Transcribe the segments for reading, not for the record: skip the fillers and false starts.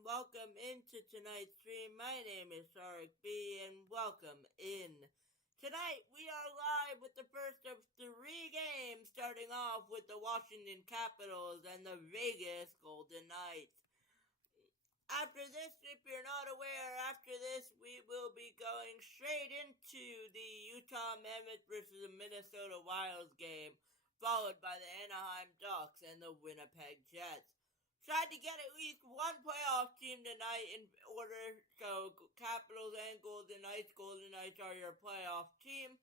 and welcome into tonight's stream. My name is Sarek B, and welcome in. Tonight, we are live with the first of 3 games, starting off with the Washington Capitals and the Vegas Golden Knights. After this, if you're not aware, after this, we will be going straight into the Utah Mammoth versus the Minnesota Wild game, followed by the Anaheim Ducks and the Winnipeg Jets. Tried to get at least one playoff team tonight in order, so Capitals and Golden Knights. Golden Knights are your playoff team.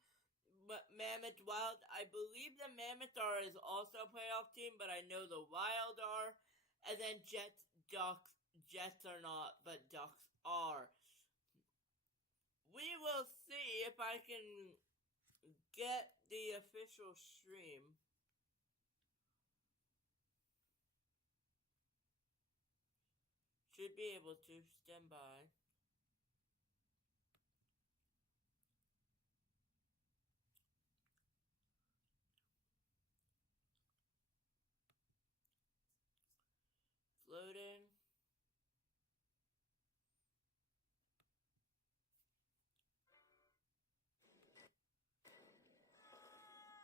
Mammoth Wild, I believe the Mammoth are is also a playoff team, but I know the Wild are. And then Jets, Ducks. Jets are not, but Ducks are. We will see if I can get the official stream. Should be able to. Stand by. Loading.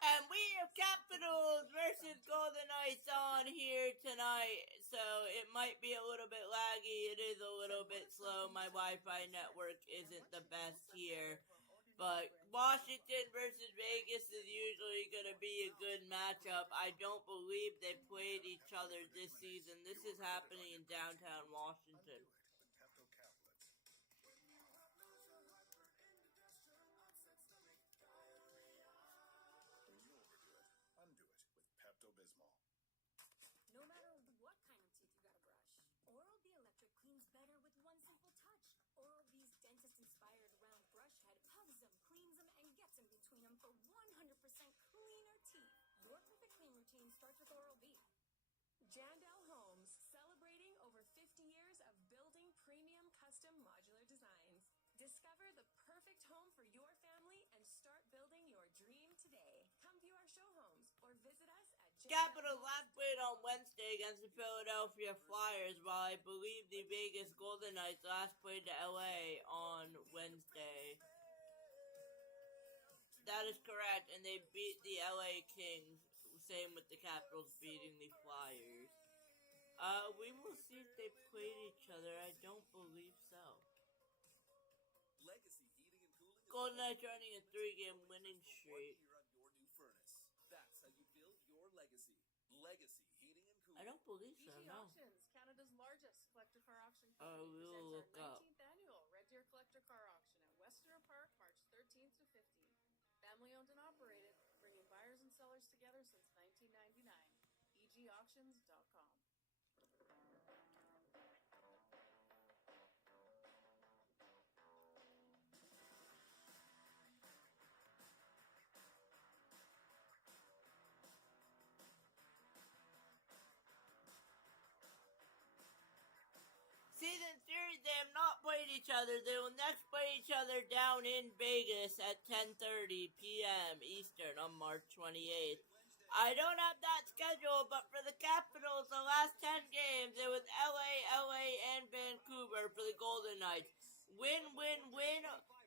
And we have Capitals versus Golden Knights on here tonight, so it might be a little bit laggy. It is a little bit slow. My Wi-Fi network isn't the best here. But Washington versus Vegas is usually going to be a good matchup. I don't believe they played each other this season. This is happening in downtown Washington. Undo it with Pepto-Bismol. No matter what kind of teeth you gotta brush, Oral-B Electric cleans better with one simple touch. Oral-B's dentist-inspired round brush head hugs them, cleans them, and gets in between them for 100% cleaner teeth. Your perfect clean routine starts with Oral-B. Jandel Homes, celebrating over 50 years of building premium custom modular designs. Discover the perfect home for your family and start building your dream today. Come view our show homes or visit us at Capitals last played on Wednesday against the Philadelphia Flyers, while I believe the Vegas Golden Knights last played to LA on Wednesday. That is correct, and they beat the LA Kings. Same with the Capitals beating the Flyers. We will see if they played each other. I don't believe so. Legacy Heating and Cooling. Golden Knights running a 3-game winning streak. On your new furnace. That's how you build your legacy. Legacy Heating and Cooling. I don't believe so, EG no. Auctions, Canada's largest collector car auction Oh, company, we will look presents our up. 19th annual Red Deer Collector Car Auction at Westerner Park, March 13th to 15th. Family owned and operated, bringing buyers and sellers together since 1999. EGauctions.com. Season series, they have not played each other. They will next play each other down in Vegas at 10:30 p.m. Eastern on March 28th. I don't have that schedule, but for the Capitals, the last 10 games, it was LA, and Vancouver for the Golden Knights. Win,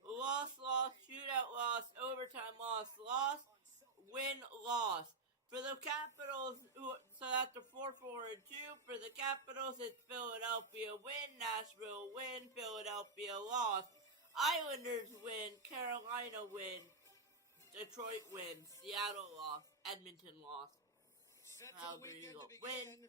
loss, shootout loss, overtime loss, win, loss. For the Capitals, so that's a 4-4-2. For the Capitals, it's Philadelphia win, Nashville win, Philadelphia loss. Islanders win, Carolina win, Detroit win, Seattle loss, Edmonton loss, Calgary win,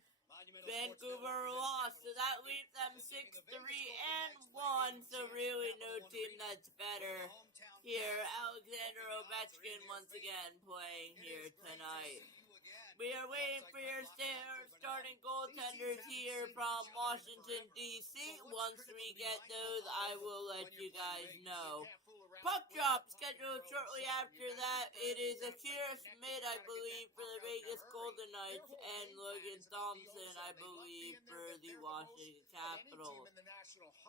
Vancouver lost. So that leaves them 6-3-1. So really no team that's better here. Alexander Ovechkin once again playing here tonight. We are waiting for your starting goaltenders here from Washington, D.C. Once we get those, I will let you guys know. Puck drop scheduled shortly after that. It is Akira Schmidt, I believe, for the Vegas Golden Knights, and Logan Thompson, I believe, for the Washington Capitals.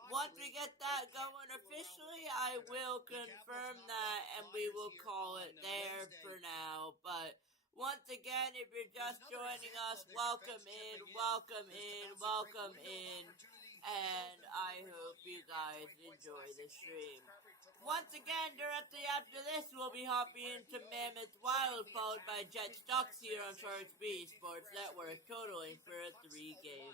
Once we get that going officially, I will confirm that, and we will call it there for now. But once again, if you're just joining us, welcome in. and I hope you guys enjoy the stream. Once again, directly after this, we'll be hopping into Mammoth Wild, followed by Jet Stocks here on Sharks B Sports Network, totaling for a 3 game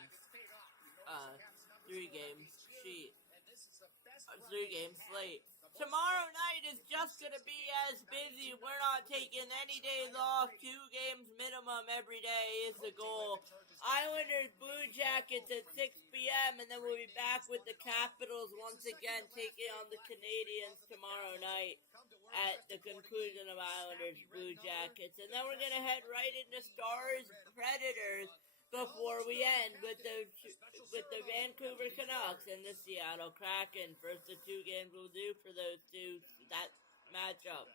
slate. Tomorrow night is just gonna be as busy. We're not taking any days off. 2 games minimum every day is the goal. Islanders Blue Jackets at 6 p.m. and then we'll be back with the Capitals once again taking on the Canadiens tomorrow night at the conclusion of Islanders Blue Jackets. And then we're going to head right into Stars Predators before we end with the Vancouver Canucks and the Seattle Kraken. First the 2 games we'll do for those two, that matchup.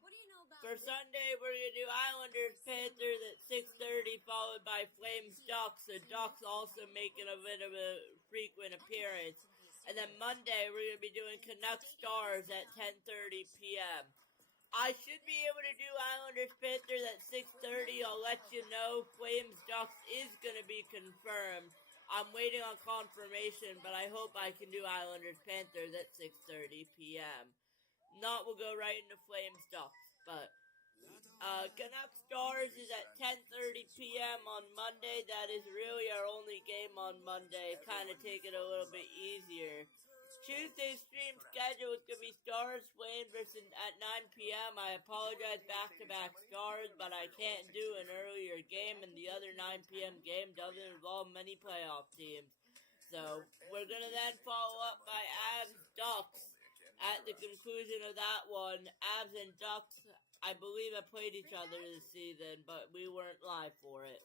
What do you know about For Sunday, we're going to do Islanders Panthers at 6:30, followed by Flames Ducks. The Ducks also making a bit of a frequent appearance. And then Monday, we're going to be doing Canucks Stars at 10:30 p.m. I should be able to do Islanders Panthers at 6:30. I'll let you know. Flames Ducks is going to be confirmed. I'm waiting on confirmation, but I hope I can do Islanders Panthers at 6:30 p.m. Not, we'll go right into Flames Ducks. But Canucks Stars is at 10:30 p.m. on Monday. That is really our only game on Monday. Kind of take it a little bit easier. Tuesday's stream schedule is going to be Stars Flames versus at 9 p.m. I apologize, back-to-back Stars, but I can't do an earlier game, and the other 9 p.m. game doesn't involve many playoff teams. So we're going to then follow up by Avs Ducks at the conclusion of that one. Avs and Ducks, I believe, have played each other this season, but we weren't live for it.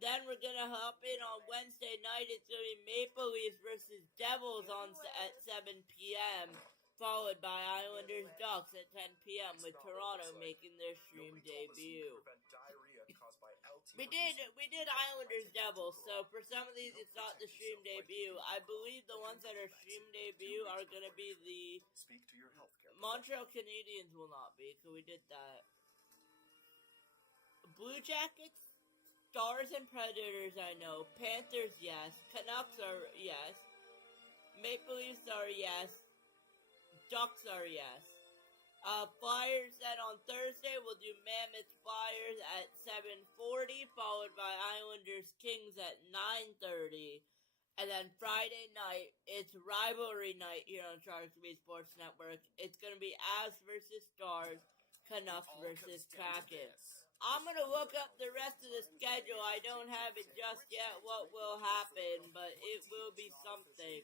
Then we're going to hop in on Wednesday night. It's going to be Maple Leafs versus Devils at 7 p.m., followed by Islanders Ducks at 10 p.m., with Toronto making their stream debut. We did Islanders Devils, so for some of these it's not the stream debut. I believe the ones that are stream debut are going to be the Montreal Canadiens will not be, because we did that. Blue Jackets, Stars and Predators, I know. Panthers, yes. Canucks are yes. Maple Leafs are yes. Ducks are yes. Flyers then on Thursday, we'll do Mammoth Flyers at 7:40, followed by Islanders Kings at 9:30. And then Friday night, it's rivalry night here on Sharks B Sports Network. It's going to be Avs versus Stars, Canucks versus Kraken. I'm going to look up the rest of the schedule. I don't have it just yet what will happen, but it will be something.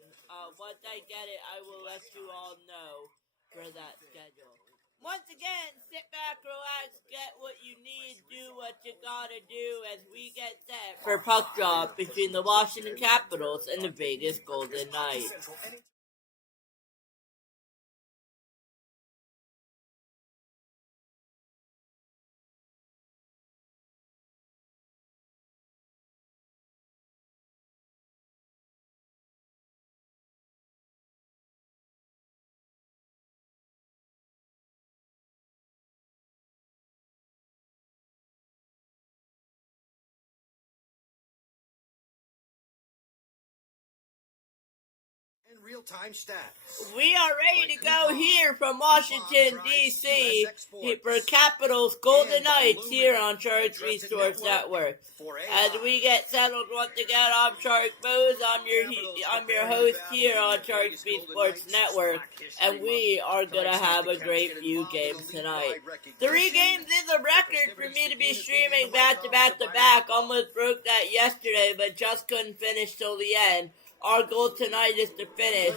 Once I get it, I will let you all know for that schedule. Once again, sit back, relax, get what you need, do what you gotta do as we get set for puck drop between the Washington Capitals and the Vegas Golden Knights. And real-time stats. We are ready to go here from Washington, D.C. for Capitals Golden Knights here on Sharks B Sports Network. As we get settled once again, I'm Shark Booze. I'm your host here on Sharks B Sports Network, and we are gonna have a great few games tonight. 3 games is a record for me to be streaming back to back to back. Almost broke that yesterday, but just couldn't finish till the end. Our goal tonight is to finish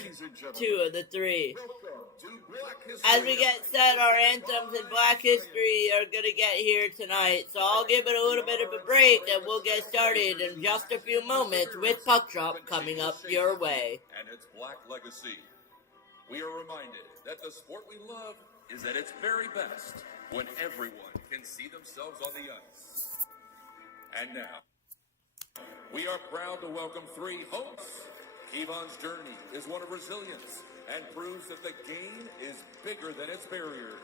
2 of the 3. As we get set, our anthems and Black History are going to get here tonight, so I'll give it a little bit of a break and we'll get started in just a few moments with Puck Drop coming up your way. And its Black legacy. We are reminded that the sport we love is at its very best when everyone can see themselves on the ice. And now, we are proud to welcome 3 hosts. Yvonne's journey is one of resilience and proves that the game is bigger than its barriers.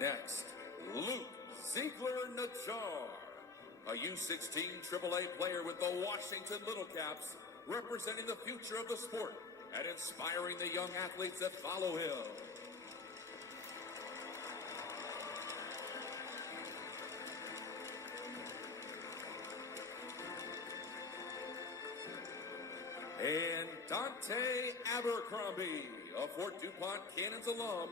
Next, Luke Ziegler-Najjar, a U16 AAA player with the Washington Little Caps, representing the future of the sport and inspiring the young athletes that follow him. And Dante Abercrombie, a Fort DuPont Cannons alum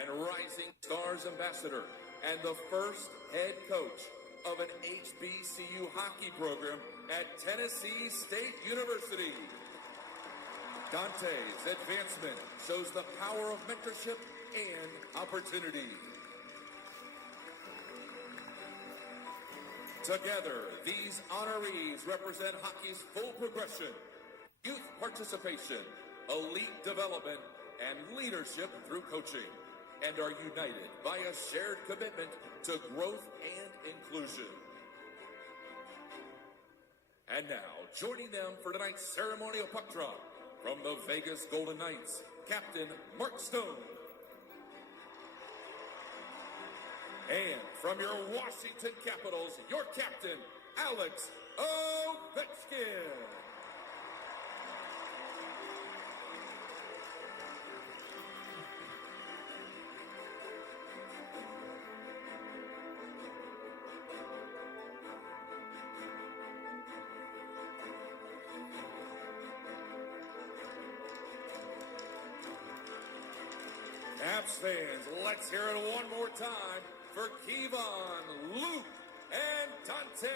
and Rising Stars ambassador, and the first head coach of an HBCU hockey program at Tennessee State University. Dante's advancement shows the power of mentorship and opportunity. Together, these honorees represent hockey's full progression, youth participation, elite development, and leadership through coaching, and are united by a shared commitment to growth and inclusion. And now, joining them for tonight's ceremonial puck drop, from the Vegas Golden Knights, Captain Mark Stone. And from your Washington Capitals, your captain, Alex Ovechkin. Caps fans, let's hear it one more time for Kevon, Luke, and Dante.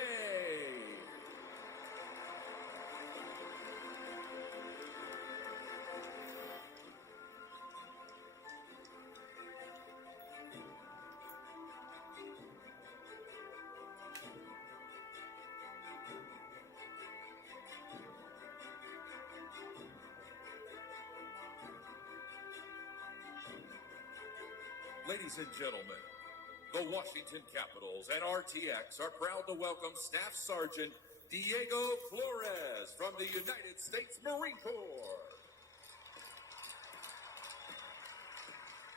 Ladies and gentlemen, the Washington Capitals and RTX are proud to welcome Staff Sergeant Diego Flores from the United States Marine Corps.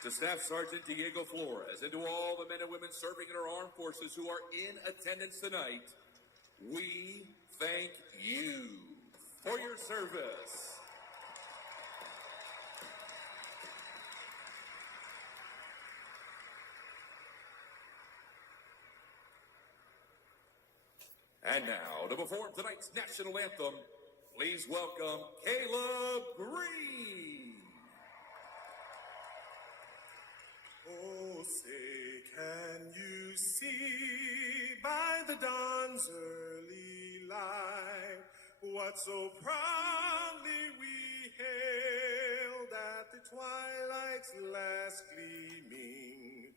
To Staff Sergeant Diego Flores and to all the men and women serving in our armed forces who are in attendance tonight, we thank you for your service. And now, to perform tonight's national anthem, please welcome Caleb Green. Oh, say, can you see by the dawn's early light what so proudly we hailed at the twilight's last gleaming,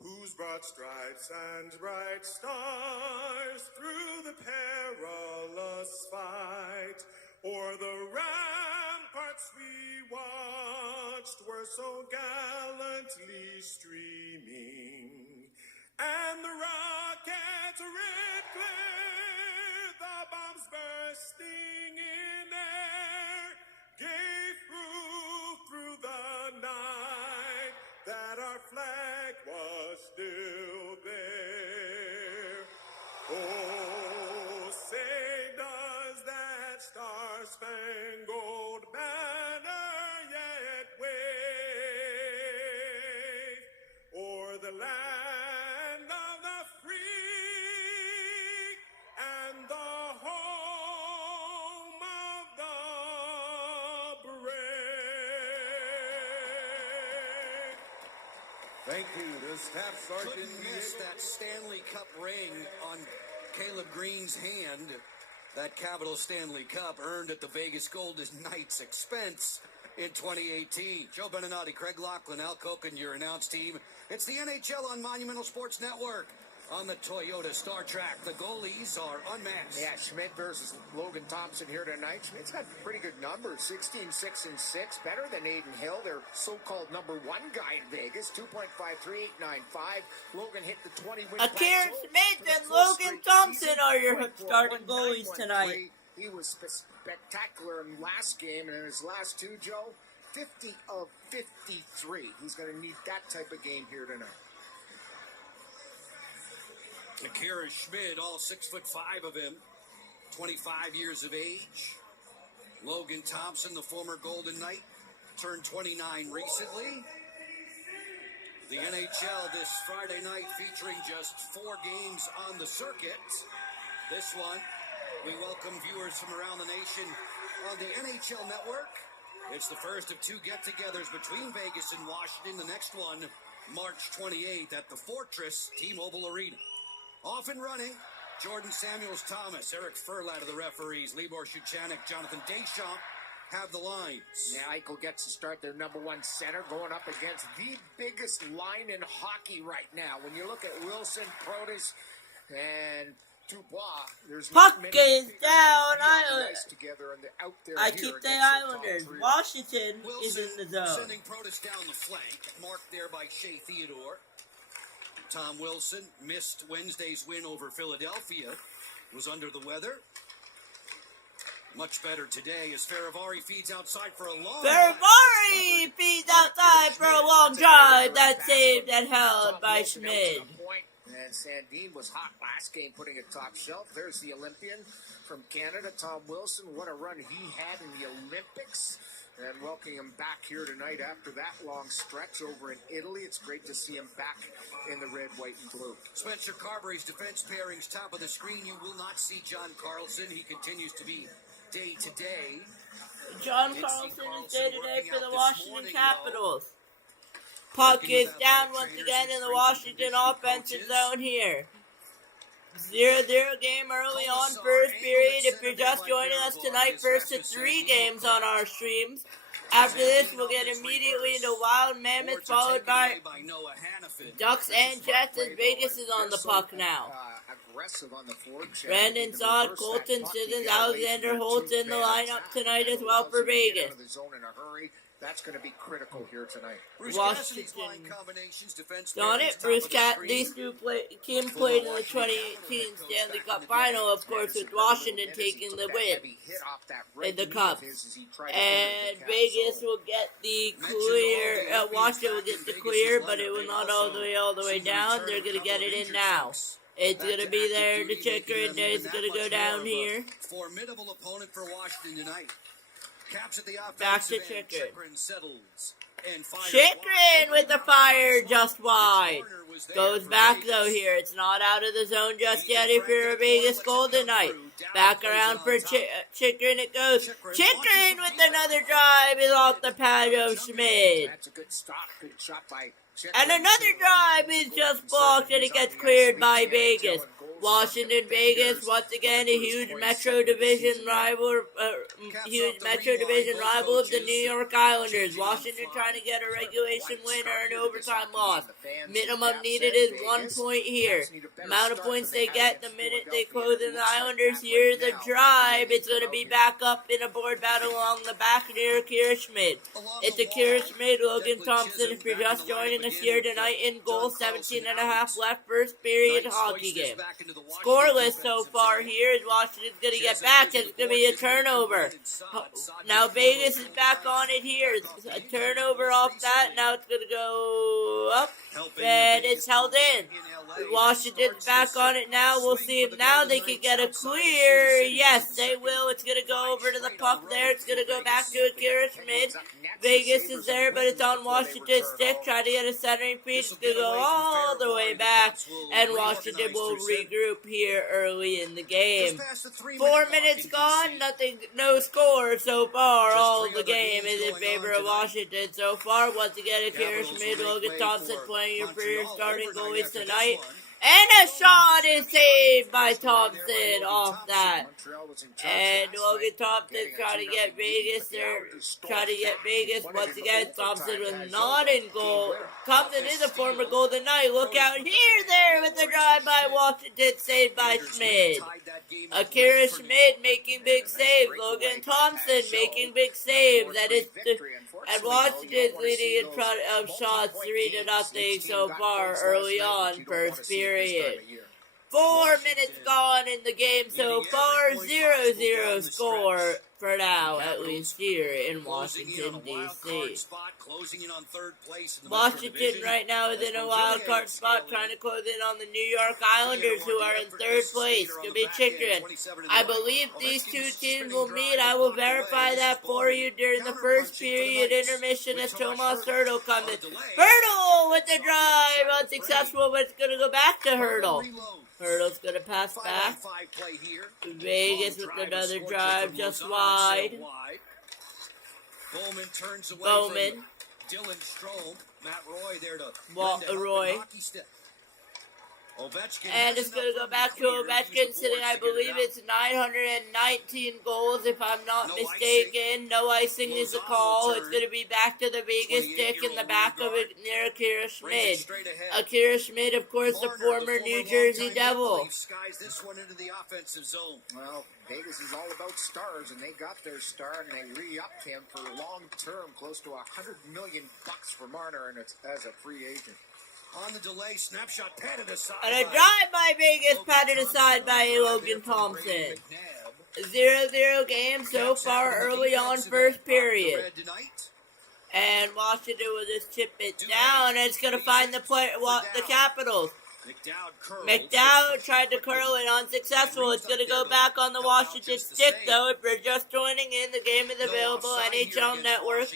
whose broad stripes and bright stars through the perilous fight o'er the ramparts we watched were so gallantly streaming, and the rockets' red glare, the bombs bursting in air, gave proof through the night that our flag was still there. Oh, say does that star-spangled banner yet wave o'er the land of the free and the home of the brave? Thank you to Staff Sergeant Couldn't miss Diego. that Stanley Cup ring on Caleb Green's hand. That Capital Stanley Cup earned at the Vegas Golden Knights' expense in 2018. Joe Beninati, Craig Laughlin, Al Koken, your announce team. It's the NHL on Monumental Sports Network. On the Toyota Star Track, the goalies are unmatched. Yeah, Schmidt versus Logan Thompson here tonight. Schmidt's got pretty good numbers, 16, 6, and 6, better than Aiden Hill, their so-called number one guy in Vegas, 2.53895. Logan hit the 20-win Akira Smith and Logan Thompson are your starting goalies tonight. He was spectacular in last game, and in his last two, Joe, 50 of 53. He's going to need that type of game here tonight. Akira Schmid, all 6'5" of him, 25 years of age. Logan Thompson, the former Golden Knight, turned 29 recently. The NHL this Friday night featuring just 4 games on the circuit. This one, we welcome viewers from around the nation on the NHL Network. It's the first of 2 get-togethers between Vegas and Washington. The next one, March 28th at the Fortress T-Mobile Arena. Off and running, Jordan Samuels-Thomas, Eric Furlat of the referees, Libor Shuchanek, Jonathan Deschamps have the lines. Yeah, Eichel gets to start their number 1 center going up against the biggest line in hockey right now. When you look at Wilson, Protas, and Dubois, there's Puck not many is big down, guys together, and they're out there I here keep the against their top Islanders. 3. Washington Wilson is in the zone. sending Protas down the flank, marked there by Shea Theodore. Tom Wilson missed Wednesday's win over Philadelphia, was under the weather. Much better today as Faravari feeds outside for a long Faravari feeds outside for a long drive. That saved and held by Schmid. And Sandin was hot last game, putting it top shelf. There's the Olympian from Canada, Tom Wilson. What a run he had in the Olympics. And welcoming him back here tonight after that long stretch over in Italy. It's great to see him back in the red, white, and blue. Spencer Carberry's defense pairings top of the screen. You will not see John Carlson. He continues to be day-to-day. John Carlson is day-to-day for the Washington Capitals. Puck is down once again in the Washington offensive zone here. 0-0 game early on first period. If you're just joining us tonight, first of 3 games on our streams. After this, we'll get immediately into Wild Mammoth, followed by Ducks and Jets as Vegas is on the puck now. Brandon Saad, Colton Sissons, Alexander Holtz in the lineup tonight as well for Vegas. That's going to be critical here tonight. Washington. On it, Bruce Cat. These two teams played in the 2018 Stanley Cup Final, of course, with Washington taking the win in the Cup. And Vegas will get the clear. Washington will get the clear, but it will not all the way down. They're going to get it in now. It's going to be there to Chikrin. It's going to go down here. Formidable opponent for Washington tonight. Caps at the Back to offensive end. Chikrin. Chikrin settles and fires Chikrin wide. with the fire just wide. Goes back though here. It's not out of the zone just yet if you're a Vegas Golden Knight. Back around for Chikrin it goes. Chikrin with another drive is off the pad of Schmid. That's a good stop. Good shot by Chikrin. And another drive is just blocked and it gets cleared by Vegas. Washington, Vegas, once again, a huge Metro Division rival of the New York Islanders. Washington trying to get a regulation win or an overtime loss. Minimum needed is 1 point here. Amount of points they get the minute they close in the Islanders. Here's a drive. It's going to be back up in a board battle along the back near Akira Schmid. It's Akira Schmid, Logan Thompson, if you're just joining us here tonight in goal. 17 and a half left, first period hockey game. Scoreless so far here as Washington's going to get back. It's going to be a turnover. Now Vegas is back on it here. It's a turnover off that. Now it's going to go up. And it's held in. Washington's back on it now. We'll see if now they can get a clear. Yes, they will. It's going to go over to the puck there. It's going to go back to Akira Schmid. Vegas is there, but it's on Washington's stick. Trying to get a centering piece. It's going to go all the way back. And Washington will regroup here early in the game. 4 minutes gone. Nothing, no score so far. All the game is in favor of Washington so far. Once again, Akira Schmid, Logan Thompson playing your for your starting goalies tonight. And a shot is saved by Thompson off that. And Logan Thompson trying to get Vegas there. Trying to get Vegas. Once again, Thompson was not in goal. Thompson is a former Golden Knight. Look out here there with the drive by Washington, saved by Schmid. Akira Schmid making big saves. Logan Thompson making big saves. And Washington's leading in front of shots 3-0 so far early on, first period. 4 minutes gone in the game so far, 0-0 score. For now, at least here in Closing in on Washington, a wild card D.C. spot, closing in on third place in the Western Washington Division. right now is As in a Jose wild card will spot, scale trying in. to close in on the New York Islanders, who are in third place. Could be Chikrin. I believe these two teams will meet. I will verify that for you during the first period intermission as Tomas Hertl comes in. Hertl with the drive, unsuccessful, but it's going to go back to Hertl. Hertl's going to pass back. Vegas with another drive just wide. Bowman turns away Bowman. from Dylan Strome. Matt Roy there to Roy. hockey stick. Ovechkin And it's going to go back to Ovechkin, sitting, I believe it's 919 goals, if I'm not mistaken. No icing is the call. It's going to be back to the Vegas stick in the back of it near Akira Schmid. Akira Schmid, of course, the former New Jersey Devil. Skies this one into the offensive zone. Well, Vegas is all about stars, and they got their star, and they re-upped him for long term, close to $100 million for Marner, and it's as a free agent. On the delay, snapshot patted aside. And a drive by Vegas, patted aside by Logan Thompson. 0-0 game so far early on first period. And Washington will just chip it down, and it's going to find the Capitals. McDowd tried to curl it, unsuccessful. It's going to go back on the Washington stick, though. If you're just joining in, the game is available NHL Network.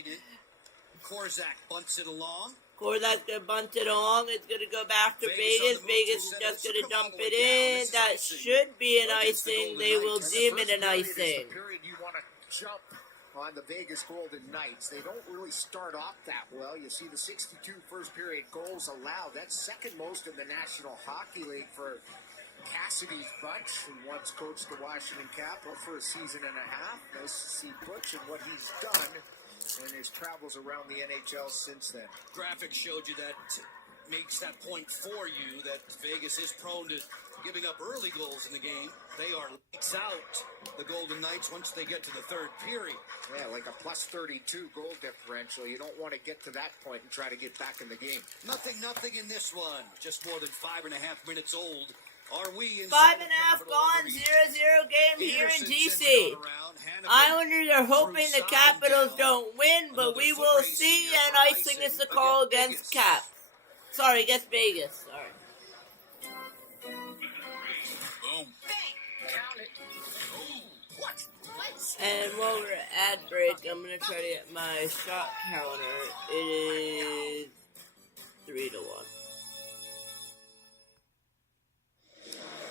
Korzak bunts it along. Korzak's going to bunt it along. It's going to go back to Vegas. Vegas is just going to dump it in. That should be an icing. They will deem it an icing. The period you want to jump on the Vegas Golden Knights. They don't really start off that well. You see the 62 first period goals allowed. That's second most in the National Hockey League for Cassidy's Butch, who once coached the Washington Capitals for a season and a half. Nice to see Butch and what he's done in his travels around the NHL since then. Graphic showed you that makes that point for you that Vegas is prone to giving up early goals in the game. They are lights out, the Golden Knights, once they get to the third period. Yeah, like a plus 32 goal differential. You don't want to get to that point and try to get back in the game. Nothing in this one. Just more than 5.5 minutes old. Are we in 5.5 gone, 0-0 game here in DC. Islanders are hoping the Capitals don't win, but we will see, and icing is the call against Cap. Sorry, against Vegas. Sorry. Boom. And while we're at ad break, I'm going to try to get my shot counter. It is 3-1.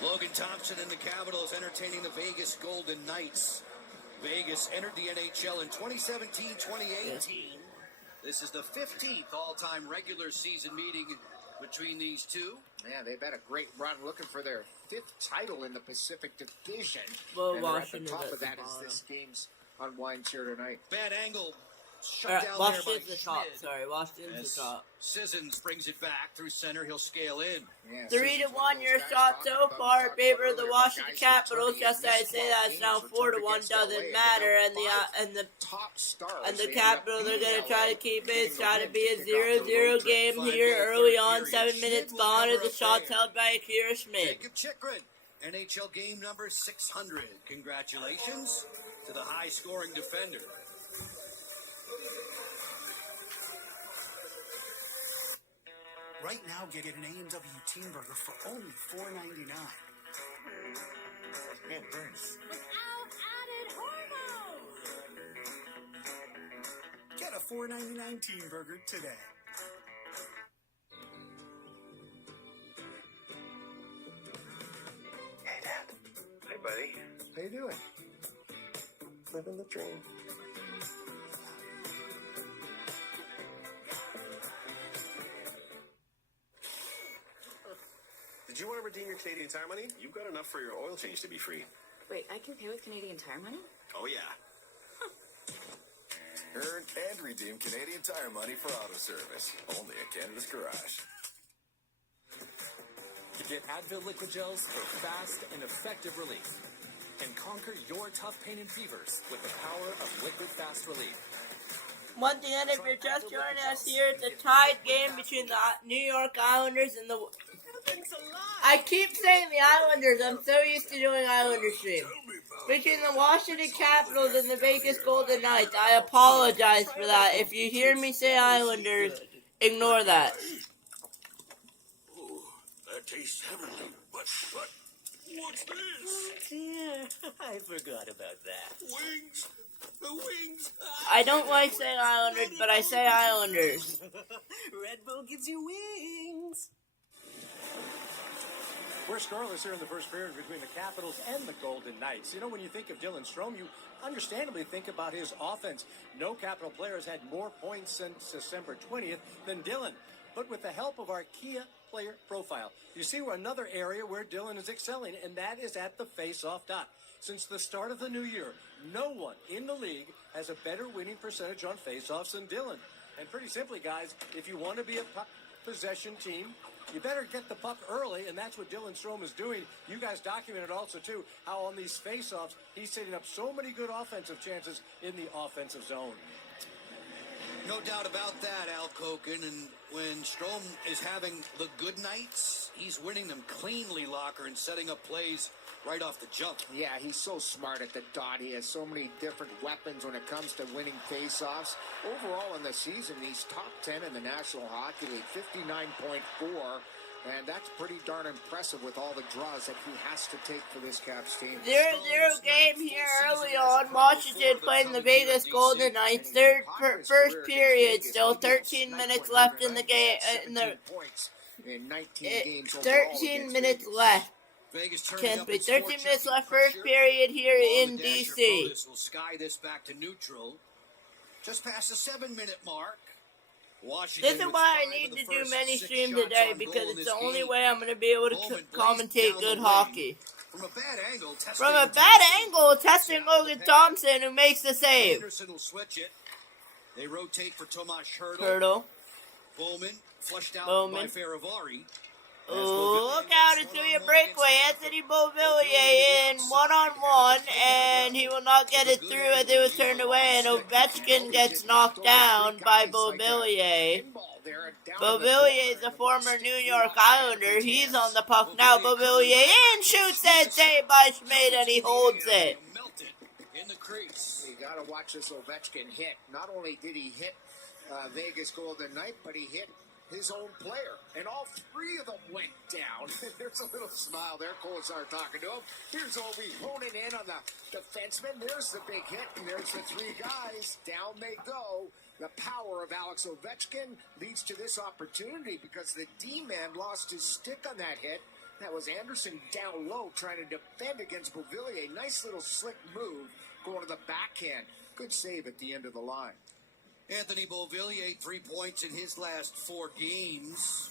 Logan Thompson and the Capitals entertaining the Vegas Golden Knights. Vegas entered the NHL in 2017-2018. This is the 15th all-time regular season meeting between these two. Yeah, they've had a great run looking for their 5th title in the Pacific Division. Well, and Washington at the top of that bottom. is this game's unwind here tonight. Bad angle. Shut down Washington's there the by top. Schmid. Sorry, Washington's the top. Sissons brings it back through center. He'll scale in. Yeah, 3-1 your shot so far in favor of the Washington Capitals. Just as I say that, it's now 4-1. Doesn't matter, and the Capitals are going to try to keep it. It's try to be a 0-0 game here early on. 7 minutes gone as the shot's held by Akira Schmid. Jacob Chikrin, NHL game number 600. Congratulations to the high-scoring defender. Right now, get an A&W Team Burger for only $4.99. Man, burns. Without added hormones! Get a $4.99 Team Burger today. Hey, Dad. Hey, buddy. How you doing? Living the dream. Did you want to redeem your Canadian Tire money? You've got enough for your oil change to be free. Wait, I can pay with Canadian Tire money? Oh, yeah. Earn and redeem Canadian Tire money for auto service. Only at Canada's Garage. Get Advil liquid gels for fast and effective relief. And conquer your tough pain and fevers with the power of Liquid Fast Relief. Once again, if you're just joining us here, it's a tied game between the New York Islanders and the... I keep saying the Islanders. I'm so used to doing Islander stream. between the Washington Capitals and the Vegas Golden Knights. I apologize for that. If you hear me say Islanders, ignore that. Ooh, that tastes heavenly. But, what's this? Yeah, I forgot about that. Wings? The wings? I don't like saying Islanders, but I say Islanders. Red Bull gives you wings. We're scoreless here in the first period between the Capitals and the Golden Knights. You know, when you think of Dylan Strome, you understandably think about his offense. No Capital players had more points since December 20th than Dylan. But with the help of our Kia player profile, you see another area where Dylan is excelling, and that is at the face-off dot. Since the start of the new year, no one in the league has a better winning percentage on face-offs than Dylan. And pretty simply, guys, if you want to be a puck possession team, you better get the puck early, and that's what Dylan Strome is doing. You guys documented also, too, how on these face-offs, he's setting up so many good offensive chances in the offensive zone. No doubt about that, Al Koken. And when Strome is having the good nights, he's winning them cleanly, Locker, and setting up plays right off the jump. Yeah, he's so smart at the dot. He has so many different weapons when it comes to winning faceoffs. Overall in the season, he's top 10 in the National Hockey League, 59.4. And that's pretty darn impressive with all the draws that he has to take for this Caps team. 0-0 game here early on. Washington playing the Vegas Golden Knights. First period, still 13 minutes left in the game. In 19 games 13 minutes left. Vegas Can't be 13 minutes left first period here in DC. Will sky this back to neutral. Just past the 7-minute mark. This is why I need to do many streams today, because it's the only way I'm going to be able to commentate good hockey. From a bad angle, testing Logan Thompson, who makes the save. Anderson will switch it. They rotate for Tomas Hertl. Bowman flushed out by Faravari. Look out, it's going to be a breakaway. Anthony Beauvillier in one-on-one, and he will not get it through as it was turned away, and Ovechkin gets knocked down by Beauvillier. Beauvillier is a former New York Islander. He's on the puck now. Beauvillier in, shoots and saved by Schmidt, and he holds it. In the crease. You got to watch this Ovechkin hit. Not only did he hit Vegas Golden Knight, but he hit his own player, and all three of them went down. There's a little smile there. Kolesar talking to him. Here's Ovi honing in on the defenseman. There's the big hit, and there's the three guys. Down they go. The power of Alex Ovechkin leads to this opportunity because the D-man lost his stick on that hit. That was Anderson down low trying to defend against Beauvillier. Nice little slick move going to the backhand. Good save at the end of the line. Anthony Beauvillier, 3 points in his last 4 games,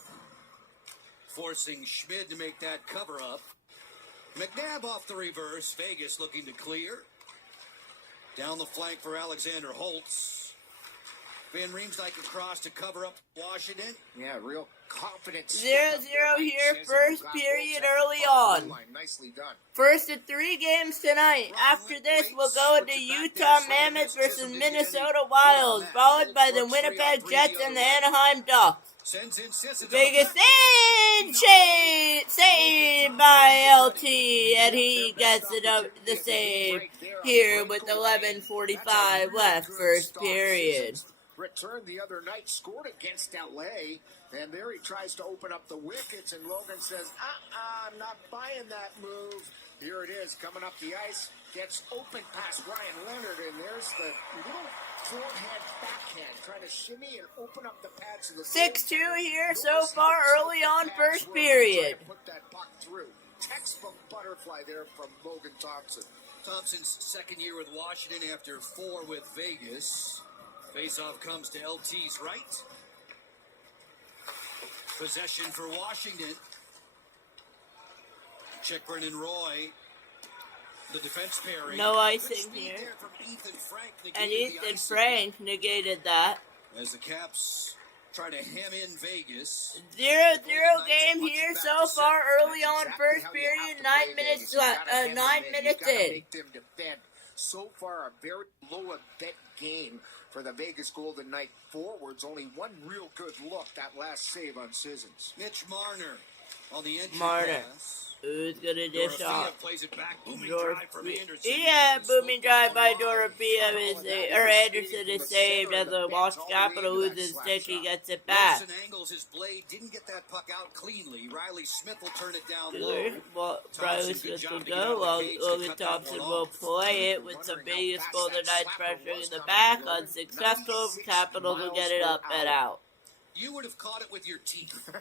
forcing Schmid to make that cover-up. McNabb off the reverse. Vegas looking to clear. Down the flank for Alexander Holtz. Van Riemsdyk across to cover up Washington. Yeah, real confident. 0-0 here, first period early on. Nicely done. First of 3 games tonight. After this, we'll go to Utah Mammoth versus Minnesota Wild, followed by the Winnipeg Jets and the Anaheim Ducks. Vegas in, saved by LT, and he gets it up the save here with 11:45 left, first period. Returned the other night, scored against LA, and there he tries to open up the wickets, and Logan says, I'm not buying that move. Here it is, coming up the ice, gets open past Ryan Leonard, and there's the little forehand backhand, trying to shimmy and open up the pads of the 6-2 here so far early on first period. Put that puck through. Textbook butterfly there from Logan Thompson. Thompson's second year with Washington after 4 with Vegas. Faceoff comes to LT's right. Possession for Washington. Chickburn and Roy. The defense pairing. No icing here. And Ethan Frank negated that. As the Caps try to hem in Vegas. 0-0 game here so far early on first period. 9 minutes left. 9 minutes in. So far, a very low bet game for the Vegas Golden Knight forwards. Only one real good look, that last save on Sissons. Mitch Marner On the entry Marner. pass. Who's gonna dish Dorothea off? plays it back. Booming drive from Anderson. Yeah, booming drive by Dorothea Anderson is saved as the Washington Capital loses stick. He gets it back. Wilson angles his blade, didn't get that puck out cleanly. Riley Smith will turn it down low. Well, Riley Smith will go while Logan Thompson will play it with some Vegas Golden Knights pressure in the back. Unsuccessful, Capitals will get it up and out. You would have caught it with your teeth.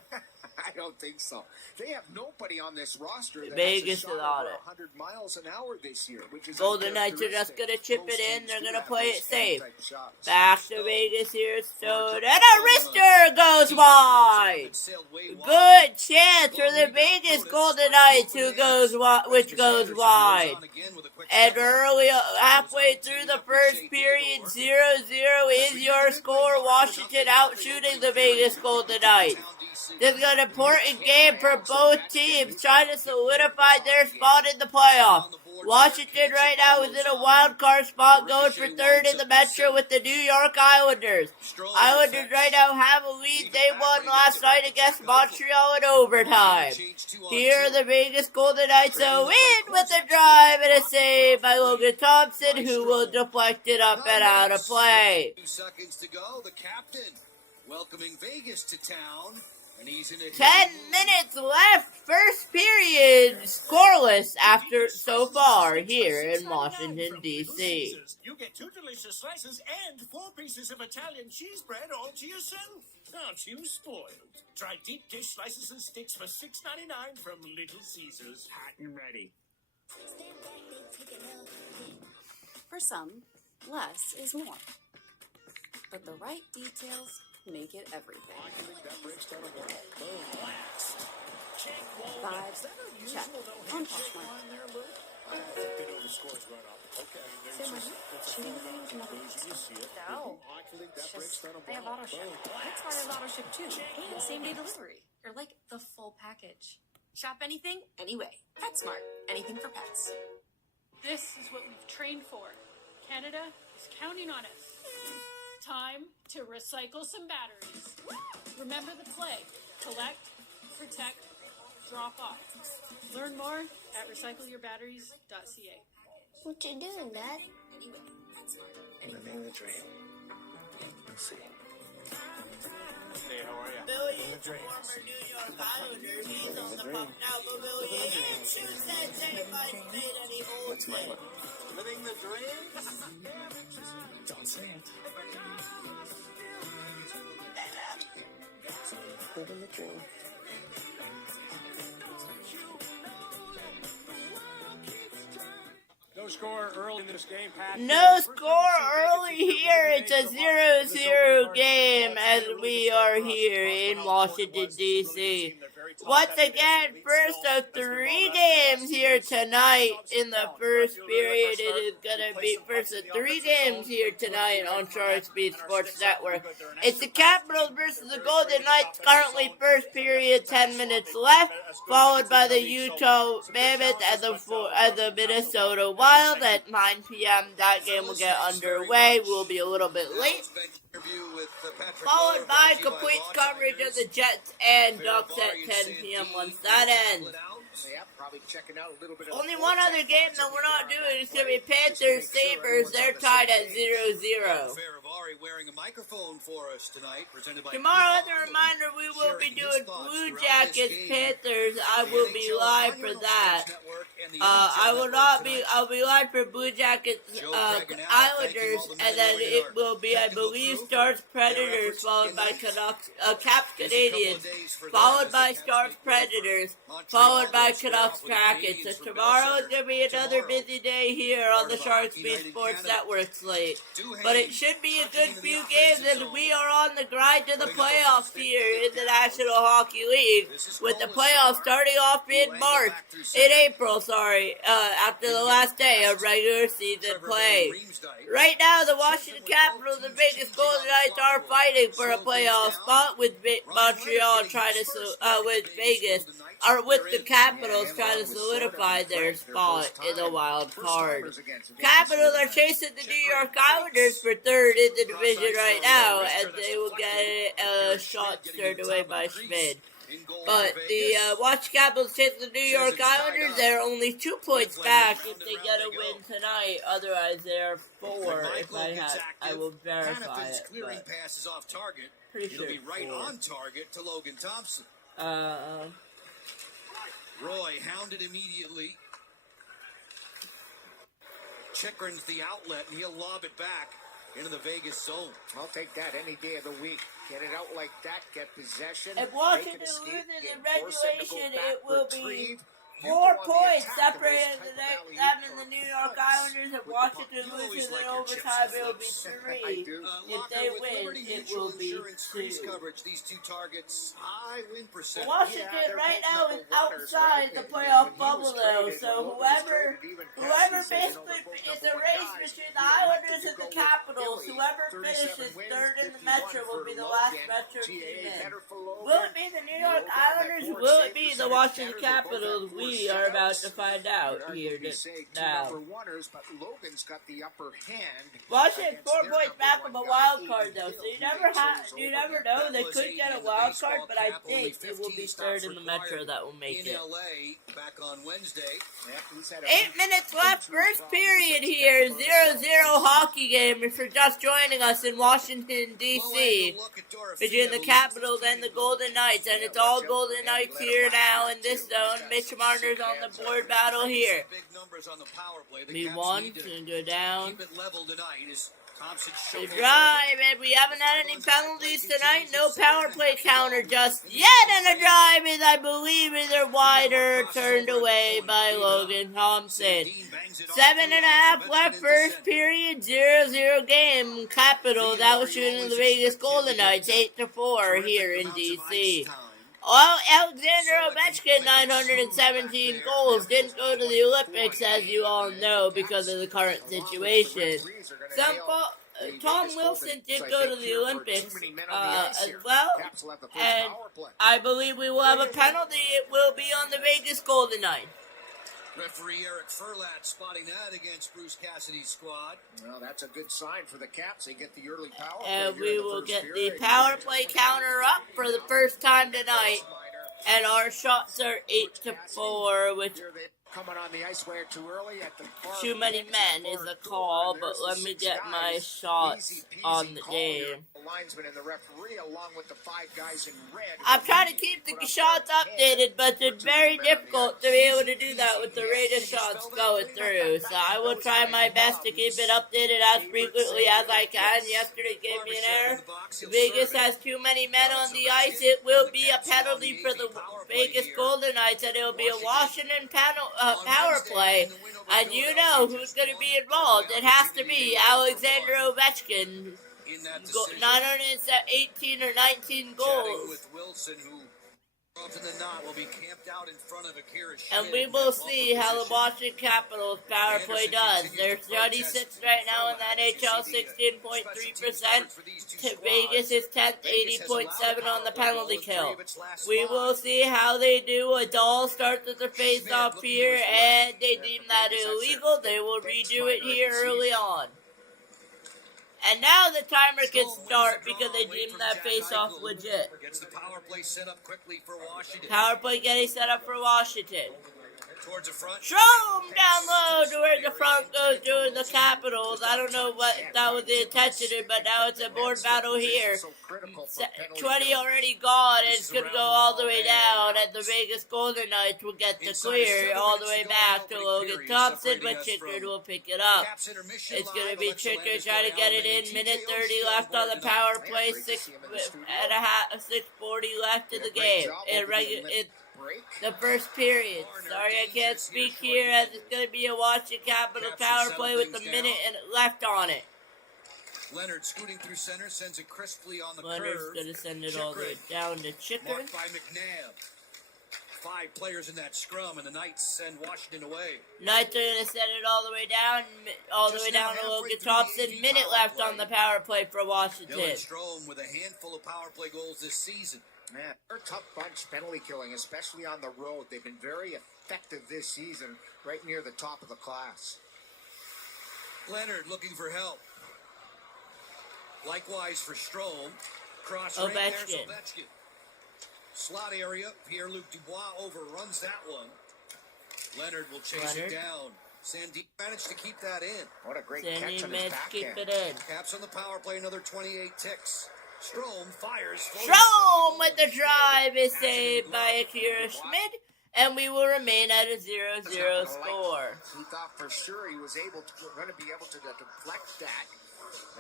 I don't think so. They have nobody on this roster that Vegas has a is shot on over it. 100 miles an hour this year, which is Golden Knights are just gonna chip it in. They're gonna play it safe. Back to Vegas here, Stone, and a wrister goes wide. Good chance for the Vegas Golden Knights, which goes wide. And early, halfway through the first period, 0-0 is your score. Washington out shooting the Vegas Golden Knights. This is an important game for both teams, trying to solidify their spot in the playoffs. Washington right now is in a wild card spot, going for third in the Metro with the New York Islanders. Islanders right now have a lead. They won last night against Montreal in overtime. Here are the Vegas Golden Knights a win with a drive and a save by Logan Thompson, who will deflect it up and out of play. 2 seconds to go. The captain welcoming Vegas to town. And he's in a 10 minutes left, first period, scoreless after so far here in Washington, D.C. You get 2 delicious slices and 4 pieces of Italian cheese bread all to yourself. Aren't you spoiled? Try deep dish slices and sticks for $6.99 from Little Caesars. Hot and ready. For some, less is more. But the right details make it everything. Vibes, check. On Poshmark. Same with you. Shooting things and nothing. No. It's just, they have auto ship. PetSmart has auto ship too. And same day delivery. You're like the full package. Shop anything, anyway. PetSmart. Anything for pets. This is what we've trained for. Canada is counting on us. Time to recycle some batteries. Remember the play. Collect, protect, drop off. Learn more at recycleyourbatteries.ca. What you doing, Dad? Living the dream. We'll see. Hey, how are you? Billy is a former New York Islander. He's on the puck now, but Billy and shoots that save by Smith, and he holds it. living the dream. Don't say it. Living the dream. No score early in this game, Pat. No score early here. It's a 0-0 game as we are here in Washington, D.C. Once again, first of 3 games here tonight in the first period. It is going to be first of 3 games here tonight on Shark Speed Sports Network. It's the Capitals versus the Golden Knights. Currently first period, 10 minutes left, followed by the Utah Mammoth and the Minnesota Wild at 9 p.m. That game will get underway. We'll be a little bit late. Followed by complete coverage of the Jets and Ducks at 10 p.m. once that ends. Yeah, probably checking out a little bit of Only one other game that we're not doing is going to be Panthers Sabres. They're tied at 0-0. Wearing a microphone for us tonight, presented by Tomorrow, as a reminder, we will be doing Blue Jackets Panthers. I will be live for that. I'll be live for Blue Jackets Islanders, and then it will be, I believe, Stars Predators, followed by Caps Canadians, followed by Stars Predators, followed by Canucks Kraken. So tomorrow is going to be another busy day here on the Shark Speed Sports Network slate. But it should be a good few games as we are on the grind to the playoffs here in the National Hockey League, with the playoffs starting off in April, after the last day of regular season play. Right now, the Washington Capitals and Vegas Golden Knights are fighting for a playoff spot, with Montreal trying to, with the Capitals trying to solidify their spot in the wild card. Capitals are chasing the New York Islanders for third in the division right now, and they will get a shot turned away by Schmid. But the Washington Capitals take the New York Islanders. They're only 2 points back if they get a win tonight. Otherwise, they're 4. If I will verify it. Clearing passes off target. Pretty It'll sure be right 4. on target to Logan Thompson. Roy hounded immediately. Chikrin's the outlet, and he'll lob it back into the Vegas zone. I'll take that any day of the week. Get it out like that, get possession. If Washington loses in regulation, it will be 4 points separating them and the New York Islanders. If Washington loses in overtime, it will be 3. If they win, it will be 2. Coverage, these 2 targets, high win percent. Washington right now is outside the playoff bubble though, so whoever basically is a race between the Islanders and the Capitals, whoever finishes 3rd in the Metro will be the last Metro team in. Will it be the New York Islanders? Will it be the Washington Capitals? We are about to find out here now. But Logan's got the upper hand. Washington's 4 points back from a wild card though, so you never know. They could get a wild card, but I think it will be 3rd in the Metro that will make it. Back on Wednesday. 8 minutes left, first period here. 0-0 hockey game. If you're just joining us in Washington, D.C., between the Capitals and the Golden Knights, and it's all Golden Knights here now in this zone. Mitch Marner's on the board battle here. We won to go down. The drive, and we haven't had any penalties tonight. No power play counter just yet, and the drive is, I believe, either wide or turned away by Logan Thompson. 7.5 left, first period, 0-0 game. Capitals out shooting the Vegas Golden Knights 8-4 here in D.C. Well, Alexander Ovechkin, 917 goals, didn't go to the Olympics, as you all know, because of the current situation. Tom Wilson did go to the Olympics as well, and I believe we will have a penalty. It will be on the Vegas Golden Knights. Referee Eric Furlat spotting that against Bruce Cassidy's squad. Well, that's a good sign for the Caps. They get the early power play. And we will get the power play counter up for the first time tonight. And our shots are 8-4, which coming on the ice way too early at the too many men is a call, but let me get my shots on the game. Linesman and the referee, along with the 5 guys in red. I'm trying to keep the shots updated, but it's very difficult to be able to do that with the rate of shots going through. So I will try my best to keep it updated as frequently as I can. Yesterday gave me an error. Vegas has too many men on the ice. It will be a penalty for the Vegas Golden Knights, and it will be a Washington power play. And you know who's going to be involved. It has to be Alexander Ovechkin. 918 or 19 goals. With Wilson, who often than not will be camped out in front of Akira Schmidt. And we will see how the Washington Capitals power play does. They're 36 right now in the NHL, 16.3%. Vegas is 10th, 80.7 on the penalty kill. We will see how they do. A Dahl starts at the face-off here, and they deem that illegal. They will redo it here early on. And now the timer can start because they deem that face-off legit. Gets the power play set up quickly for Washington. Power play getting set up for Washington. Towards the front. Strom down low to where the front goes doing the Capitals. I don't know what that was the intention, but now it's a board battle here. 20 already gone, and it's going to go all the way down, and the Vegas Golden Knights will get the clear all the way back to Logan Thompson, but Chikrin will pick it up. It's going to be Chikrin trying to get it in. Minute 30 left on the power play, 6:40 left in the game. The first period. Sorry I can't speak here as it's going to be a Washington Capitals power play with a minute left on it. Leonard scooting through center, sends it crisply on the Leonard's curve. going to send it all the way down to Chikrin. Marked by McNabb. 5 players in that scrum, and the Knights send Washington away. Knights are going to send it all the way down to Logan Thompson. Minute left on the power play for Washington. Dylan Strome with a handful of power play goals this season. Man, they're a tough bunch penalty killing, especially on the road. They've been very effective this season, right near the top of the class. Leonard looking for help. Likewise for Strome. Cross Ovechkin. right there's Ovechkin. Slot area. Pierre-Luc Dubois overruns that one. Leonard will chase it down. Sandin managed to keep that in. What a great catch on his keep backhand. it in. Caps on the power play, another 28 ticks. Strom fires. Strom with the drive is saved by Akira Schmid, and we will remain at a 0-0 score. He thought for sure he was going to be able to deflect that,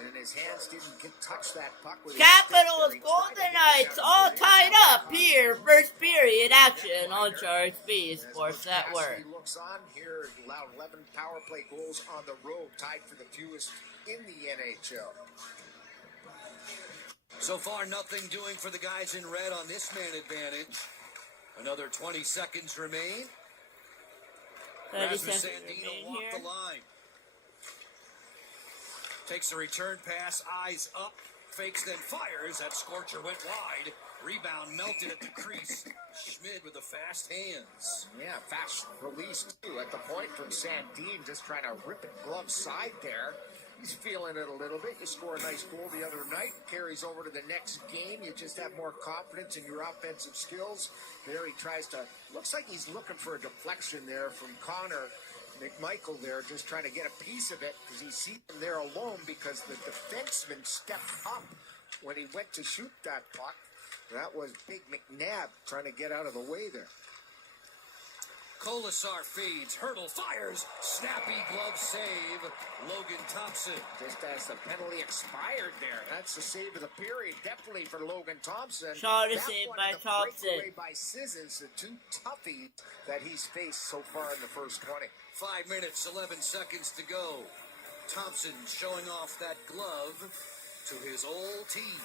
and his hands didn't touch that puck. With Capitals, Golden Knights, all tied up here. First period action on Charge B Sports Network. He looks on here, allowed 11 power play goals on the road, tied for the fewest in the NHL. So far, nothing doing for the guys in red on this man advantage. Another 20 seconds remain. 30 Rasmus seconds Sandin remain will walk here. the line. Takes a return pass, eyes up, fakes, then fires. That scorcher went wide. Rebound melted at the crease. Schmid with the fast hands. Yeah, fast release too at the point from Sandin, just trying to rip it glove side there. He's feeling it a little bit. You score a nice goal the other night, carries over to the next game. You just have more confidence in your offensive skills. There he tries to, looks like he's looking for a deflection there from Connor McMichael there, just trying to get a piece of it because he sees him there alone because the defenseman stepped up when he went to shoot that puck. That was Big McNabb trying to get out of the way there. Kolasar feeds, Hurdle fires, snappy glove save, Logan Thompson. Just as the penalty expired there. That's the save of the period, definitely for Logan Thompson. Shot is That saved one by and the Thompson. breakaway by Sissons, the two toughies that he's faced so far in the first 20. 5 minutes, 11 seconds to go. Thompson showing off that glove to his old team.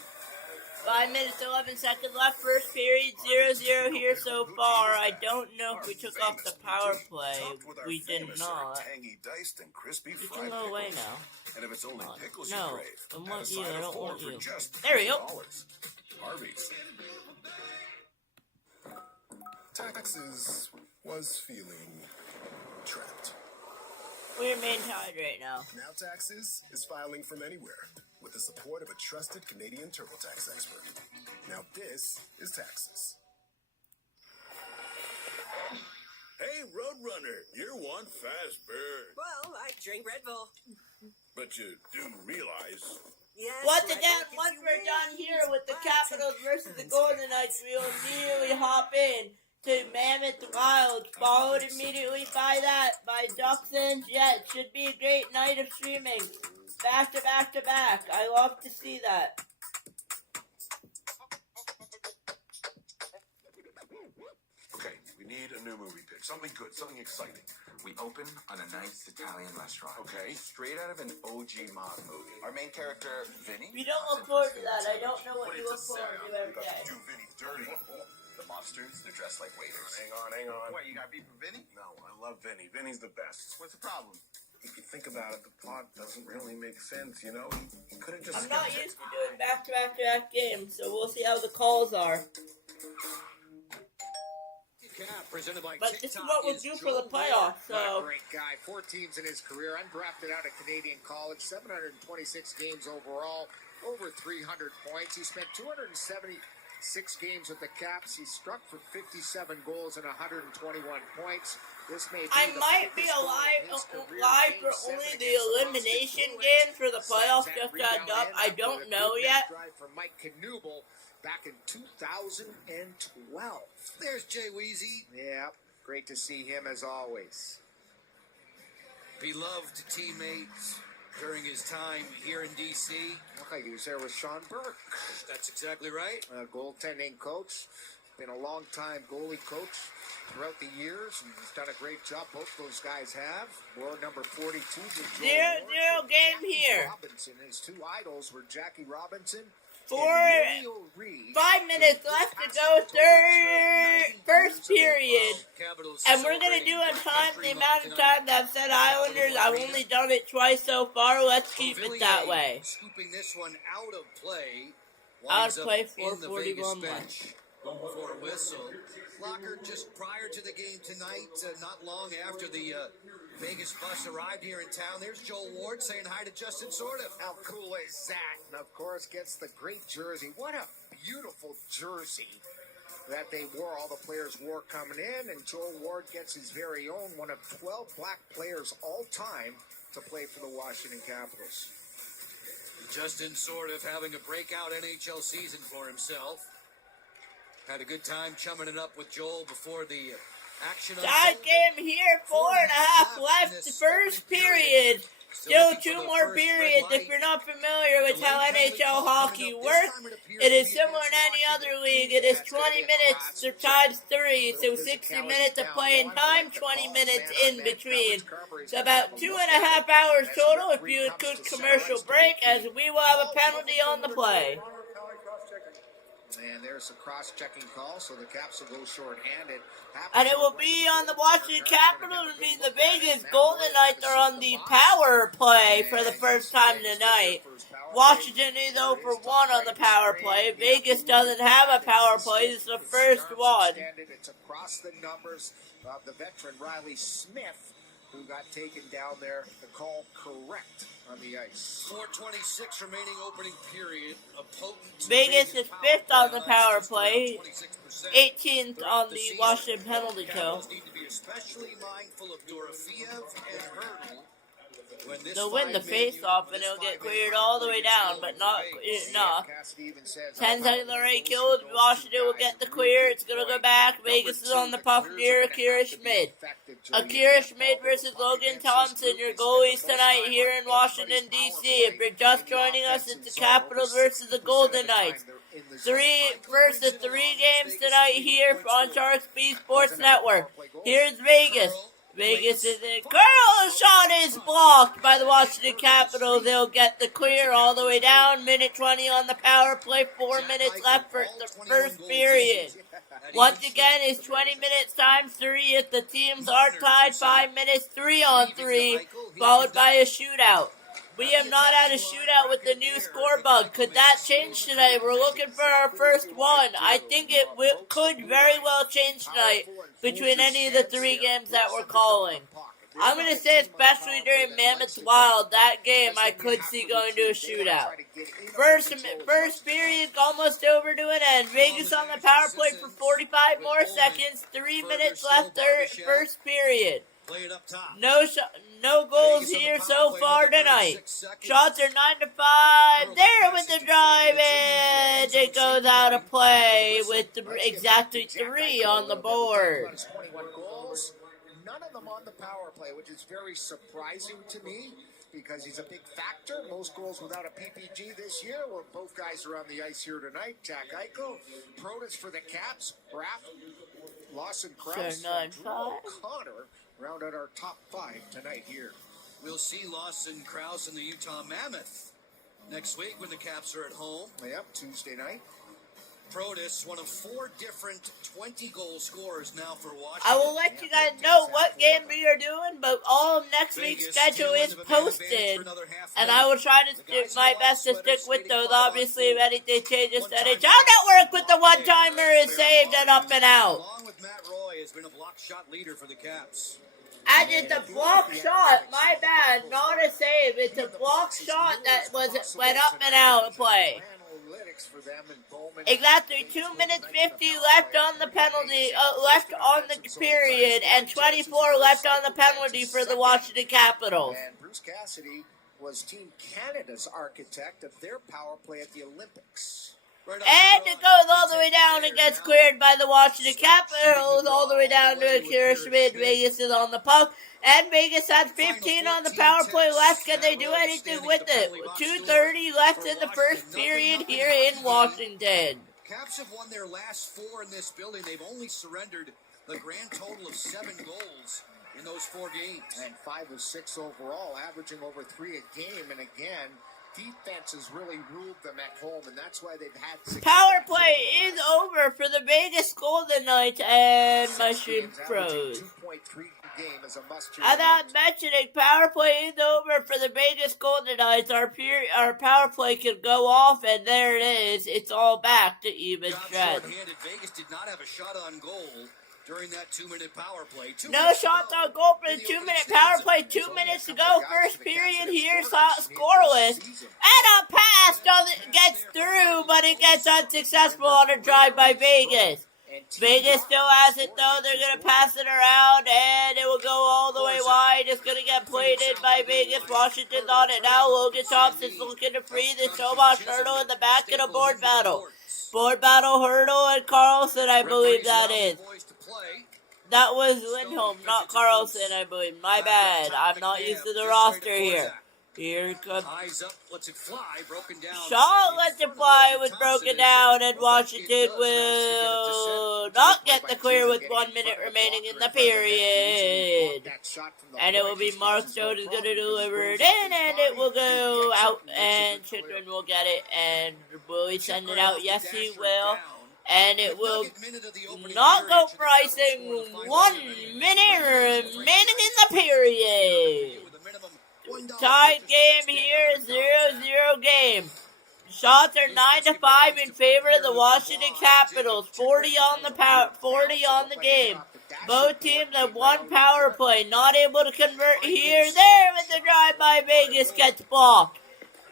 5 minutes, 11 seconds left. First period, 0-0 here so far. I don't know if we took off the power play. We did not. Tangy, diced, and crispy You fried can go away pickles. now. And if it's only pickles No, you crave, I add want a you. side I of don't 4 want for you. just There we go. $3. Arby's. Taxes was feeling trapped. We remain tied right now. Now Taxes is filing from anywhere with the support of a trusted Canadian TurboTax expert. Now this is Taxes. Hey, Roadrunner, you're one fast bird. Well, I drink Red Bull. But you do realize... Yes, Once Red again, Bull once gives you we're done wings. here with the Capitals versus the Golden Knights, we will immediately hop in to Mammoth Wild, followed immediately by Ducks and Jets. Should be a great night of streaming. Back to back to back. I love to see that. Okay, we need a new movie pick. Something good, something exciting. We open on a nice Italian restaurant. Okay. Straight out of an OG mob movie. Our main character, Vinny. We don't look forward to that. I don't know what you look forward to every day. Do Vinny dirty. The monsters, they're dressed like waiters. Hang on. What, you got beef with Vinny? No, I love Vinny. Vinny's the best. What's the problem? If you think about it, the plot doesn't really make sense, you know? He could have just I'm not skipped used to doing back-to-back games, so we'll see how the calls are. Presented by But this is TikTok what we'll do for the playoffs, What a so... great guy. 4 teams in his career. Undrafted out of Canadian college. 726 games overall. Over 300 points. He spent 276 games with the Caps. He struck for 57 goals and 121 points. This may be I might be alive for only the elimination game for the playoffs just got up. I don't know yet. Drive for Mike Knuble back in 2012. There's Jay Weezy. Yeah, great to see him as always. Beloved teammate during his time here in D.C. Looked like he was there with Sean Burke. That's exactly right. Goaltending coach. Been a long time goalie coach throughout the years, and he's done a great job. Both those guys have. War number 42. 0-0 game here. Robinson. His two idols were Jackie Robinson. 5 minutes left to go, first period. And we're going to do on time the amount of time that I've said Islanders. I've only done it twice so far. Let's keep it that way. Scooping this one out of play. Out of play, in the Vegas 4:41 bench. For a whistle. Locker just prior to the game tonight, not long after the Vegas bus arrived here in town. There's Joel Ward saying hi to Justin Sorda. How cool is that? And of course, gets the great jersey. What a beautiful jersey that they wore, all the players wore coming in, and Joel Ward gets his very own, one of 12 black players all time to play for the Washington Capitals. Justin sort of having a breakout NHL season for himself. Had a good time chumming it up with Joel before the action. That game here, 4.5 left the first period. Still 2 more periods. If you're not familiar with how NHL hockey works, it is similar to any other league. It is 20 minutes times 3, so 60 minutes of playing time, 20 minutes in between. So about 2.5 hours total if you include commercial break, as we will have a penalty on the play. And there's a cross-checking call, so the Caps will go short-handed. And it will be on the Washington Capitals. It means the Vegas Golden Knights are on the power play for the first time tonight. Washington is 0 for 1 on the power play. Vegas doesn't have a power play. This is the first one. It's across the numbers of the veteran Riley Smith, who got taken down there. The call correct on the ice. 4:26 remaining opening period. A potent Vegas is 5th on the power play, 18th on the Washington penalty kill. Need to be especially mindful of Dorofeev and Hurdle. They'll win the face-off and it'll get cleared all the way down, but not enough. 10 seconds already killed. Washington will get the clear. It's going to go back. Vegas is on the puck near Akira Schmid. Akira Schmid versus Logan Thompson, your goalies tonight here in Washington, D.C. If you're just joining us, it's the Capitals versus the Golden Knights. 3 games tonight here on Sharks Speed Sports Network. Here's Vegas. Vegas is in. Girl's shot is blocked by the Washington Capitals. They'll get the clear all the way down. Minute 20 on the power play. 4 minutes left for the first period. Once again, it's 20 minutes times 3 if the teams are tied. 5 minutes, 3-on-3, followed by a shootout. We have not had a shootout with the new score bug. Could that change today? We're looking for our first one. I think it could very well change tonight between any of the 3 games that we're calling. I'm going to say especially during Mammoth Wild, that game I could see going to a shootout. First period almost over to an end. Vegas on the power play for 45 more seconds. 3 minutes left first period. No goals here so far tonight. Shots are 9-5. There with the drive, and it goes out of play with exactly 3 on the board. 21 goals, none of them on the power play, which is very surprising to me because he's a big factor. Most goals without a PPG this year. Well, both guys are on the ice here tonight. Jack Eichel, Protas for the Caps, Raff, Lawson Krause, and Drew O'Connor round out our top 5 tonight here. We'll see Lawson Krause and the Utah Mammoth next week when the Caps are at home. Yep, Tuesday night. Protas, one of 4 different 20-goal scorers now for Washington. I will let you guys know what game we are doing, but all of next week's schedule is posted, and I will try to do my best to stick with those. Obviously, if anything changes, the NHL Network with the one-timer is saved and up and out. Along with Matt Roy, has been a block shot leader for the Caps. And it's a block shot, my bad, not a save. It's a block shot that went up and out play. Exactly 2 minutes 50 left on the penalty, left on the period, and 24 left on the penalty for the Washington Capitals. And Bruce Cassidy was Team Canada's architect of their power play at the Olympics. And it goes all the way down and gets cleared by the Washington Capitals, all the way down to Akira Schmid. Vegas is on the puck, and Vegas has 15 on the power play left. Can they do anything with it? 2:30 left in the first period here in Washington. Caps have won their last 4 in this building. They've only surrendered the grand total of 7 goals in those 4 games. And 5 of 6 overall, averaging over 3 a game. And again, defense has really ruled them at home, and that's why they've had success. Power play is over for the Vegas Golden Knights, and Mushroom froze. As I'm mentioning, power play is over for the Vegas Golden Knights. Our power play can go off, and there it is. It's all back to even strength. Vegas did not have a shot on goal during that 2-minute power play. No shots on goal for the 2-minute power play. 2 minutes to go. First period here, scoreless. And a pass gets through, but it gets unsuccessful on a drive by Vegas. Vegas still has it though. They're going to pass it around and it will go all the way wide. It's going to get plated by Vegas. Washington's on it now. Logan Thompson's looking to free the Tomas Hurdle in the back in a board battle. Board battle, Hurdle, and Carlson, I believe that is. That was Lindholm, not Carlson, I believe. My bad. I'm not used to the roster here. Here comes Shaw lets it fly was broken down, and Washington will not get the clear with 1 minute remaining in the period. And it will be Mark Stone who's going to deliver it in, and it will go out, and Children will get it. And will he send it out? Yes, he will. And it will not go for icing. 1 minute remaining in the period. Tied game here, 0-0 game. Shots are 9-5 in favor of the Washington Capitals. 40 on the game. Both teams have one power play. Not able to convert here. There with the drive by Vegas gets blocked.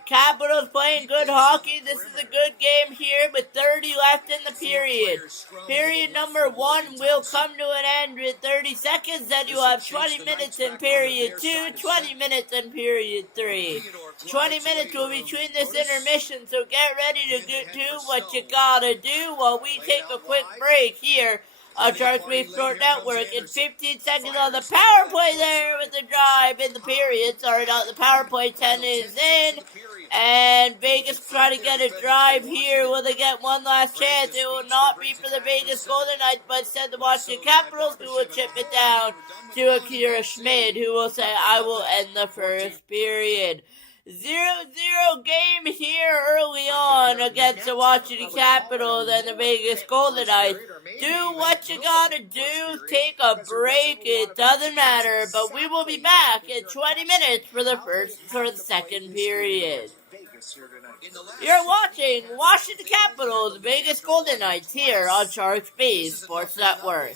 Capitals playing good hockey. This is a good game here with 30 left in the period. Period number 1 will come to an end with 30 seconds. Then you have 20 minutes in period 2, 20 minutes in period 3. 20 minutes will be between this intermission, so get ready to do what you gotta do while we take a quick break here on Sharks Beef Sport Network. In 15 seconds on the power play there with the drive in the period. Sorry, not the power play. 10 is in. And Vegas try to get a drive here. Will they get one last chance? It will not be for the Vegas Golden Knights, but instead the Washington Capitals, who will chip it down to Akira Schmid, who will say, I will end the first period. 0-0 game here early on against the Washington Capitals and the Vegas Golden Knights. Do what you gotta do. Take a break. It doesn't matter. But we will be back in 20 minutes for the second period. You're watching Washington Capitals, Vegas Golden Knights here on Sharks Beef Sports Network.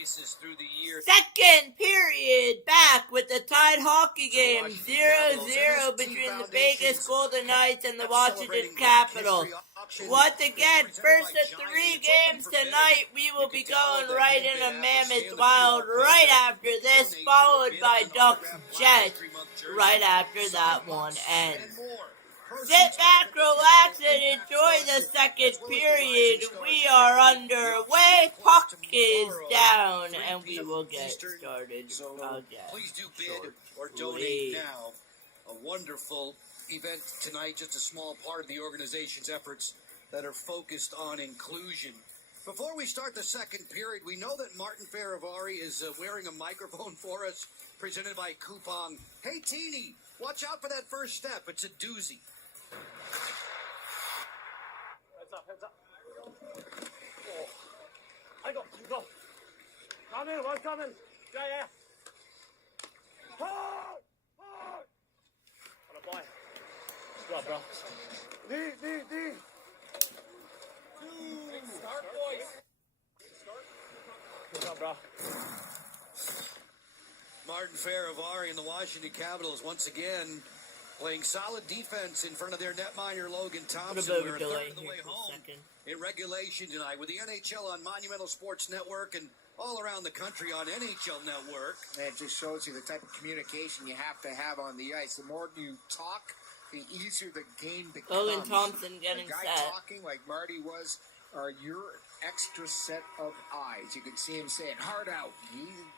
bases through the year. Second period, back with the tied hockey game, 0-0 between the Vegas Golden Knights and the Washington Capitals. Once again, first of 3 games tonight, we will be going right into Mammoth Wild right after this, followed by Ducks Jets right after that one ends. Sit back, relax, and enjoy the second period. We are underway. Puck is down, and we will get started again. Please do bid or donate now. A wonderful event tonight, just a small part of the organization's efforts that are focused on inclusion. Before we start the second period, we know that Martin Faravari is wearing a microphone for us, presented by Coupang. Hey, Teeny, watch out for that first step. It's a doozy. Heads up, heads up. Oh. I go. Come in, one's coming. Yeah. Hard! What a boy. Good job, bro. D. Start, boys. Good job, bro. Martin Faravari and the Washington Capitals once again playing solid defense in front of their netminder Logan Thompson. We're a third of the way home in regulation tonight with the NHL on Monumental Sports Network and all around the country on NHL Network. It just shows you the type of communication you have to have on the ice. The more you talk, the easier the game becomes. Logan Thompson getting the guy set. talking like Marty was are your extra set of eyes. You can see him saying, hard out.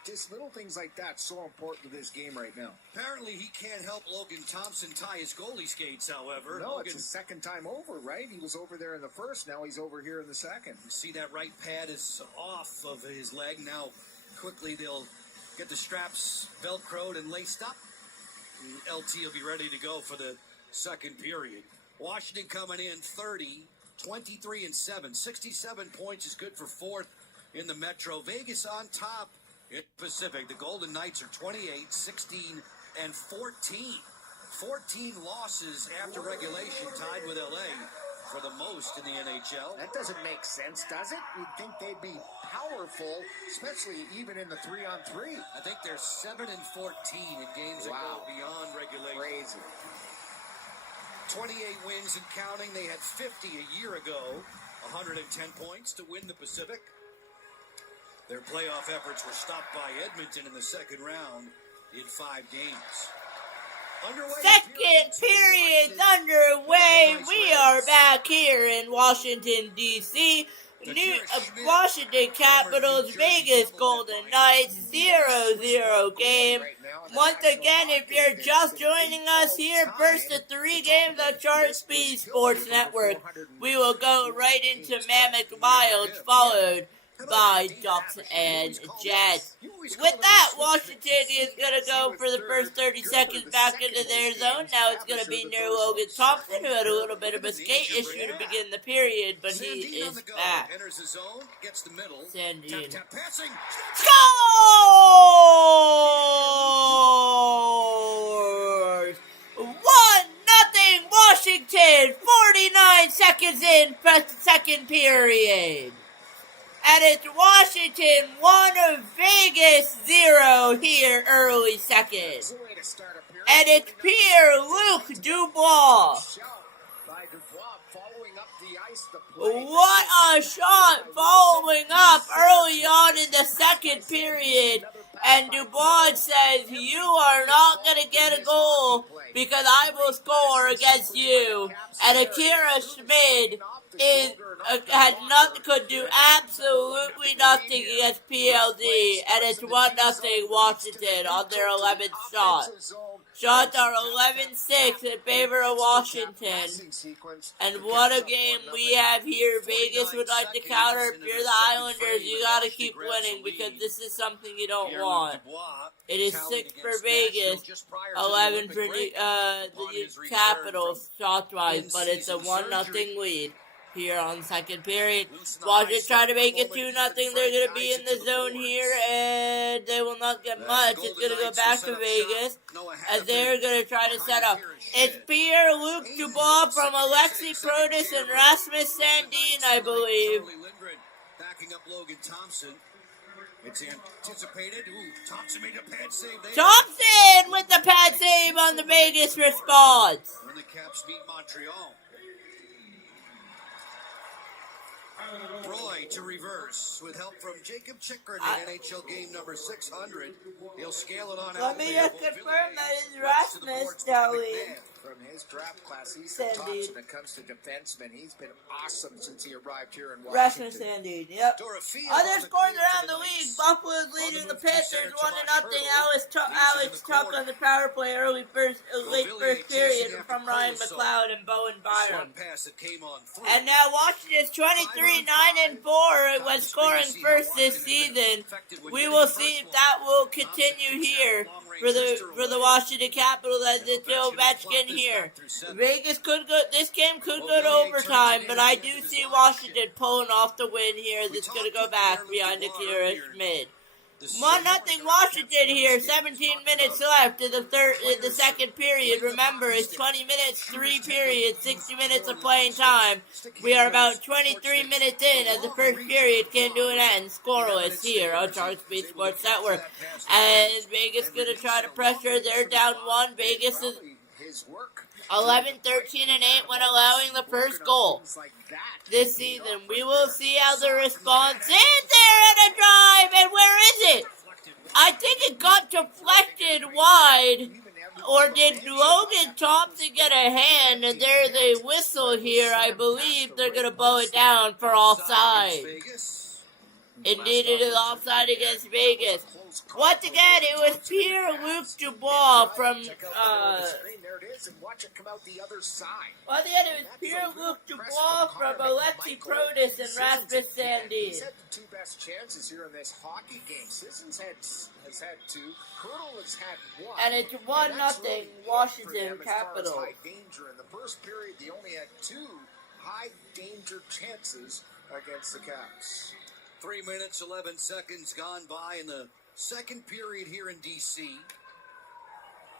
Just little things like that so important to this game right now. Apparently he can't help Logan Thompson tie his goalie skates, however. No, Logan, it's his second time over, right? He was over there in the first. Now he's over here in the second. You see that right pad is off of his leg. Now quickly they'll get the straps velcroed and laced up. LT will be ready to go for the second period. Washington coming in 23-7. 67 points is good for fourth in the Metro. Vegas on top in Pacific. The Golden Knights are 28, 16, and 14. 14 losses after regulation, tied with LA for the most in the NHL. That doesn't make sense, does it? You'd think they'd be powerful, especially even in the 3-on-3. I think they're 7 and 14 in games that go beyond regulation. Crazy. 28 wins and counting. They had 50 a year ago. 110 points to win the Pacific. Their playoff efforts were stopped by Edmonton in the second round in 5 games. Second period's underway. We are back here in Washington, D.C. Washington Capitals, Vegas Golden Knights, 0-0 game. Once again, if you're just joining us here, first of 3 games on Chart Speed Sports Network, we will go right into Mammoth Wild, followed by Ducks and Jets. With that, Washington is going to go for the first 30 seconds back into their zone. Now it's going to be near Logan Thompson, who had a little bit of a skate issue to begin the period, but he is back. Enters the zone, gets the middle. Sandin. Tap, passing. Scores! 1-0 Washington, 49 seconds in second period. And it's Washington 1, Vegas 0 here early second. And it's Pierre-Luc Dubois. What a shot following up early on in the second period. And Dubois says, you are not going to get a goal because I will score against you. And Akira Schmid could do absolutely nothing against PLD, and it's 1-0 Washington on their 11th shot. Shots are 11-6 in favor of Washington. And what a game we have here. Vegas would like to counter. If you're the Islanders, you gotta keep winning because this is something you don't want. It is 6 for Vegas, 11 for the Capitals shots-wise, but it's a 1-0 lead here on second period. Washington try to make it 2-0. They're going to be in the zone here, and they will not get much. It's going to go back to Vegas, as they're going to try to set up. It's Pierre-Luc Dubois from Alexi Protas and Rasmus Sandin, I believe. Backing up Logan Thompson. It's anticipated. Ooh, Thompson made a pad save there. Thompson with the pad save on the Vegas response. When the Caps beat Montreal. Roy to reverse with help from Jacob Chikrin in NHL game number 600. He'll scale it on out. Let me just confirm that is Rasmus Dahlin. From his draft class, he's Sandin. the tops when it comes to defensemen. He's been awesome since he arrived here in Rasmus Washington. Sandin, yep. Other scores around the league. Buffalo's leading the Panthers 1-0. Alex Tuck on the power play late first period from Ryan McLeod and Bowen Byram. And now Washington's 23-9-4 when scoring first this season. We will see if that will continue here for the Washington Capitals as it's Ovechkin here. Vegas could go. This game could go to overtime, but I do see Washington pulling off the win here. That's going to go back behind Akira Schmid. 1-0 Washington here. 17 minutes left in the second period. Remember, it's 20 minutes, 3 periods, 60 minutes of playing time. We are about 23 minutes in as the first period came to an end. Scoreless here on Shark Speed Sports Network. And Vegas going to try to pressure. They're down 1. Vegas is 11, 13, and 8 when allowing the first goal this season. We will see how the response is there at a drive. And where is it? I think it got deflected wide. Or did Logan Thompson get a hand? And there's a whistle here. I believe they're going to bow it down for offside. Indeed, it is offside against Vegas. Once again, it was Pierre-Luc Dubois from, There it is, and watch it come out the other side. Once again, it was Pierre-Luc Dubois from Alexi Protas and Rasmus Sandin. He's had the two best chances here in this hockey game. Sissons has had 2. Hurdle has had 1. And it's 1-0 Washington Capitals. High danger. In the first period, they only had 2 high danger chances against the Caps. 3 minutes, 11 seconds gone by in the second period here in D.C.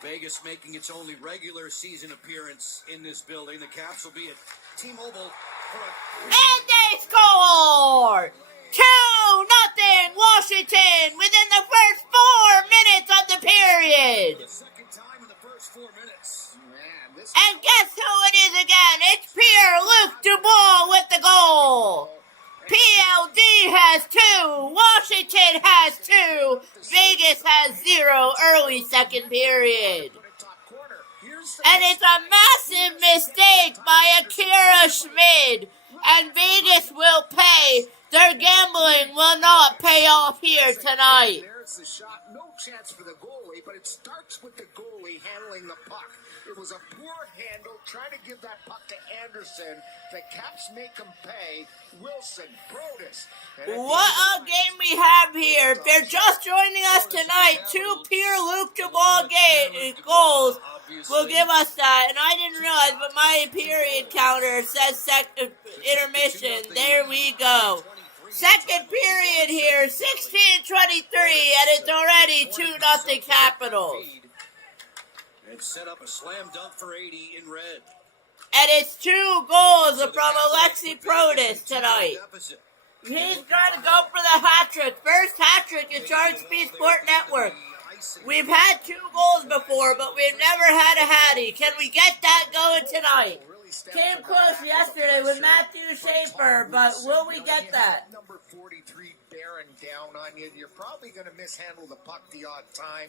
Vegas making its only regular season appearance in this building. The Caps will be at T-Mobile. And they score! 2-0 Washington within the first 4 minutes of the period. The second time in the first 4 minutes. And guess who it is again? It's Pierre-Luc Dubois with the goal. PLD has 2. Washington has 2. Vegas has 0 early second period. And it's a massive mistake by Akira Schmid. And Vegas will pay. Their gambling will not pay off here tonight. There's the shot. No chance for the goalie, but it starts with the goalie handling the puck. It was a poor handle, trying to give that puck to Anderson. The Caps make him pay. Wilson, Protas. What a game we have here. If you're just joining us tonight, 2 Pierre-Luc Dubois goals will give us that. And I didn't realize, but my period counter says intermission. There we go. Second period here, 16-23, and it's already 2-0 Capitals. And set up a slam dunk for 80 in red. And it's 2 goals from Alexi Protas tonight. He's trying to go for the hat-trick. First hat-trick in Shark Speed Sport Network. We've had 2 goals before, but we've never had a hattie. Can we get that going tonight? Came close yesterday with Matthew Schaefer, but will we get that? Number 43 bearing down on you. You're probably going to mishandle the puck the odd time.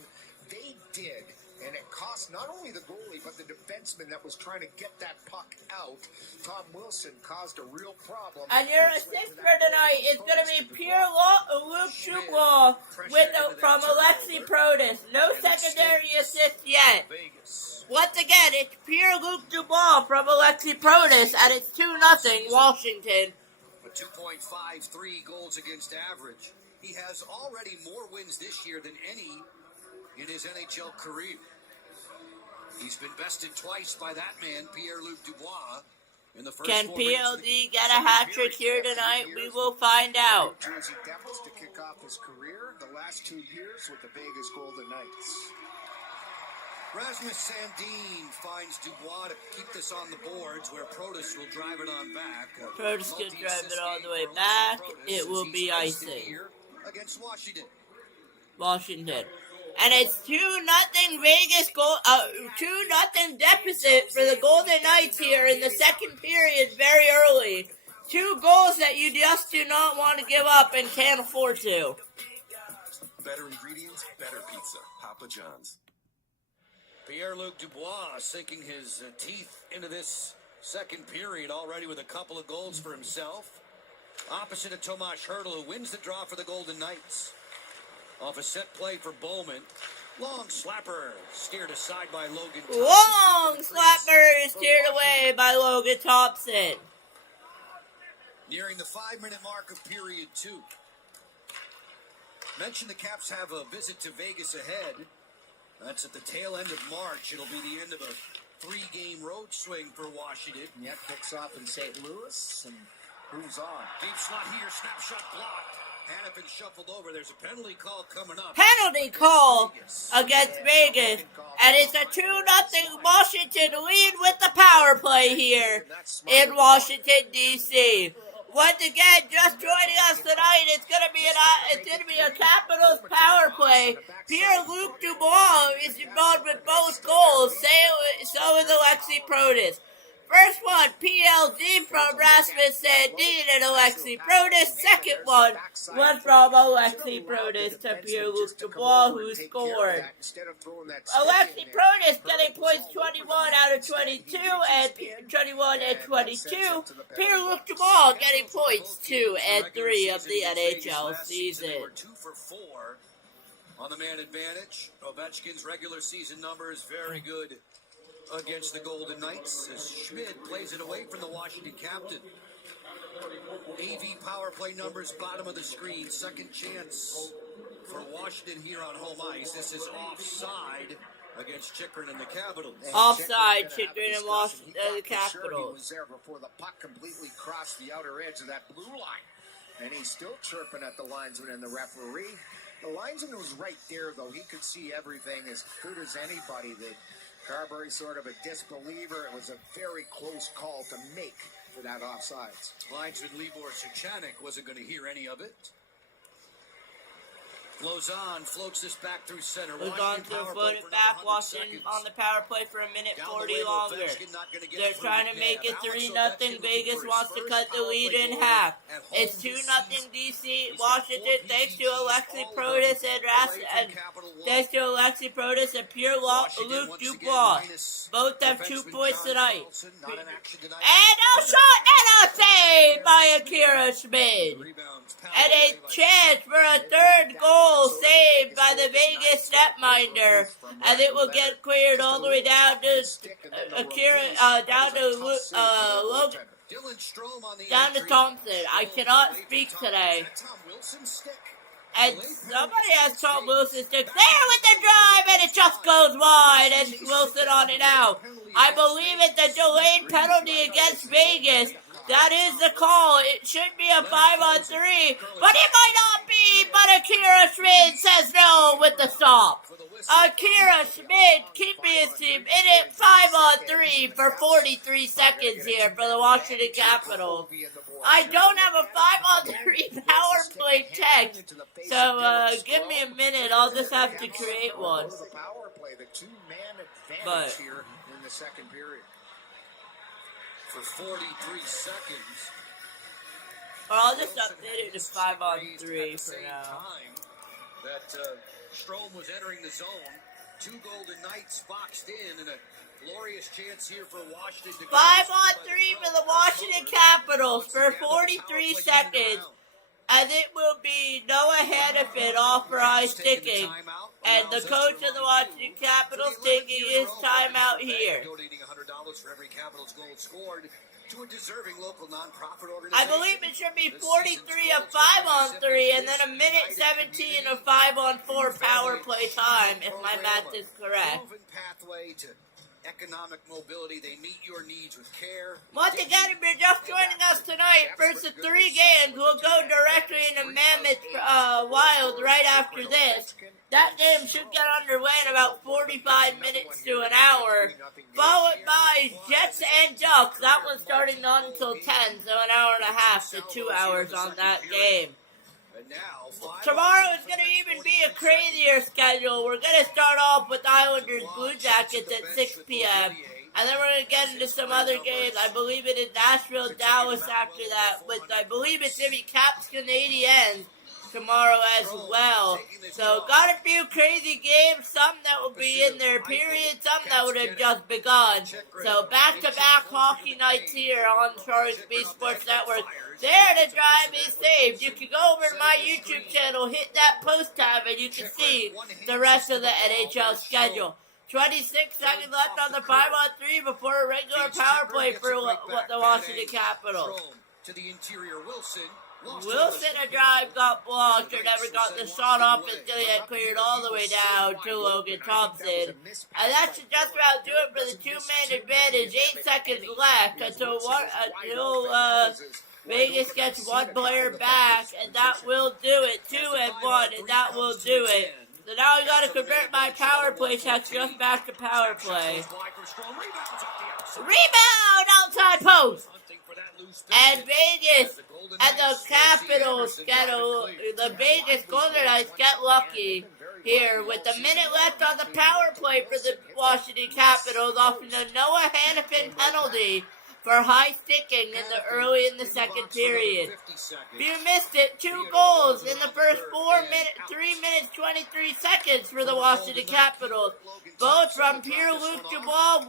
They did. And it cost not only the goalie, but the defenseman that was trying to get that puck out. Tom Wilson caused a real problem. And your assist for tonight is going to be Pierre-Luc Dubois from Alexi Protas. No secondary assist yet. Once again, it's Pierre-Luc Dubois from Alexi Protas, and it's 2-0 Washington. With 2.53 goals against average. He has already more wins this year than any in his NHL career. He's been bested twice by that man, Pierre-Luc Dubois. In the first Can PLD get a hat-trick here tonight? We will find out. Jersey Devils to kick off his career the last 2 years with the Vegas Golden Knights. Rasmus Sandin finds Dubois to keep this on the boards, where Protas will drive it on back. Protas can drive it all the way back. It will be icing. against Washington. Washington. And it's 2-0 Vegas goal, 2-0 deficit for the Golden Knights here in the second period very early. 2 goals that you just do not want to give up and can't afford to. Better ingredients, better pizza. Papa John's. Pierre-Luc Dubois sinking his teeth into this second period already with a couple of goals for himself. Opposite of Tomas Hertl, who wins the draw for the Golden Knights. Off a set play for Bowman. Long slapper steered aside by Logan Thompson. Long slapper steered away by Logan Thompson. Nearing the 5-minute mark of period 2. Mentioned the Caps have a visit to Vegas ahead. That's at the tail end of March. It'll be the end of a 3-game road swing for Washington. Yet kicks off in St. Louis and moves on. Deep slot here, snapshot blocked. Hannafin shuffled over. There's a penalty call coming up. Penalty call against Vegas. And it's a 2-0 Washington lead with the power play here in Washington, D.C. Once again, just joining us tonight, it's gonna be a Capitals power play. Pierre-Luc Dubois is involved with both goals. So is Alexi Protas. First one, PLD from Rasmus Sandin and Alexi Protas. Second one was from Alexi Protas to Pierre-Luc Dubois, who scored. Alexi Protas getting points 21 out of 22 and 21 and 22. Pierre-Luc Dubois getting points 2 and 3 of the NHL season. 2 for 4 on the man advantage. Ovechkin's regular season number is very good against the Golden Knights as Schmidt plays it away from the Washington captain. AV power play numbers bottom of the screen. Second chance for Washington here on home ice. This is offside against Chychrun and the Capitals. Offside, Chychrun and the Capitals. He was there before the puck completely crossed the outer edge of that blue line. And he's still chirping at the linesman and the referee. The linesman was right there, though. He could see everything as good as anybody. That Carberry sort of a disbeliever. It was a very close call to make for that offsides. Linesman Libor Suchanek wasn't going to hear any of it. Lozon floats this back through center. Lozon to float it back. Washington on the power play for a minute 40 longer. They're trying to make it 3-0. Vegas wants to cut the lead in half. It's 2-0 DC. Washington thanks to Alexi Protas and thanks to Alexi Protas and Pierre-Luc Dubois. Both have 2 points tonight. And a shot and a save by Akira Schmid. And a chance for a third goal saved by the Vegas netminder, and it will get cleared all the way down to down to Thompson. I cannot speak today. And somebody has Tom Wilson stick there with the drive, and it just goes wide, and Wilson on it out. I believe it's a delayed penalty against Vegas. That is the call. It should be a 5-on-3, but it might not be. But Akira Schmid says no with the stop. Akira Schmid keeping his team in it 5-on-3 for 43 seconds here for the Washington Capitals. I don't have a 5-on-3 power play text, so give me a minute. I'll just have to create one. But here in the second period. For 43 seconds. Or I'll just update it to 5-on-3 for now. That Strome was entering the zone. 2 Golden Knights boxed in, and a glorious chance here for Washington to 5-on-3 for the Washington Capitals for 43 seconds. And it will be Noah Hannafin authorized sticking. And the coach of the Washington Capitals taking his timeout here. Donating $100 for every Capitals goal scored to a deserving local nonprofit organization. I believe it should be 43 of 5-on-3 and then a minute 17 of 5-on-4 power play time, if my math is correct. Proven pathway to economic mobility. They meet your needs with care. Once again, if you're just joining us tonight, first of 3 games will go directly into Mammoth Wild right after this. That game should get underway in about 45 minutes to an hour, followed by Jets and Ducks. That one's starting not until 10, so an hour and a half to 2 hours on that game. And now, tomorrow is going to even be a crazier schedule. We're going to start off with Islanders Blue Jackets at 6 p.m. And then we're going to get into some other games. I believe it is Nashville, Dallas after that. But I believe it's going to be Caps Canadiens tomorrow as well. So got a few crazy games. Some that will be in their period. Some that would have just begun. So back-to-back hockey nights here on Sharks Beat Sports Network. There to drive is saved. You can go over to my YouTube channel, hit that post tab, and you can see the rest of the NHL schedule. 26 seconds left on the 5-on-3 before a regular power play for the Washington Capitals. To the interior, Wilson. Wilson, a drive got blocked or never got the shot off until he had cleared all the way down to Logan Thompson. And that should just about do it for the two-man advantage. 8 seconds left until Vegas gets one player back, and that will do it. 2-1, and that will do it. So now I gotta convert my power play checks just back to power play. Rebound outside post! And Vegas and the Capitals the Vegas Golden Knights get lucky here with a minute left on the power play for the Washington Capitals off of the Noah Hannafin penalty for high sticking early in the second period. If you missed it, 2 goals in the first 3 minutes, 23 seconds for the Washington Capitals. Both from Pierre-Luc Dubois,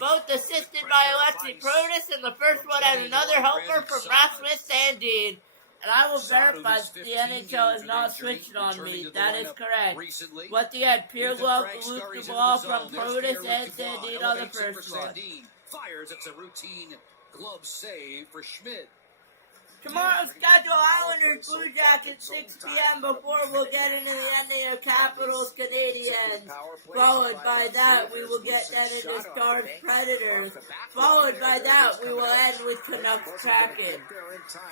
both assisted by Alexi Protas, and the first one had another helper from Rasmus Sandin. And I will verify that the NHL is not switched on me. That is correct. What they had, Pierre-Luc Dubois from Protas and Sandin on the first one. Fires, it's a routine glove save for Schmidt. Tomorrow's schedule, Islanders Blue Jackets 6 p.m. before we'll get into the ending of Capitals Canadiens. Followed by that, we will get then into Stars Predators. Followed by that, we will end with Canucks Kraken.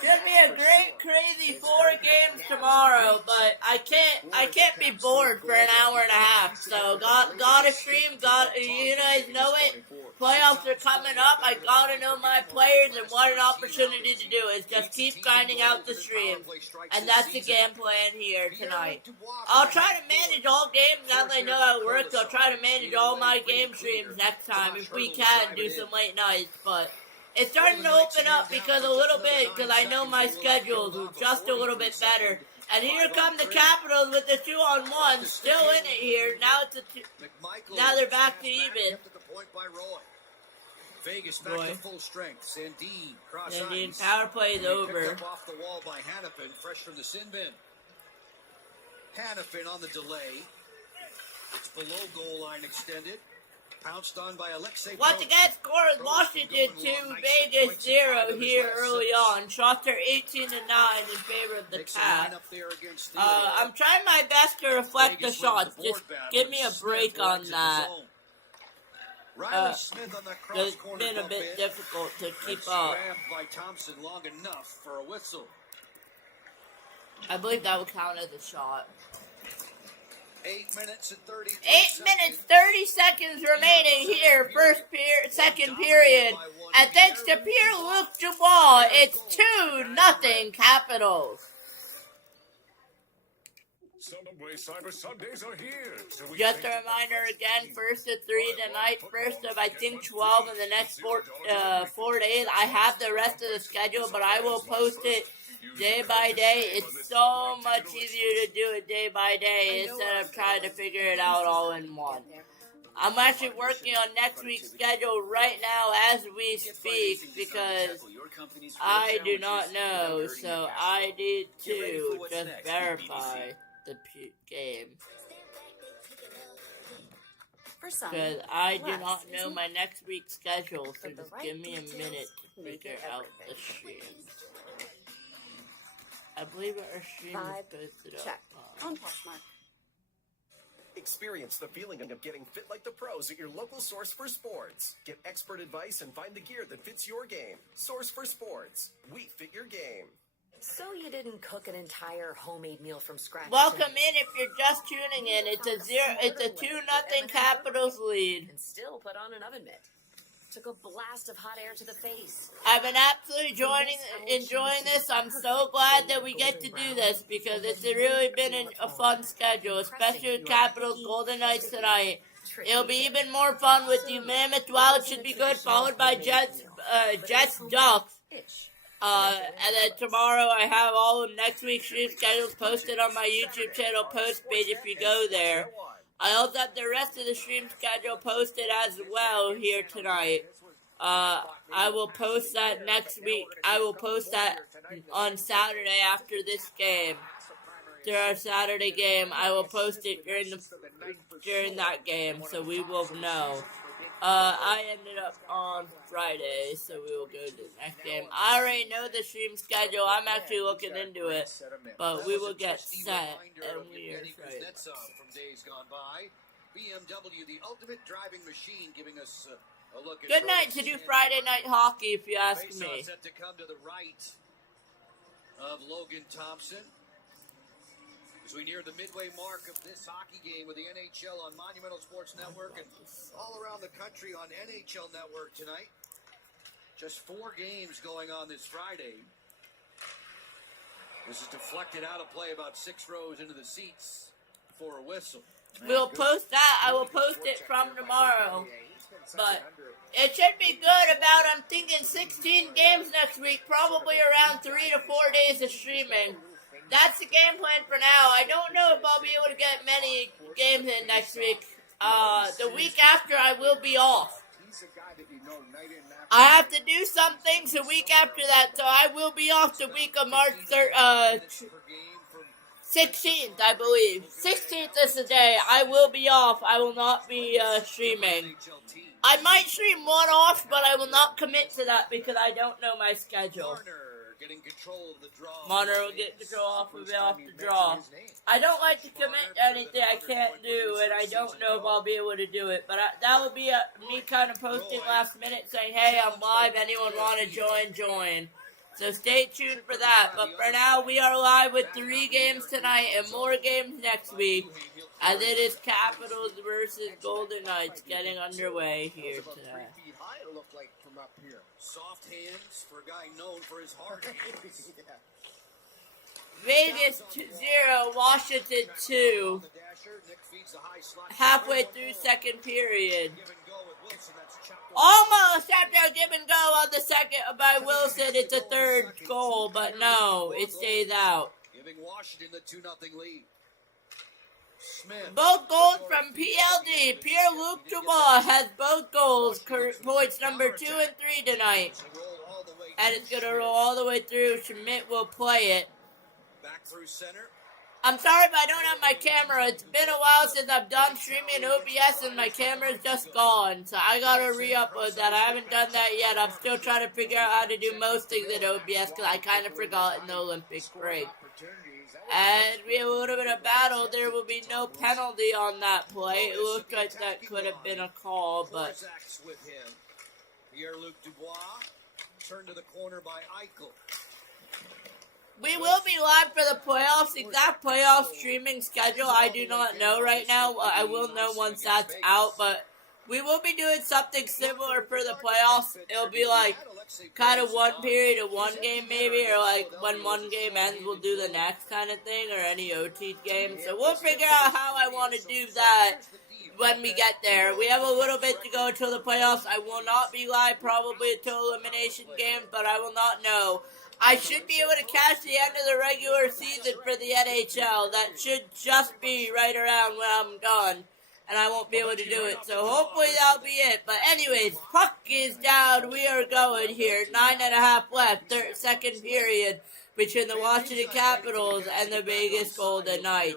Should be a great, crazy 4 games tomorrow, but I can't be bored for an hour and a half. So gotta stream, you guys know it. Playoffs are coming up. I gotta know my players, and what an opportunity to do is just keep grinding out the streams. And that's the game plan here tonight. I'll try to manage all games now that I know how it works. I'll try to manage all my game streams next time if we can do some late nights. But it's starting to open up because I know my schedule is just a little bit better. And here come the Capitals with the 2-on-1, still in it here. Now now they're back to even. Vegas back to full strength. Sandin power play is over. Off the wall by Hannafin, fresh from the sin bin. Hannafin on the delay. It's below goal line extended. Pounced on by Alexei. Once again, score is Washington 2, Vegas 0 here early on. Shots are 18-9 in favor of the Caps. I'm trying my best to reflect the shots. Just give me a break on that. It's been a bit difficult to keep up. By Thompson long enough for a whistle. I believe that would count as a shot. 8 minutes and 30 seconds remaining here, second period. And thanks to Pierre-Luc Dubois, it's 2-0 Capitals. Subway Cyber Sundays are here. Just a reminder again, first of 3 tonight, first of I think 12 in the next 4 days. I have the rest of the schedule, but I will post it day by day. It's so much easier to do it day by day instead of trying to figure it out all in one. I'm actually working on next week's schedule right now as we speak because I do not know, so I need to just verify the game. Because I do not know my next week's schedule, so just give me a minute to figure out the streams. I believe our stream is posted up. On Poshmark. Experience the feeling of getting fit like the pros at your local Source for Sports. Get expert advice and find the gear that fits your game. Source for Sports. We fit your game. So you didn't cook an entire homemade meal from scratch. Welcome in if you're just tuning in. It's a 2-0 Capitals lead. And still put on an oven mitt. took a blast of hot air to the face. I've been absolutely enjoying this. I'm so glad that we get to do this because it's really been a fun schedule, especially with Capitals Golden Knights tonight. It'll be even more fun with the Mammoth Wild. Should be good, followed by Jets Ducks. And then tomorrow I have all of next week's stream schedules posted on my YouTube channel post page if you go there. I also have the rest of the stream schedule posted as well here tonight. I will post that next week. I will post that on Saturday after this game. During our Saturday game, I will post it during that game, so we will know. I ended up on Friday, so we will go to the next game. I already know the stream schedule. I'm actually looking into it, but we will get set, and we are right. From days gone by, BMW, the ultimate driving machine, giving us a look at good night to do Friday night hockey, if you ask me. Set to come to the right of Logan Thompson. As we near the midway mark of this hockey game with the NHL on Monumental Sports Network and all around the country on NHL Network tonight. Just 4 games going on this Friday. This is deflected out of play about 6 rows into the seats for a whistle. We'll post that. I will post it from tomorrow. But it should be good about, I'm thinking, 16 games next week. Probably around 3 to 4 days of streaming. That's the game plan for now. I don't know if I'll be able to get many games in next week. The week after, I will be off. I have to do some things the week after that, so I will be off the week of March 16th, I believe. 16th is the day. I will be off. I will not be streaming. I might stream one off, but I will not commit to that because I don't know my schedule. Getting control of the draw. Monter will get control off the draw. I don't like to commit to anything I can't do, and I don't know if I'll be able to do it. But that will be me kind of posting last minute saying, hey, I'm live. Anyone want to join. So stay tuned for that. But for now, we are live with 3 games tonight and more games next week. As it is Capitals versus Golden Knights getting underway here today. Soft hands for a guy known for his hard hands. Vegas 0, Washington 2. Halfway through second period. Almost after a give and go on the second by Wilson, it's a third goal, but no, it stays out. Giving Washington the 2-0 lead. Smith. Both goals from PLD. Pierre-Luc Dubois has both goals, points number 2 and 3 tonight. And it's going to roll all the way through. Schmidt will play it. Back through center. I'm sorry if I don't have my camera. It's been a while since I've done streaming in OBS and my camera's just gone. So I got to re-upload that. I haven't done that yet. I'm still trying to figure out how to do most things in OBS because I kind of forgot in the Olympic break. And we have a little bit of battle. There will be no penalty on that play. It looked like that could have been a call, but with him. Pierre-Luc Dubois turned to the corner by Eichel. We will be live for the playoffs. Exact playoff streaming schedule I do not know right now. I will know once that's out, but we will be doing something similar for the playoffs. It'll be like kind of one period of one game maybe, or like when one game ends we'll do the next kind of thing, or any OT game. So we'll figure out how I want to do that when we get there. We have a little bit to go until the playoffs. I will not be live probably until elimination games, but I will not know. I should be able to catch the end of the regular season for the NHL. That should just be right around when I'm done, and I won't be able to do it. So hopefully that'll be it. But anyways, puck is down. We are going here. 9.5 left. Second period between the Washington Capitals and the Vegas Golden Knights.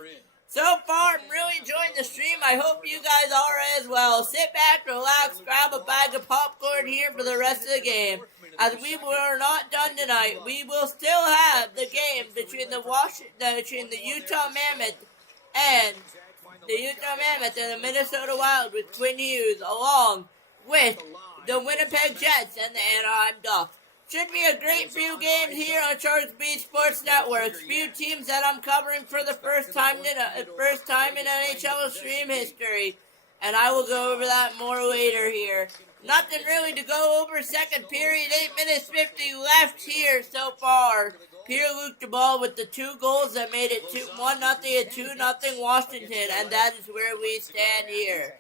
So far, I'm really enjoying the stream. I hope you guys are as well. Sit back, relax, grab a bag of popcorn here for the rest of the game. As we were not done tonight, we will still have the game between the Utah Mammoth and the Minnesota Wild with Quinn Hughes, along with the Winnipeg Jets and the Anaheim Ducks. Should be a great few games here on Sharks Beach Sports Network. Few teams that I'm covering for the first time in NHL stream history, and I will go over that more later here. Nothing really to go over. Second period, 8 minutes 50 left here so far. Pierre-Luc Dubois with the 2 goals that made it 1-0 and 2-0 Washington, and that is where we stand here.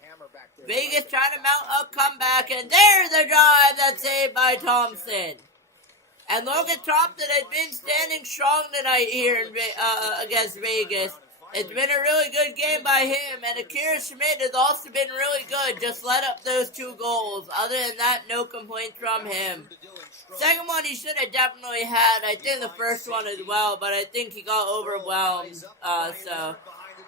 Vegas trying to mount a comeback, and there's the drive that's saved by Thompson. And Logan Thompson has been standing strong tonight here against Vegas. It's been a really good game by him, and Akira Schmidt has also been really good. Just let up those 2 goals. Other than that, no complaints from him. Second one he should have definitely had. I think the first one as well, but I think he got overwhelmed. So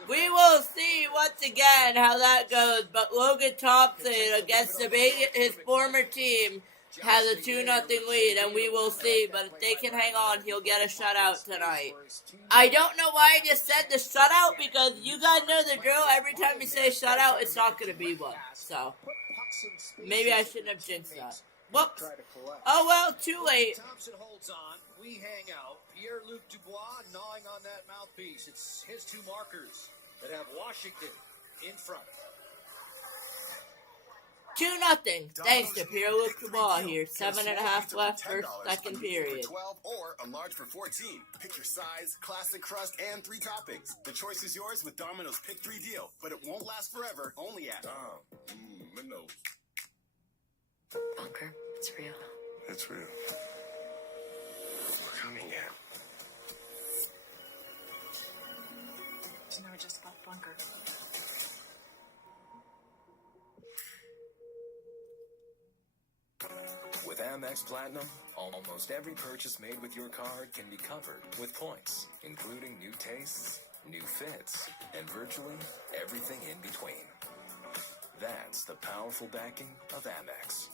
we will see once again how that goes. But Logan Thompson against his former team has a 2-0 lead, and we will see. But if they can hang on, he'll get a shutout tonight. I don't know why I just said the shutout, because you guys know the drill. Every time you say shutout, it's not going to be one. So maybe I shouldn't have jinxed that. Whoops. Oh well, too late. Thompson holds on. We hang out. Pierre-Luc Dubois gnawing on that mouthpiece. It's his 2 markers that have Washington in front. 2-0. Thanks to Pierre-Luc Dubois here. 7.5 left for second period. 12 or a large for 14. Pick your size, classic crust, and 3 toppings. The choice is yours with Domino's Pick 3 deal, but it won't last forever. Only at Domino's. Bunker, it's real. It's real. We're coming in. It's never just about Bunker. With Amex Platinum, almost every purchase made with your card can be covered with points, including new tastes, new fits, and virtually everything in between. That's the powerful backing of Amex.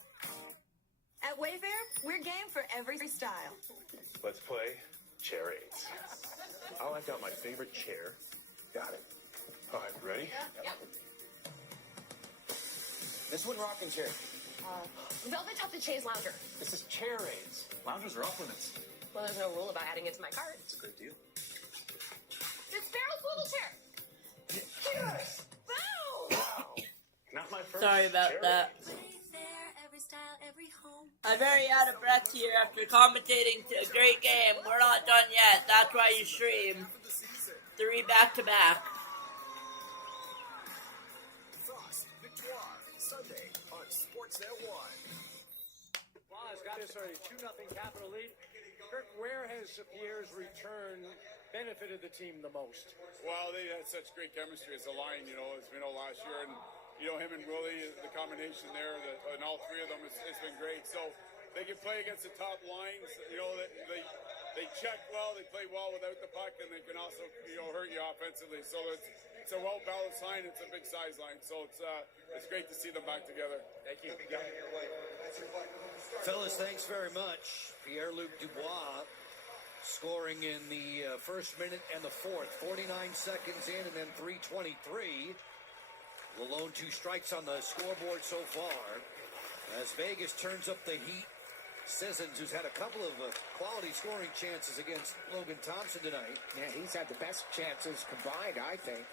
At Wayfair, we're game for every style. Let's play charades. I'll act out my favorite chair. Got it. All right, ready? Yep. This one rocking chair. Velvet Tufted Chaise Lounger. This is charades. Loungers are off limits. Well, there's no rule about adding it to my cart. It's a great deal. It's Farrell's Little Chair. Yes! Wow! Not my first. Sorry about charade. that. I'm very out of breath here after commentating a great game. We're not done yet. That's why you stream 3 back-to-back. Frost Victoire, Sunday on Sportsnet 1. Well, has got this already 2-0 Capital lead. Kirk, where has Pierre's return benefited the team the most? Well, they had such great chemistry as a line, as we know last year, and him and Willie, the combination there, and all 3 of them, it's been great. So they can play against the top lines. They check well, they play well without the puck, and they can also hurt you offensively. So it's a well balanced line. It's a big size line. So it's great to see them back together. Thank you. Fellas, thanks very much. Pierre-Luc Dubois scoring in the first minute and the fourth. 49 seconds in and then 3:23. The lone 2 strikes on the scoreboard so far. As Vegas turns up the heat, Sissons, who's had a couple of quality scoring chances against Logan Thompson tonight. Yeah, he's had the best chances combined, I think.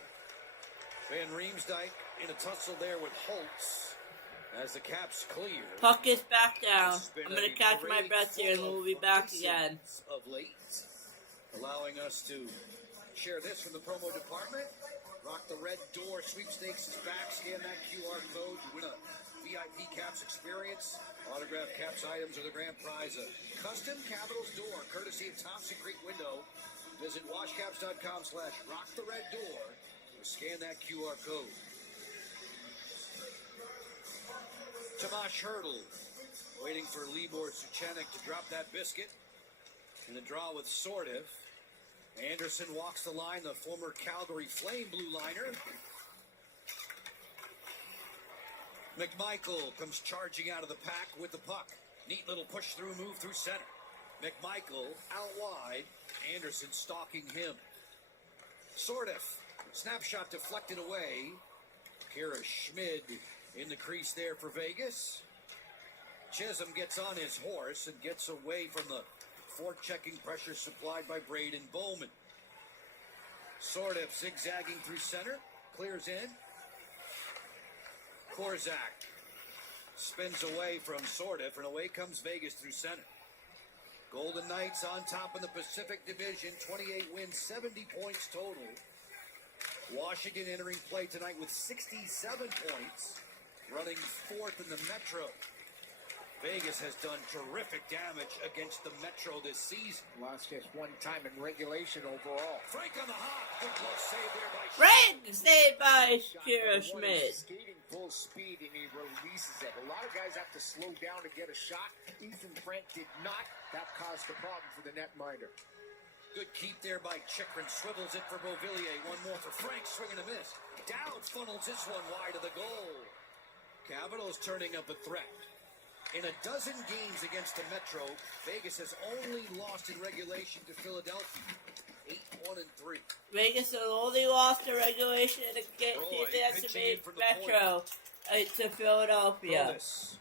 Van Riemsdyk in a tussle there with Holtz as the Caps clear. Puck is back down. I'm going to catch my breath here and we'll be back again. Of late, allowing us to share this from the promo department. Rock the Red Door sweepstakes is back. Scan that QR code to win a VIP Caps experience. Autographed Caps items are the grand prize. A custom Capitals door, courtesy of Thompson Creek Window. Visit washcaps.com/rockthereddoor to scan that QR code. Tomas Hertl waiting for Libor Suchanek to drop that biscuit. In the draw with Sordiv. Anderson walks the line, the former Calgary Flame blue liner. McMichael comes charging out of the pack with the puck. Neat little push-through move through center. McMichael out wide. Anderson stalking him. Sordiv, snapshot deflected away. Kira Schmid in the crease there for Vegas. Chisholm gets on his horse and gets away from the forechecking pressure supplied by Braden Bowman. Sordiv zigzagging through center. Clears in. Korzak spins away from Sordiff, and away comes Vegas through center. Golden Knights on top in the Pacific Division, 28 wins, 70 points total. Washington entering play tonight with 67 points, running fourth in the Metro. Vegas has done terrific damage against the Metro this season. Lost just one time in regulation overall. Frank on the hop. Good glove save there by Frank saved by Shiro Schmidt. Skating full speed and he releases it. A lot of guys have to slow down to get a shot. Ethan Frank did not. That caused a problem for the netminder. Good keep there by Chikrin. Swivels it for Beauvillier. One more for Frank. Swing and a miss. Dowd funnels this one wide of the goal. Capitals turning up a threat. In a dozen games against the Metro, Vegas has only lost in regulation to Philadelphia. 8-1-3. Vegas has only lost in regulation against the Metro to Philadelphia. Provis.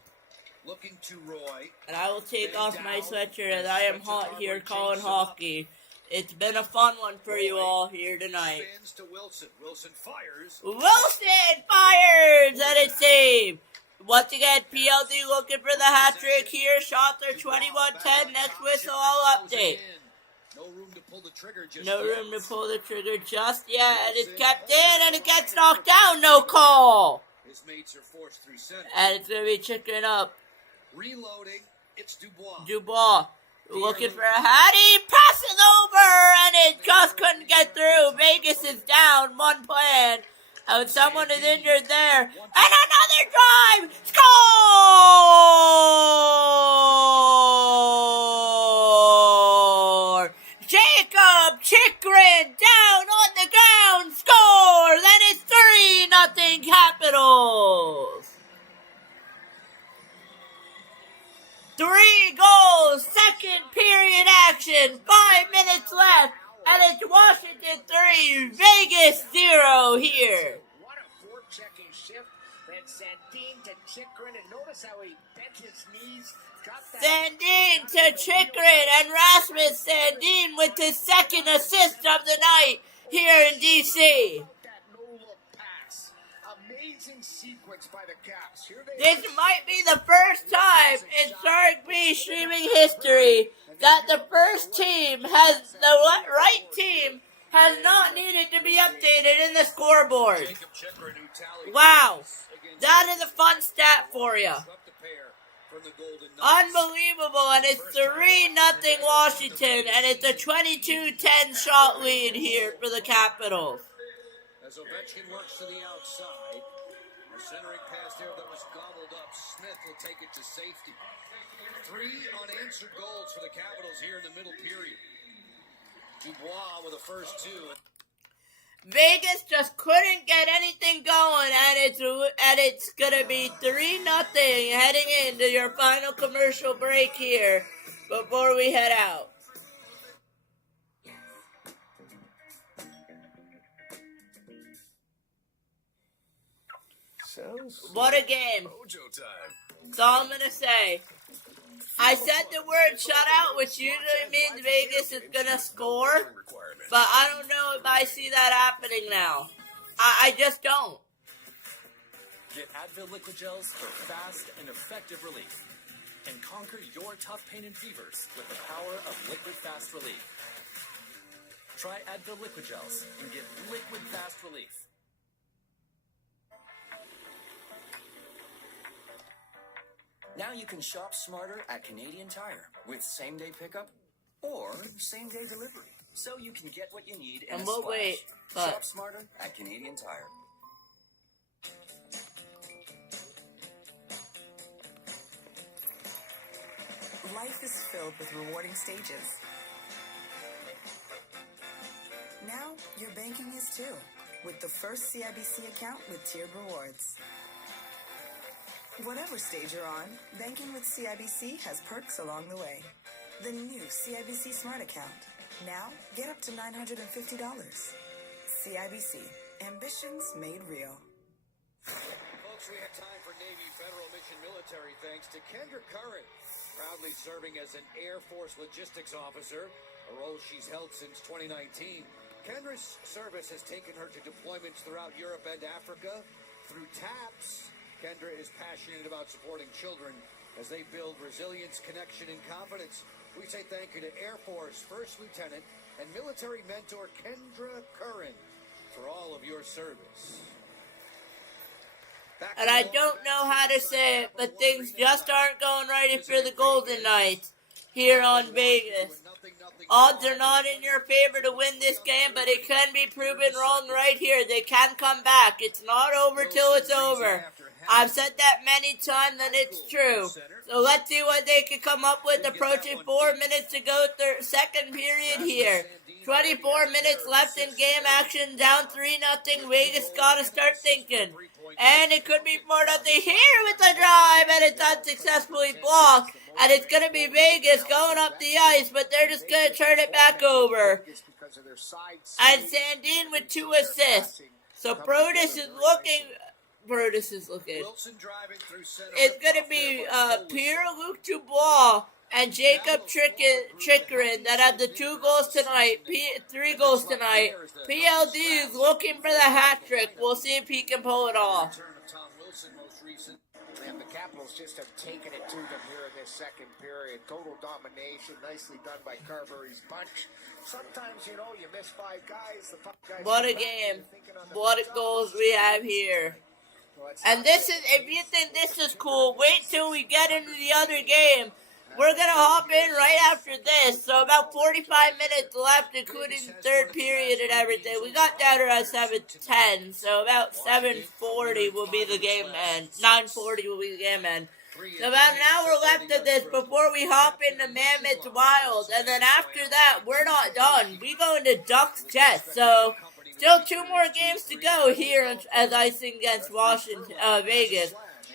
Looking to Roy. And I will take off my sweatshirt as I am hot here calling hockey. It's been a fun one for you all here tonight. Spins to Wilson. Wilson fires. Wilson fires! And it's saved. Once again, PLD looking for the hat trick here. Shots are 21-10. Next whistle, I'll update. No room to pull the trigger just No yet. room to pull the trigger just yet. And it's kept in and it gets knocked down. No call. His mates are forced through center. And it's going to be chicken up. Reloading. It's Dubois. Dubois looking for a hat. He passes over and it just couldn't get through. Vegas is down. One plan. And someone is injured there. And another drive! Score! Jacob Chikrin down on the ground. Score! Then it's 3-0 Capitals. 3 goals. Second period action. 5 minutes left. And it's Washington 3, Vegas 0 here. What a forechecking shift. Then Sandin to Chikrin, and notice how he bent his knees. Sandin to Chikrin, and Rasmus Sandin with his second assist of the night here in D.C. That no-look pass. Amazing sequence by the Caps. Here they This might be the first time in Sark B streaming history that the first team has, the right team has not needed to be updated in the scoreboard. Wow, that is a fun stat for you. Unbelievable, and it's 3-0 Washington, and it's a 22-10 shot lead here for the Capitals. As Ovechkin works to the outside, a centering pass there that was gobbled up. Smith will take it to safety. 3 unanswered goals for the Capitals here in the middle period. Dubois with the first 2. Vegas just couldn't get anything going, and it's gonna be 3-0 heading into your final commercial break here before we head out. What a game. Mojo time. That's all I'm gonna say. I said the word shutout, which usually means Vegas is gonna score, but I don't know if I see that happening now. I just don't. Get Advil Liquid Gels for fast and effective relief. And conquer your tough pain and fevers with the power of Liquid Fast Relief. Try Advil Liquid Gels and get liquid fast relief. Now you can shop smarter at Canadian Tire with same-day pickup or same-day delivery. So you can get what you need in And a we'll splash. wait, but- Shop smarter at Canadian Tire. Life is filled with rewarding stages. Now, your banking is too, with the first CIBC account with tiered rewards. Whatever stage you're on, banking with CIBC has perks along the way. The new CIBC Smart Account. Now, get up to $950. CIBC. Ambitions made real. Folks, we have time for Navy Federal Mission Military thanks to Kendra Curran, proudly serving as an Air Force Logistics Officer, a role she's held since 2019. Kendra's service has taken her to deployments throughout Europe and Africa, through TAPS, Kendra is passionate about supporting children as they build resilience, connection, and confidence. We say thank you to Air Force First Lieutenant and military mentor Kendra Curran for all of your service. And I don't know how to say it, but things just aren't going right for the Golden Knights here on Vegas. Odds are not in your favor to win this game, but it can be proven wrong right here. They can come back. It's not over till it's over. I've said that many times, and it's true. So let's see what they can come up with. Approaching 4 minutes to go, second period here. 24 minutes left in game action, down 3-0. Vegas got to start thinking. And it could be 4-0 here with the drive, and it's unsuccessfully blocked. And it's going to be Vegas going up the ice, but they're just going to turn it back over. And Sandin with 2 assists. So Brodus is looking. It's going to be Pierre-Luc Dubois and Jacob Chikrin that have the 2 goals tonight, 3 goals tonight. PLD is looking for the hat trick. We'll see if he can pull it off. And the Capitals just have taken it to them here in this second period. Total domination, nicely done by Carberry's bunch. Sometimes, you know, you miss 5 guys. The 5 guys. What a game. What goals we have here. And this is, if you think this is cool, wait till we get into the other game. We're going to hop in right after this. So about 45 minutes left, including the third period and everything. We got down around 7:10, so about 7:40 will be the game end. 9:40 will be the game end. So about an hour left of this before we hop into Mammoth Wild. And then after that, we're not done. We go into Ducks Jets. So still 2 more games to go here as icing against Vegas.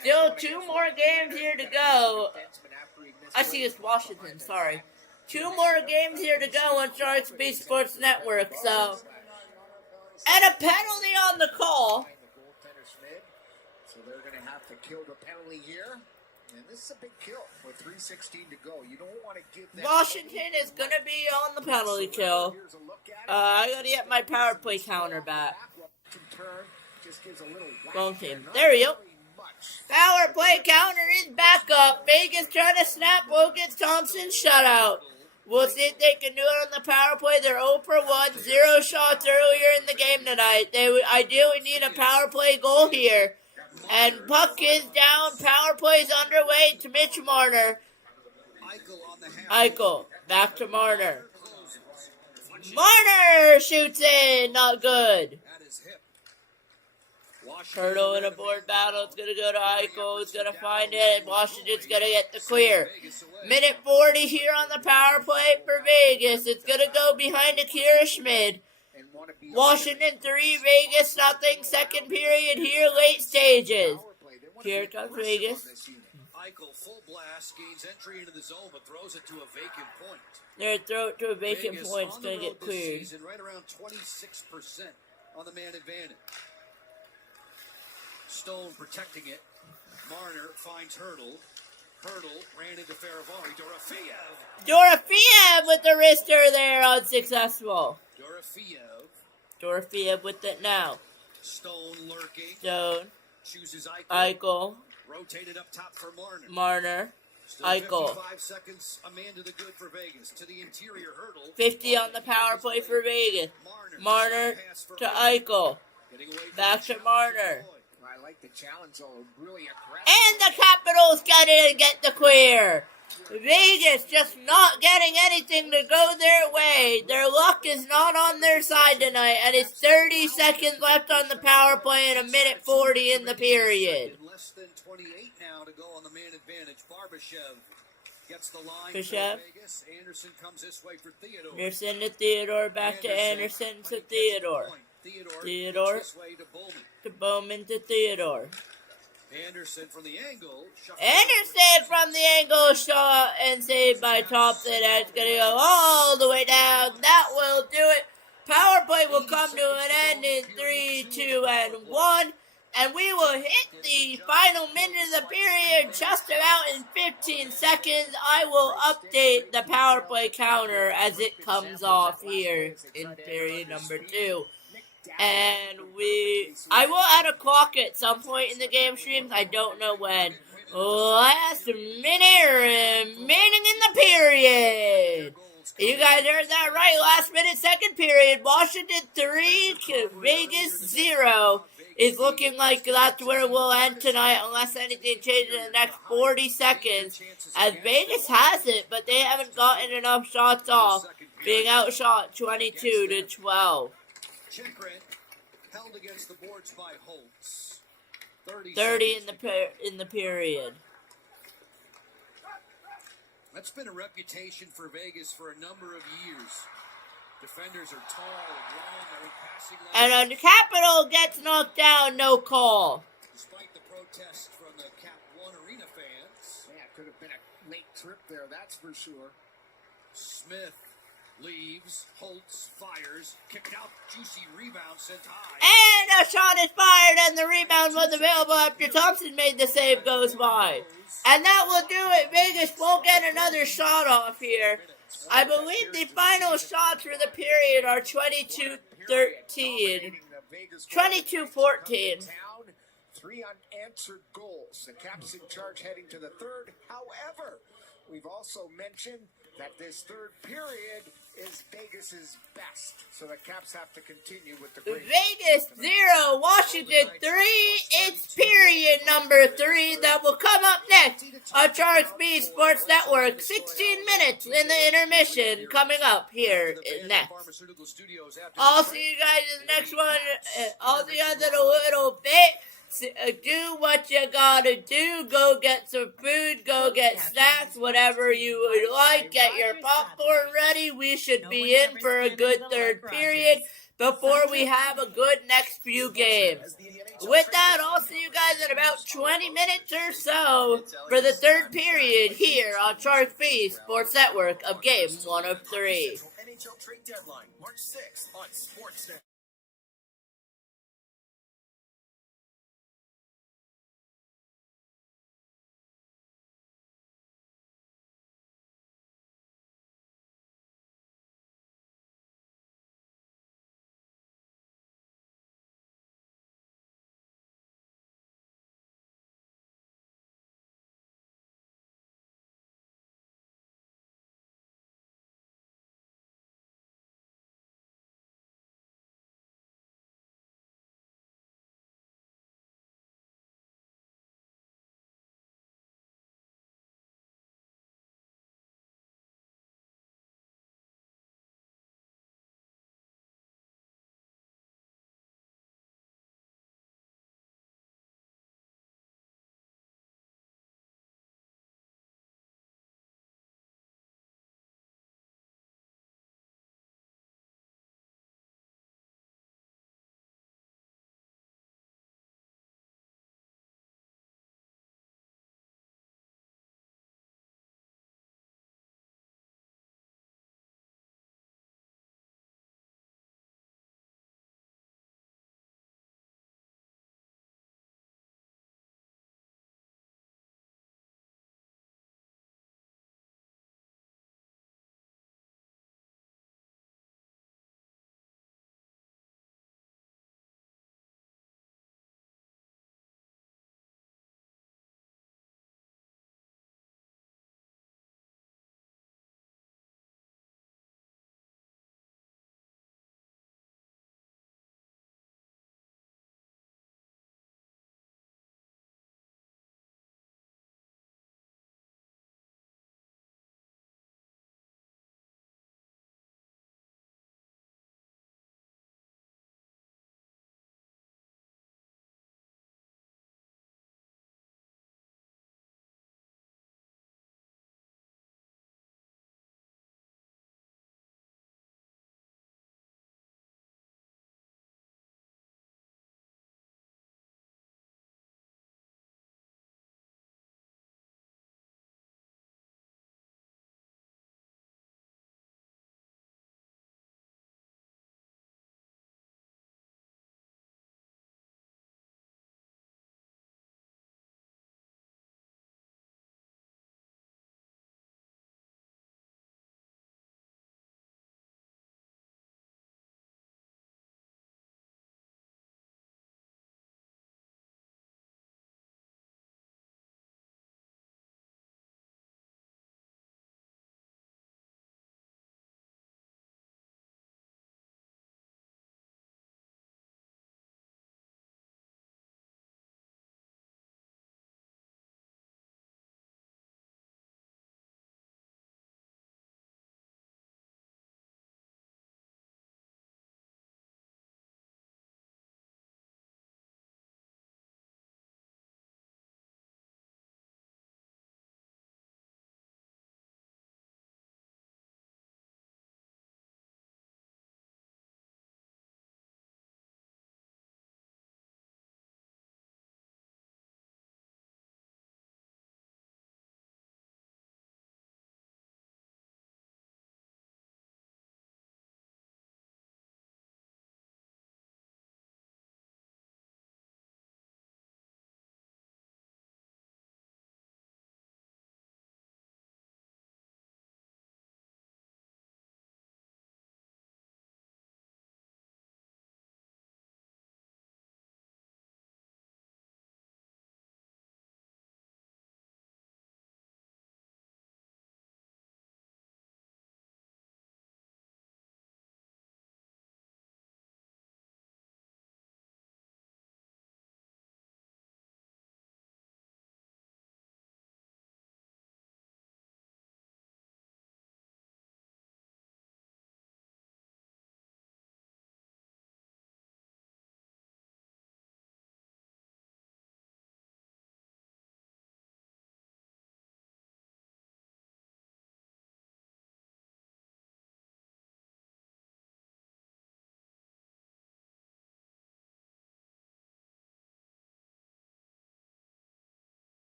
Still 2 more games here to go. I see it's Washington, sorry. 2 more games here to go on Shark Space Sports Network, so. And a penalty on the call. So they're going to have to kill the penalty here. And this is a big kill with 3:16 to go. You don't want to give that. Washington is going to be on the penalty kill. I got to get my power play counter back. Wrong team. There we go. Power play counter is back up. Vegas trying to snap Logan Thompson's shutout. We'll see if they can do it on the power play. They're 0 for 1, 0 shots earlier in the game tonight. They ideally need a power play goal here. And puck is down. Power play is underway to Mitch Marner. Eichel back to Marner. Marner shoots in. Not good. Turtle in a board battle. It's going to go to Eichel. It's going to find it. Washington's going to get the clear. Minute 40 here on the power play for Vegas. It's going to go behind Akira Schmid. Washington 3, Vegas nothing. Second period here, late stages. Here comes Vegas. Eichel full blast gains entry into the zone, but throws it to a vacant point. They're throw it to a vacant point. It's going to get cleared. Right around 26% on the man advantage. Stone protecting it. Marner finds Hurdle. Hurdle ran into Faravari. Dorofeev with the wrister there, unsuccessful. Dorofeev with it now. Stone lurking. Stone. Chooses Eichel. Rotated up top for Marner. Marner. Eichel. 55 seconds. Amanda the good for Vegas. To the interior Hurdle. 50 on the power play for Vegas. Marner to Eichel. Back to Marner. I like the challenge, though. Really aggressive. And the Capitals get the clear. Vegas just not getting anything to go their way. Their luck is not on their side tonight, and it's 30 seconds left on the power play and 1:40 in the period. Less than 28 now to go on the man advantage. Barbashev gets the line. Vegas. Anderson comes this way for Theodore. Anderson to Theodore, back to Anderson to Theodore. Theodore to Bowman to Theodore. Anderson from the angle. Anderson from the angle, shot and saved by Thompson. That's going to go all the way down. That will do it. Power play will come to an end in 3, 2, and 1. And we will hit the final minute of the period just about in 15 seconds. I will update the power play counter as it comes off here in period number 2. And I will add a clock at some point in the game streams. I don't know when. Last minute remaining in the period. You guys heard that right. Last minute, second period. Washington 3, Vegas 0. Is looking like that's where we'll end tonight unless anything changes in the next 40 seconds. As Vegas has it, but they haven't gotten enough shots off, being outshot 22-12. Chikrin held against the boards by Holtz. 30 in the period. That's been a reputation for Vegas for a number of years. Defenders are tall and long, they're passing And the Capitol gets knocked down, no call. Despite the protests from the Cap One Arena fans. Yeah, it could have been a late trip there, that's for sure. Smith leaves, Holtz fires, kicked out, juicy rebound sent high. And a shot is fired, and the rebound was available after Thompson made the save goes by. And that will do it. Vegas won't get another shot off here. I believe the final shots for the period are 22-13. 22-14. 3 unanswered goals. The Caps in charge heading to the third. However, we've also mentioned that this third period is Vegas's best. So the Caps have to continue with the great Vegas 0, Washington 3. It's period number 3 that will come up next on Charles B Sports Network. 16 minutes in the intermission coming up here next. I'll see you guys in the next one. I'll see you guys in a little bit. Do what you gotta do. Go get some food. Go get snacks. Whatever you would like. Get your popcorn ready. We should be in for a good third period before we have a good next few games. With that, I'll see you guys in about 20 minutes or so for the third period here on Shark B Sports Network of Game 1 of 3. NHL trade deadline, March 6th on Sportsnet.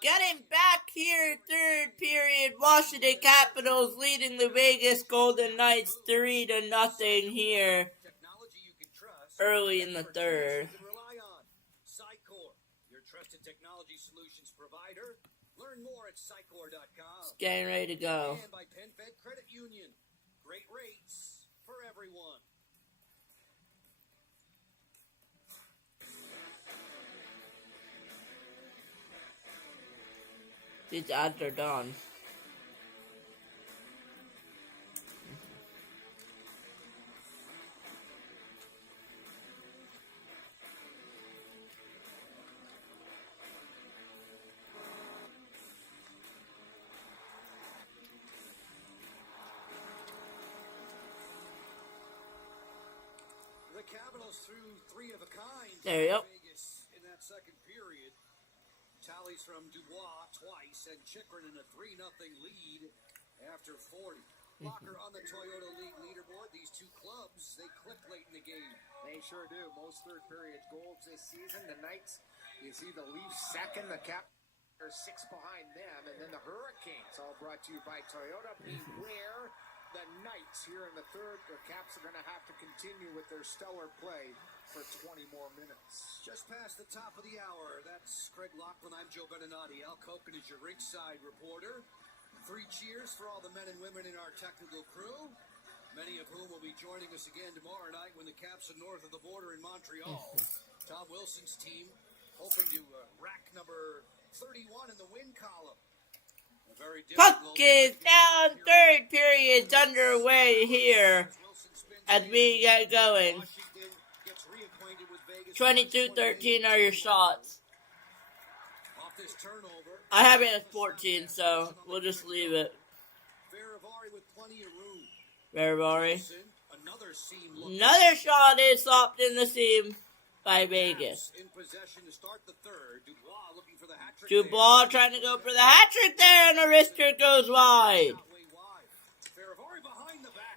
Getting back here, third period, Washington Capitals leading the Vegas Golden Knights 3-0 here early in the third. Sycor, your trusted technology solutions provider. Learn more at Sycor.com. It's getting ready to go. And by PenFed Credit Union. Great rates for everyone. These ads are done. The Capitals threw three of a kind. There you go. Vegas in that second period. Tallies from Dubois twice and Chychrun in a 3-0 lead after 40. Locker on the Toyota League leaderboard. These two clubs, they click late in the game. They sure do. Most third period goals this season. The Knights, you see the Leafs second, the Cap are 6 behind them, and then the Hurricanes, all brought to you by Toyota. Beware the Knights here in the third. The Caps are going to have to continue with their stellar play for 20 more minutes. Just past the top of the hour. That's Craig Laughlin. I'm Joe Beninati. Al Koken is your rinkside reporter. 3 cheers for all the men and women in our technical crew, many of whom will be joining us again tomorrow night when the Caps are north of the border in Montreal. Tom Wilson's team hoping to rack number 31 in the win column. Puck is down, third period's underway here as we get going. 22-13 are your shots. I have it at 14, so we'll just leave it. Verivari. Another shot is stopped in the seam by Vegas. Dubois trying to go for the hat trick there, and the wrister goes wide.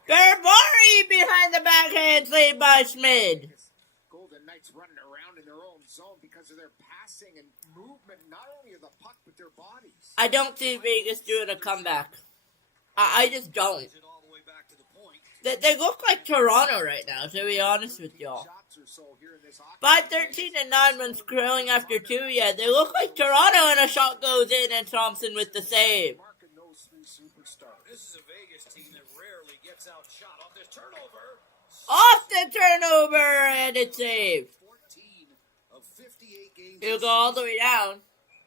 Verivari behind the backhand, saved by Schmid. Golden Knights running around in their own zone because of their passing and movement, not only of the puck, but their bodies. I don't see Vegas doing a comeback. I just don't. They look like Toronto right now, to be honest with y'all. By 13-9 when scrolling after 2, yeah, they look like Toronto, and a shot goes in, and Thompson with the save. This is a Vegas team that rarely gets outshot off this turnover. Off the turnover, and it's saved. 14 of 58 games. He'll go all the way down.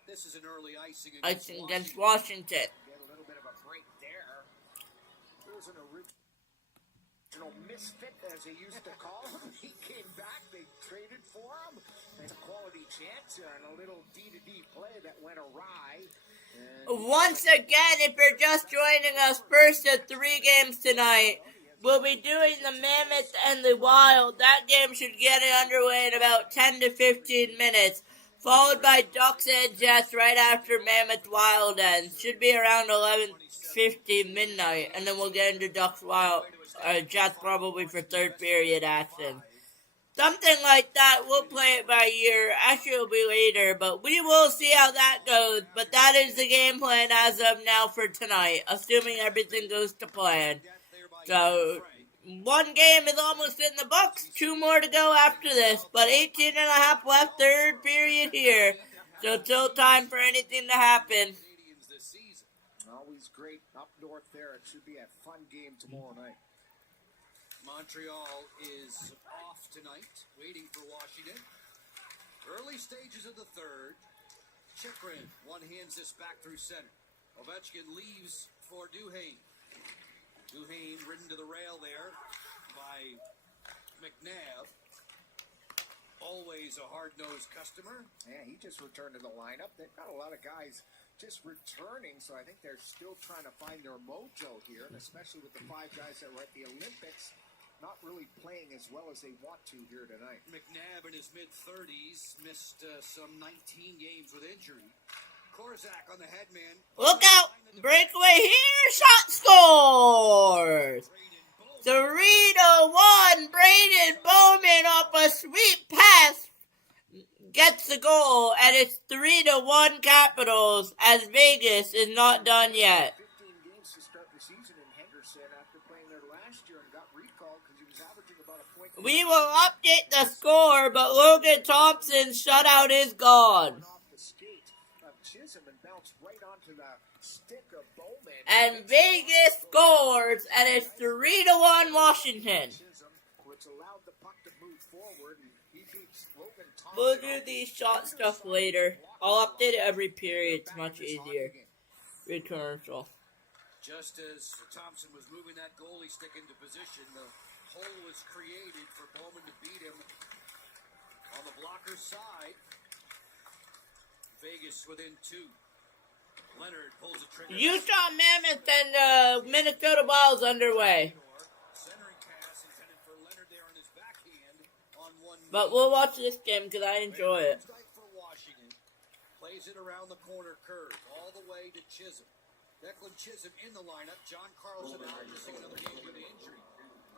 This is an early icing against Washington. Get a little bit of a break there. There's an original misfit, as they used to call him. He came back. They traded for him. It's a quality chance and a little D-to-D play that went awry. Once again, if you're just joining us, first of 3 games tonight, we'll be doing the Mammoth and the Wild. That game should get it underway in about 10 to 15 minutes, followed by Ducks and Jets right after Mammoth Wild ends. Should be around 11:50 midnight, and then we'll get into Ducks Wild, Jets probably for third period action. Something like that. We'll play it by ear. Actually, it'll be later, but we will see how that goes. But that is the game plan as of now for tonight, assuming everything goes to plan. So, 1 game is almost in the books. 2 more to go after this, but 18.5 left, third period here. So, still time for anything to happen. Always great up north there. It should be a fun game tomorrow night. Montreal is off tonight, waiting for Washington. Early stages of the third. Chychrun one-hands this back through center. Ovechkin leaves for Duhaime. Duhaime ridden to the rail there by McNabb. Always a hard-nosed customer. Yeah, he just returned to the lineup. They've got a lot of guys just returning, so I think they're still trying to find their mojo here, and especially with the 5 guys that were at the Olympics, not really playing as well as they want to here tonight. McNabb in his mid-30s missed some 19 games with injury. Korzak on the headman. Look out! Breakaway here! Shot scores! 3-1! Braden Bowman off a sweet pass gets the goal, and it's 3-1 Capitals, as Vegas is not done yet. 15 games to start the season in Henderson after playing there last year and got recalled because he was averaging about a point. We will update the score, but Logan Thompson's shutout is gone. Off the skate of Chisholm and bounced right onto the stick of Bowman. And Vegas scores, and it's 3-1 Washington. Chisholm, which allowed the puck to move forward, and he beats Logan Thompson. We'll do these shot stuff later. I'll update it every period. It's much easier. Commercial. Just as Thompson was moving that goalie stick into position, the hole was created for Bowman to beat him on the blocker's side. Vegas within 2. Leonard pulls the trigger. Utah Mammoth and Minnesota Wild underway. Centering pass intended for Leonard there on his backhand on one. But we'll watch this game because I enjoy it. For Washington. Plays it around the corner curve all the way to Chisholm. Declan Chisholm in the lineup. John Carlson out just taking another game due to injury.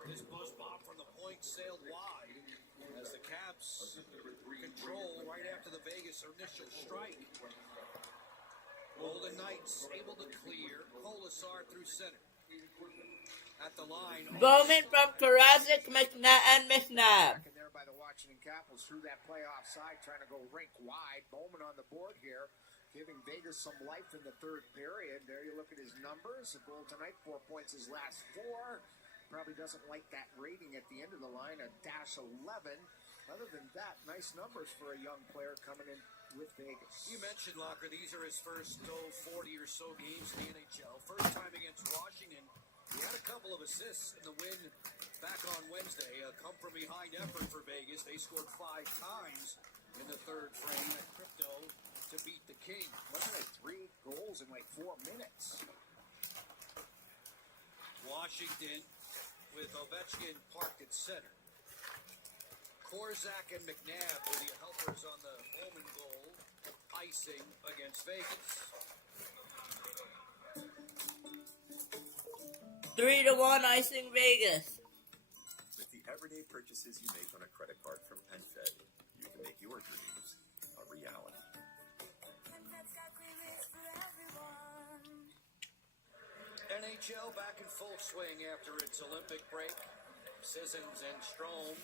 This buzz bomb from the point sailed wide as the Caps control right after the Vegas initial strike. Golden Knights able to clear. Kolasar through center. At the line. Bowman from Karasik, and McNabb. Back in there by the Washington Capitals through that playoff side, trying to go rink wide. Bowman on the board here, giving Vegas some life in the third period. There you look at his numbers. A goal tonight, 4 points his last 4. Probably doesn't like that rating at the end of the line, a -11. Other than that, nice numbers for a young player coming in with Vegas. You mentioned, Locker, these are his first 40 or so games in the NHL. First time against Washington. He had a couple of assists in the win back on Wednesday. A come-from-behind effort for Vegas. They scored 5 times in the third frame at Crypto to beat the King. Wasn't it 3 goals in like 4 minutes? Washington with Ovechkin parked at center. Korzak and McNabb were the helpers on the Bowman goal, icing against Vegas. 3-1 icing Vegas. With the everyday purchases you make on a credit card from PenFed, you can make your dreams a reality. NHL back in full swing after its Olympic break. Sissons and Strome,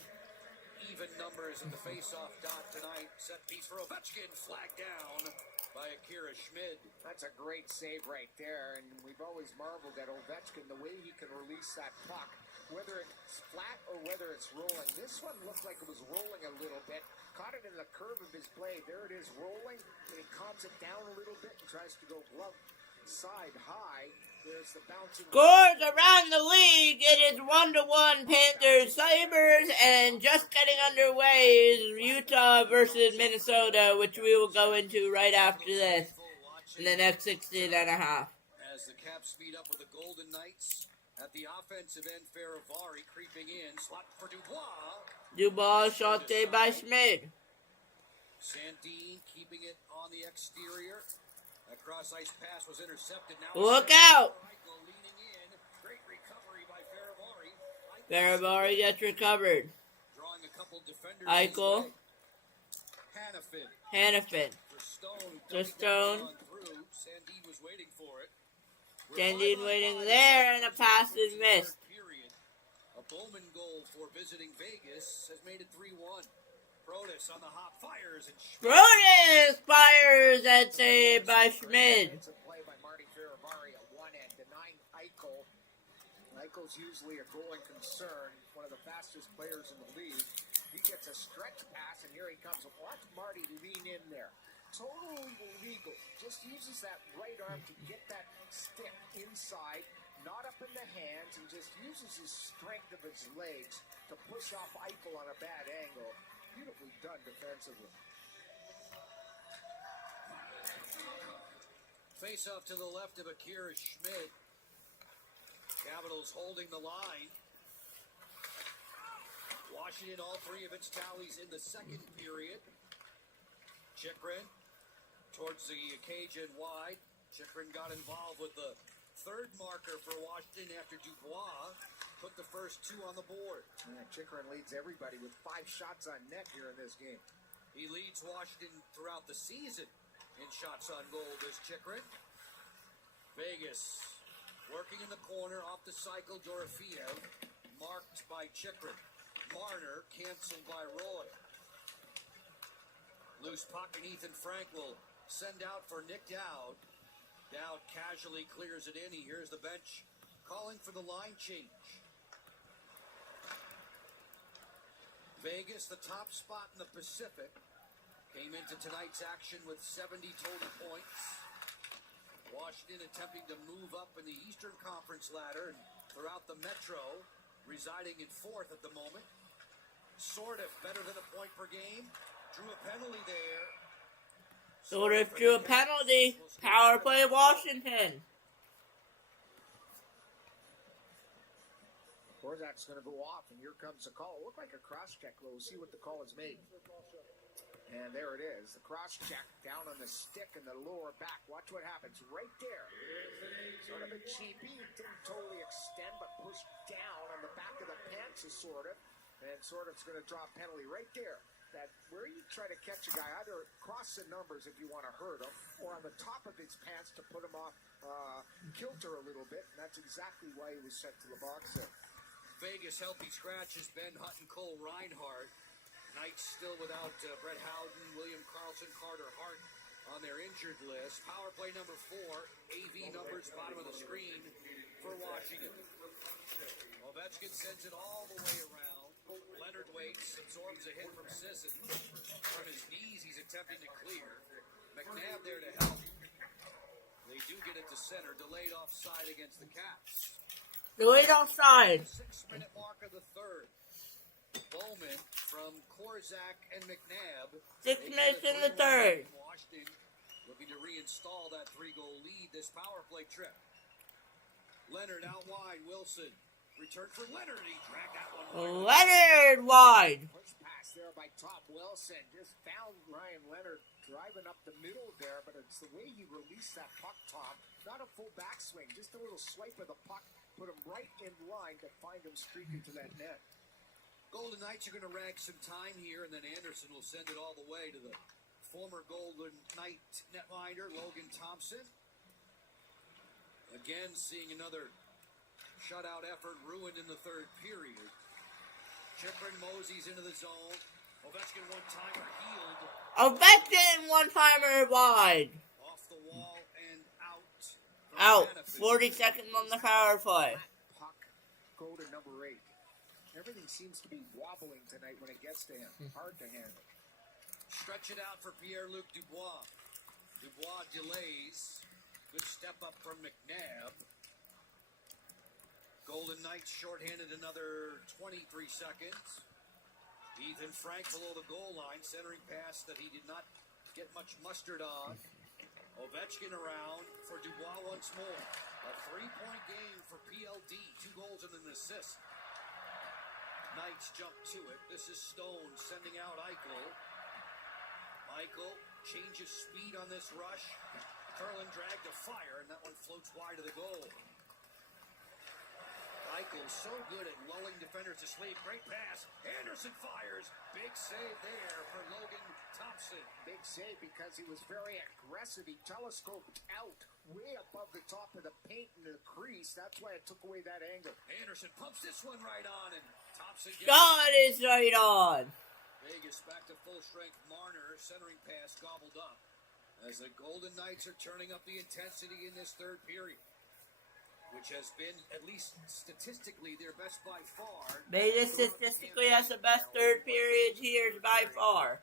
even numbers in the face-off dot tonight. Set piece for Ovechkin, flagged down by Akira Schmid. That's a great save right there, and we've always marveled at Ovechkin, the way he can release that puck, whether it's flat or whether it's rolling. This one looked like it was rolling a little bit. Caught it in the curve of his blade. There it is rolling, and he calms it down a little bit and tries to go glove side high. There's the bouncing. Scores around the league. It is 1-1 Panthers Sabres, and just getting underway is Utah versus Minnesota, which we will go into right after this in the next 16 and a half. As the Caps meet up with the Golden Knights at the offensive end, Faravari creeping in, slot for Dubois. Dubois shot saved by Schmid. Sandin keeping it on the exterior. That cross-ice pass was intercepted. Now look out! Eichel leaning in. Great recovery by Faravari. Faravari gets recovered. Drawing a couple defenders. Eichel. Hannafin. To Stone. Sandin was waiting for it. Sandin waiting there, and a pass is missed. A Bowman goal for visiting Vegas has made it 3-1. Brodus on the hop fires and Brodus fires and saved by Schmid. It's a play by Marty Faravari at one end, denying Eichel. Eichel's usually a goaling concern, one of the fastest players in the league. He gets a stretch pass, and here he comes. Watch Marty lean in there. Totally illegal. Just uses that right arm to get that stick inside, not up in the hands, and just uses his strength of his legs to push off Eichel on a bad angle. Beautifully done defensively. Face off to the left of Akira Schmid. Capitals holding the line. Washington, all 3 of its tallies in the second period. Chychrun towards the Cajun wide. Chychrun got involved with the third marker for Washington after Dubois put the first 2 on the board. Yeah, Chychrun leads everybody with 5 shots on net here in this game. He leads Washington throughout the season in shots on goal this Chychrun. Vegas working in the corner off the cycle. Dorofeo marked by Chychrun. Marner canceled by Roy. Loose puck and Ethan Frank will send out for Nick Dowd. Dowd casually clears it in. He hears the bench calling for the line change. Vegas, the top spot in the Pacific, came into tonight's action with 70 total points. Washington attempting to move up in the Eastern Conference ladder and throughout the Metro, residing in fourth at the moment. Sort of better than a point per game. Drew a penalty there. Sort of drew a penalty. Power play Washington. Borzak's going to go off, and here comes the call. It looked like a cross-check, though. We'll see what the call is made. And there it is. The cross-check down on the stick in the lower back. Watch what happens right there. Sort of a cheapie. Didn't totally extend, but pushed down on the back of the pants, sort of. And sort of's going to draw a penalty right there. That where you try to catch a guy, either across the numbers if you want to hurt him, or on the top of his pants to put him off kilter a little bit. And that's exactly why he was sent to the box there. Vegas healthy scratches Ben Hutton, Cole Reinhardt. Knights still without Brett Howden, William Karlsson, Carter Hart on their injured list. Power play number 4, AV numbers bottom of the screen for Washington. Ovechkin sends it all the way around. Leonard waits, absorbs a hit from Sisson. From his knees, he's attempting to clear. McNabb there to help. They do get it to center, delayed offside against the Caps. Delayed offside. 6-minute mark of the third. Bowman from Korzak and McNabb. 6 minutes in the third. Washington looking to reinstall that 3-goal lead this power play trip. Leonard out wide. Wilson. Return for Leonard. He dragged that one. Leonard wide. Push pass there by Tom Wilson. Just found Ryan Leonard driving up the middle there, but it's the way he released that puck, Tom. Not a full backswing, just a little swipe of the puck. Put him right in line to find him streaking to that net. Golden Knights are going to rag some time here, and then Anderson will send it all the way to the former Golden Knight netminder, Logan Thompson. Again, seeing another shutout effort ruined in the third period. Chychrun moseys into the zone. Ovechkin one-timer healed. Ovechkin one-timer wide. Off the wall and out. Out. 40 seconds on the power play. Puck go to number 8. Everything seems to be wobbling tonight when it gets to him. Hard to handle. Stretch it out for Pierre-Luc Dubois. Dubois delays. Good step up from McNabb. Golden Knights shorthanded another 23 seconds. Ethan Frank below the goal line, centering pass that he did not get much mustard on. Ovechkin around for Dubois once more. A 3-point game for PLD. 2 goals and an assist. Knights jump to it. This is Stone sending out Eichel. Eichel changes speed on this rush. Curlin dragged to fire, and that one floats wide of the goal. Eichel so good at lulling defenders to sleep. Great pass. Anderson fires. Big save there for Logan Thompson. Big save because he was very aggressive. He telescoped out way above the top of the paint in the crease. That's why it took away that angle. Anderson pumps this one right on, and Thompson gets God is right on. Vegas back to full strength. Marner centering pass gobbled up as the Golden Knights are turning up the intensity in this third period, which has been, at least statistically, their best by far. Vegas statistically has the best third period here by far.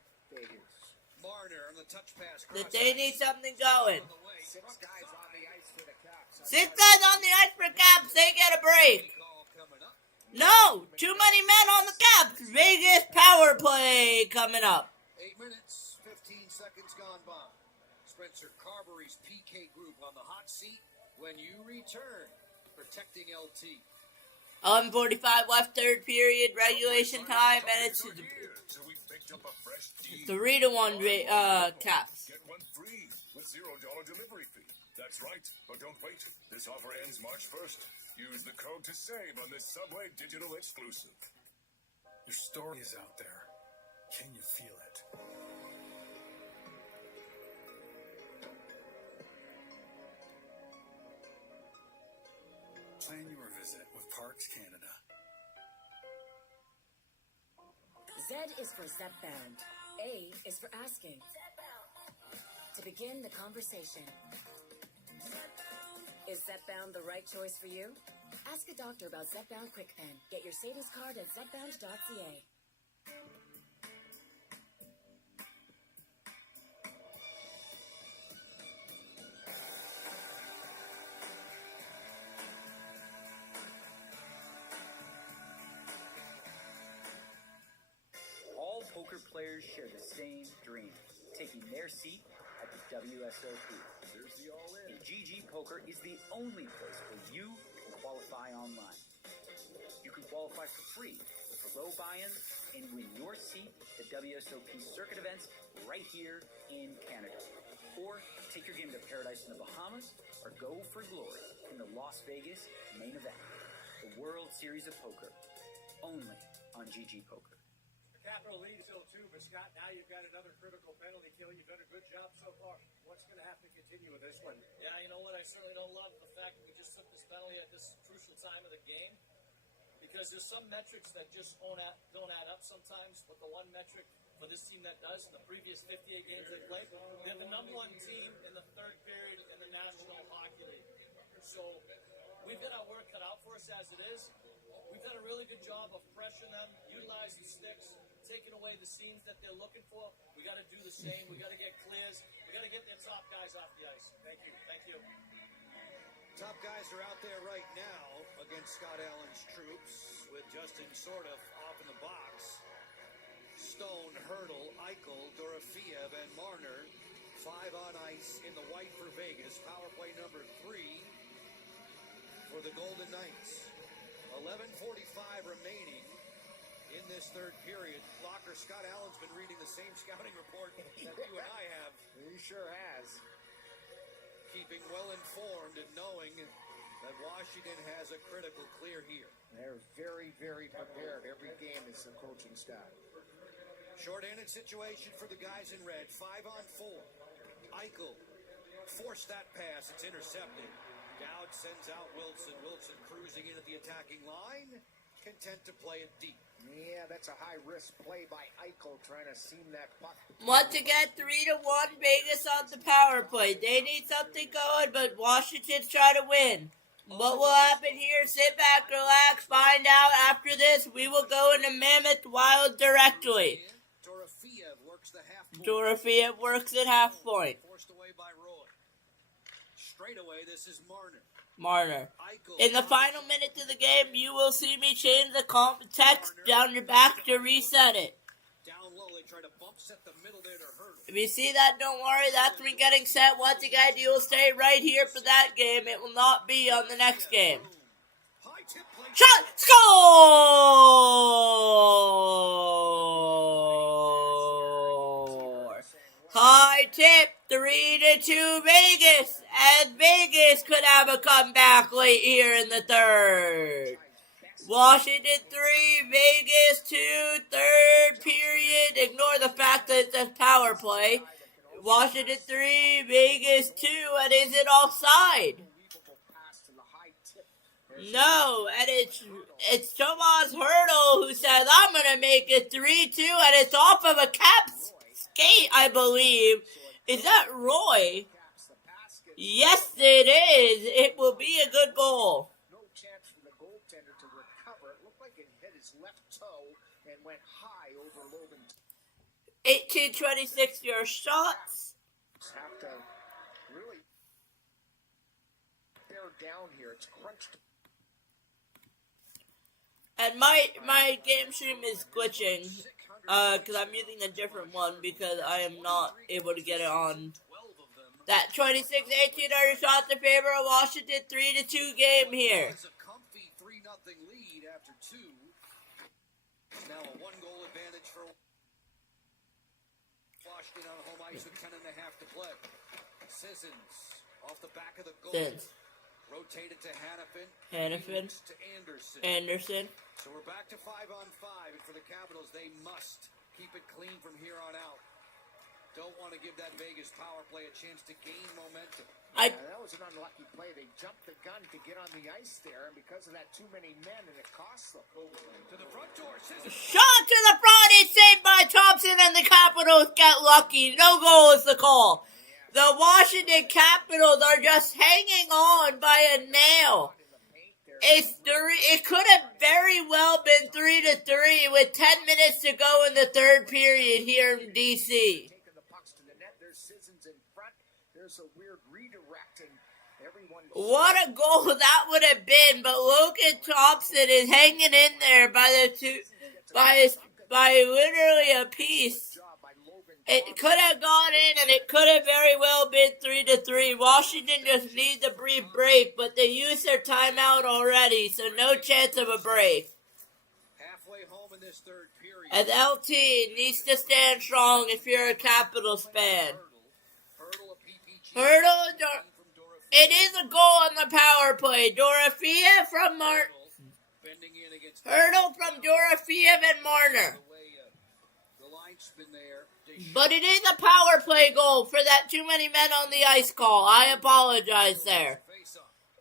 Marner on the touch pass. That they need something going. 6 guys on the ice for the Caps. 6 guys on the ice for Caps. They get a break. No, too many men on the Caps. Vegas power play coming up. 8 minutes, 15 seconds gone by. Spencer Carberry's PK group on the hot seat when you return, protecting LT. 11:45 left, third period, regulation time, and it's 3-1 Caps. Get one free with $0 delivery fee. That's right, but don't wait. This offer ends March 1st. Use the code to save on this Subway digital exclusive. Your story is out there. Can you feel it? Plan your visit with Parks Canada. Z is for Zepbound. A is for asking. To begin the conversation. Is Zepbound the right choice for you? Ask a doctor about Zepbound QuickPen. Get your savings card at zepbound.ca. All poker players share the same dream, taking their seat at the WSOP. There's the all-in. And GG Poker is the only place where you can qualify online. You can qualify for free for low buy-ins and win your seat at WSOP circuit events right here in Canada. Or take your game to Paradise in the Bahamas, or go for glory in the Las Vegas main event. The World Series of Poker, only on GG Poker. Capital lead still 2, but Scott, now you've got another critical penalty kill. You've done a good job so far. What's going to have to continue with this one? Yeah, you know what? I certainly don't love the fact that we just took this penalty at this crucial time of the game, because there's some metrics that just don't add up sometimes, but the one metric for this team that does, in the previous 58 games they played, they're the #1 team in the third period in the National Hockey League. So we've got our work cut out for us as it is. We've done a really good job of pressuring them, utilizing sticks, taking away the seams that they're looking for. We got to do the same. We got to get clears. We got to get their top guys off the ice. Thank you. Thank you. Top guys are out there right now against Scott Allen's troops, with Justin Sordoff off in the box. Stone, Hurdle, Eichel, Dorofeev, and Marner. 5 on ice in the white for Vegas. Power play number 3 for the Golden Knights. 11:45 remaining in this third period. Locker, Scott Allen's been reading the same scouting report that you and I have. He sure has. Keeping well informed and knowing that Washington has a critical clear here. They're very, very prepared. Every game is the coaching staff. Short-handed situation for the guys in red. 5 on 4. Eichel forced that pass. It's intercepted. Dowd sends out Wilson. Wilson cruising in at the attacking line. Content to play it deep. Yeah, that's a high-risk play by Eichel trying to seam that puck. Once again, 3-1 Vegas on the power play. They need something going, but Washington's trying to win. What will happen here? Sit back, relax, find out after this. We will go into Mammoth Wild directly. Dorofeev works the half point. Dorofeev works at half point. Forced away by Roy. Straight away, this is Marner. Marner. In the final minutes of the game, you will see me change the text down your back to reset it. Down low, they try to bump set the middle there to Hurdle. If you see that, don't worry. That's me getting set. Once again, you will stay right here for that game. It will not be on the next game. Shot! Score! High tip. 3-2 Vegas. And Vegas could have a comeback late here in the third. Washington 3, Vegas 2, third period. Ignore the fact that it says power play. Washington 3, Vegas 2, and is it offside? No, and it's Tomas Hurdle who says, I'm going to make it 3-2, and it's off of a cap skate, I believe. Is that Roy? Yes, it is. It will be a good goal. No chance for the goaltender to recover. It looked like it hit his left toe and went high over Logan. 18-26 your shots. Have to really bear down here. It's crunched. And my game stream is glitching, because I'm using a different one because I am not able to get it on. That 26-18 are your shots in favor of Washington 3-2 game here. It's a comfy 3-0 lead after 2. It's now a 1-goal advantage for Washington on home ice with 10.5 to play. Sissons off the back of the goal. Rotated to Hannafin. To Anderson. Anderson. So we're back to 5 on 5, and for the Capitals, they must keep it clean from here on out. Don't want to give that Vegas power play a chance to gain momentum. Yeah, that was an unlucky play. They jumped the gun to get on the ice there, and because of that, too many men, and it cost them. To the front door, Shot to the front, it's saved by Thompson, and the Capitals get lucky. No goal is the call. The Washington Capitals are just hanging on by a nail. It could have very well been 3-3 with 10 minutes to go in the third period here in DC. There's a weird redirect, and everyone... What a goal that would have been, but Logan Thompson is hanging in there by literally a piece. It could have gone in, and it could have very well been 3-3. Washington just needs a brief break, but they used their timeout already, so no chance of a break. halfway home in this third period. And LT needs to stand strong if you're a Capitals fan. It is a goal on the power play. Dorofeev from Hurdle from Dorofeev and Marner. But it is a power play goal for that too many men on the ice call. I apologize there.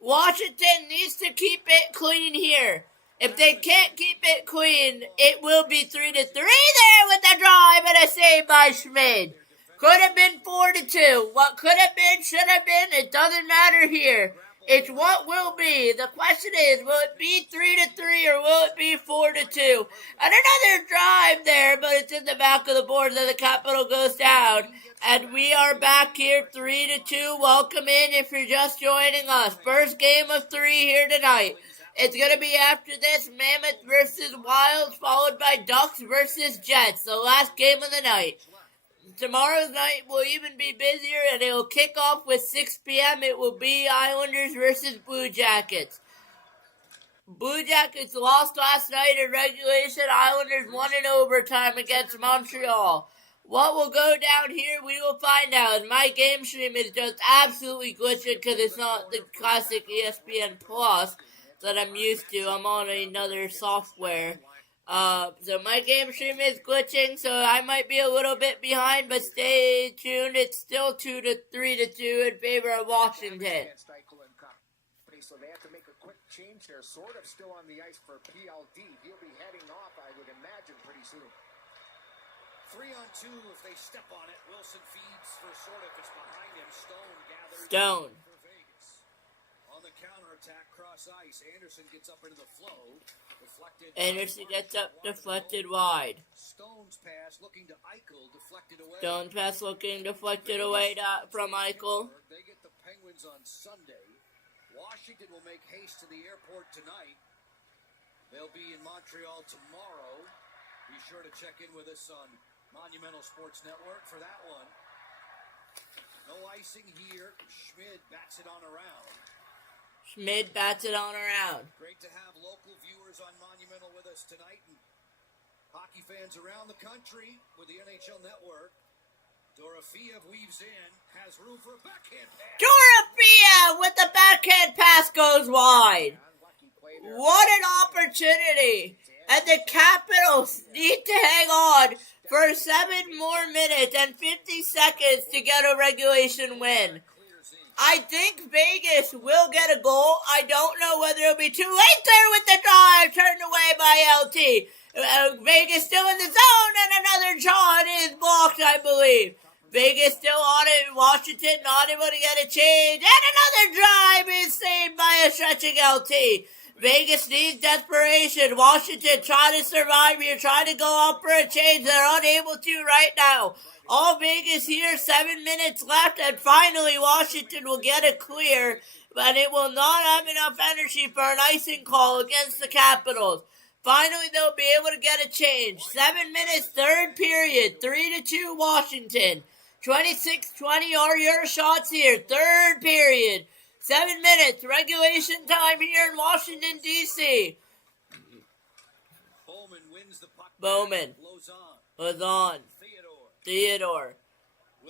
Washington needs to keep it clean here. If they can't keep it clean, it will be 3-3 there with a drive and a save by Schmid. Could have been 4-2. What could have been, should have been, it doesn't matter here. It's what will be. The question is, will it be 3-3 or will it be 4-2? And another drive there, but it's in the back of the board, so the Capital goes down. And we are back here 3-2. Welcome in if you're just joining us. First game of 3 here tonight. It's going to be after this, Mammoth versus Wilds, followed by Ducks versus Jets, the last game of the night. Tomorrow's night will even be busier, and it will kick off with 6 p.m. It will be Islanders versus Blue Jackets. Blue Jackets lost last night in regulation. Islanders won in overtime against Montreal. What will go down here, we will find out. My game stream is just absolutely glitching because it's not the classic ESPN Plus that I'm used to. I'm on another software. So my game stream is glitching, so I might be a little bit behind, but stay tuned. It's still 3-2 in favor of Washington. So they have to make a quick change there, sort of still on the ice for PLD. He'll be heading off, I would imagine, pretty soon. 3-on-2 if they step on it. Wilson feeds for sort of, it's behind him. Stone gathers Stone. for Vegas. On the counterattack, cross ice. Anderson gets up into the flow. Deflected. Anderson gets up, deflected wide. Stone's pass looking to Eichel, deflected away. Stone's pass looking deflected away from Eichel. They get the Penguins on Sunday. Washington will make haste to the airport tonight. They'll be in Montreal tomorrow. Be sure to check in with us on Monumental Sports Network for that one. No icing here. Schmid bats it on around. Schmid bats it on around. Great to have local viewers on Monumental with us tonight, and hockey fans around the country with the NHL Network. Dorofeev weaves in, has room for a backhand pass. Dorofeev with the backhand pass goes wide. What an opportunity. And the Capitals need to hang on for 7 more minutes and 50 seconds to get a regulation win. I think Vegas will get a goal. I don't know whether it'll be too late there with the drive turned away by LT. Vegas still in the zone, and another shot is blocked, I believe. Vegas still on it. Washington not able to get a change. And another drive is saved by a stretching LT. Vegas needs desperation. Washington trying to survive here, trying to go up for a change. They're unable to right now. All Vegas here, 7 minutes left, and finally Washington will get a clear, but it will not have enough energy for an icing call against the Capitals. Finally, they'll be able to get a change. 7 minutes, third period, 3-2 Washington. 26-20 are your shots here, third period. 7 minutes, regulation time here in Washington, D.C. Bowman wins the puck. Bowman. Lozon. Theodore.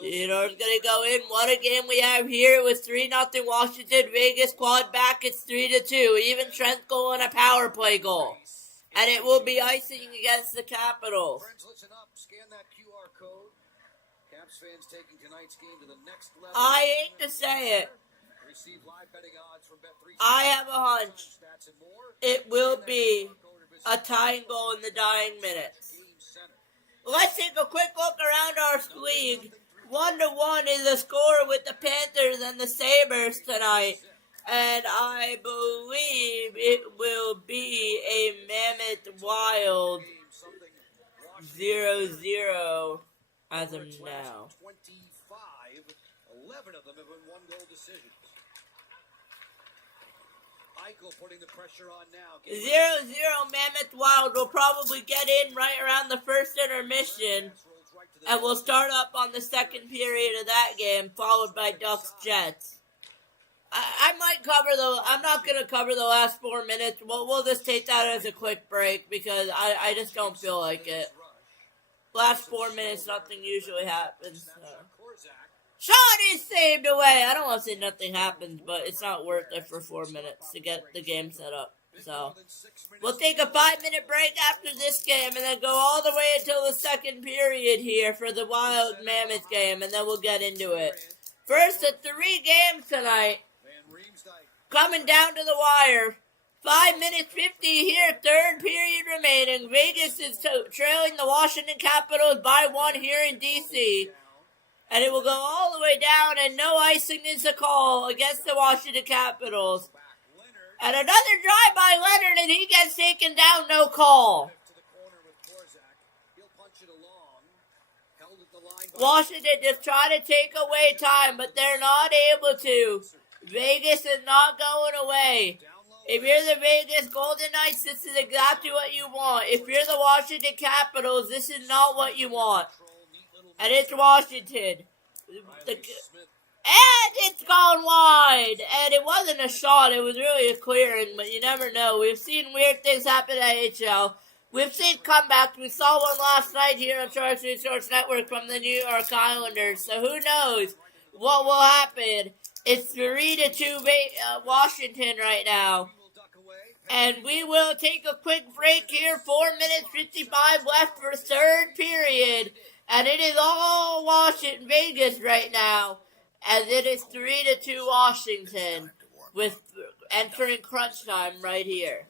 Theodore's going to go in. What a game we have here. It was 3-0 Washington. Vegas clawed back. It's 3-2. Even Trent goal and a power play goal. and it will be icing against the Capitals. Friends, listen up. Scan that QR code. Caps fans taking tonight's game to the next level. I hate to say it. Receive live betting odds from Bet365. I have a hunch. It will be a tying goal in the dying minutes. Let's take a quick look around our league. 1-1 is the score with the Panthers and the Sabres tonight. And I believe it will be a Mammoth Wild 0-0 as of now. 25, 11 of them have been one-goal decisions. Eichel putting the pressure on now. 0-0 Mammoth Wild will probably get in right around the first intermission. And we'll start up on the second period of that game, followed by Ducks Jets. I might cover I'm not going to cover the last 4 minutes. We'll just take that as a quick break because I just don't feel like it. Last 4 minutes, nothing usually happens. So. Shot is saved away. I don't want to say nothing happens, but it's not worth it for 4 minutes to get the game set up. So, we'll take a 5-minute break after this game and then go all the way until the second period here for the Wild Mammoth game, and then we'll get into it. First, the 3 games tonight, coming down to the wire. 5 minutes 50 here, third period remaining. Vegas is trailing the Washington Capitals by 1 here in D.C., and it will go all the way down, and no icing is a call against the Washington Capitals. And another drive by Leonard, and he gets taken down, no call. Washington just trying to take away time, but they're not able to. Vegas is not going away. If you're the Vegas Golden Knights, this is exactly what you want. If you're the Washington Capitals, this is not what you want. And it's Washington. And it's gone wide. And it wasn't a shot. It was really a clearing, but you never know. We've seen weird things happen at AHL. We've seen comebacks. We saw one last night here on Charles Street Sports Network from the New York Islanders. So who knows what will happen. It's 3-2 Washington right now. And we will take a quick break here. 4 minutes 55 left for third period. And it is all Washington, Vegas right now. As it is 3-2 Washington. With entering crunch time right here.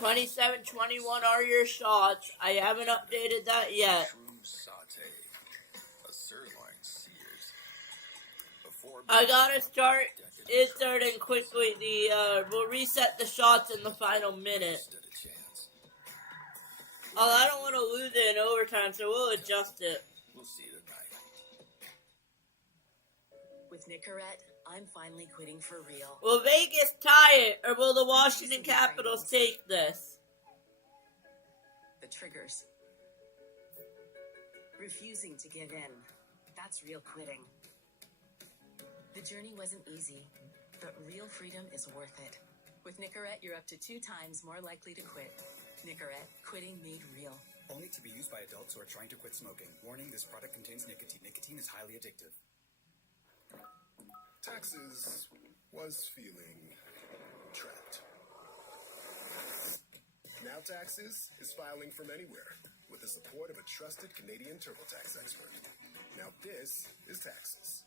27-21 are your shots. I haven't updated that yet. I gotta start inserting quickly we'll reset the shots in the final minute. Oh, I don't want to lose it in overtime, so we'll adjust it. We'll see tonight. With Nicorette, I'm finally quitting for real. Will Vegas tie it, or will the Washington Capitals take this? The triggers. Refusing to give in. That's real quitting. The journey wasn't easy, but real freedom is worth it. With Nicorette, you're up to 2 times more likely to quit. Nicorette, quitting made real. Only to be used by adults who are trying to quit smoking. Warning, this product contains nicotine. Nicotine is highly addictive. Taxes was feeling trapped. Now Taxes is filing from anywhere with the support of a trusted Canadian TurboTax expert. Now this is Taxes.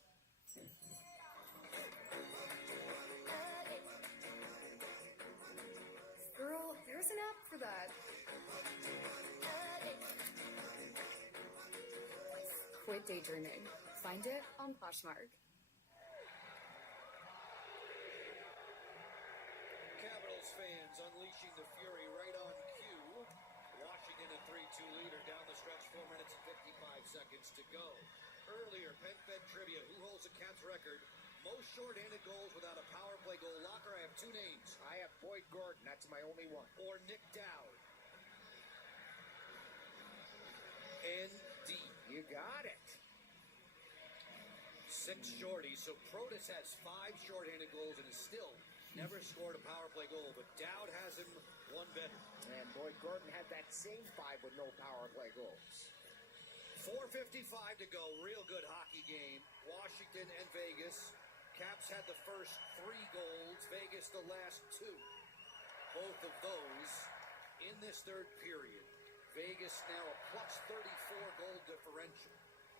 Girl, there's an app for that. Quit daydreaming. Find it on Poshmark. Capitals fans unleashing the fury right on cue. Washington a 3-2 leader down the stretch, 4 minutes and 55 seconds to go. Earlier, PenFed trivia. Who holds the Caps record? Most short-handed goals without a power play goal. Locker, I have 2 names. I have Boyd Gordon. That's my only one. Or Nick Dowd. ND. You got it. 6 shorties. So Protas has 5 short-handed goals and has still never scored a power play goal. But Dowd has him 1 better. And Boyd Gordon had that same 5 with no power play goals. 4:55 to go. Real good hockey game. Washington and Vegas. Caps had the first 3 goals. Vegas the last 2. both of those in this third period. Vegas now a plus 34 goal differential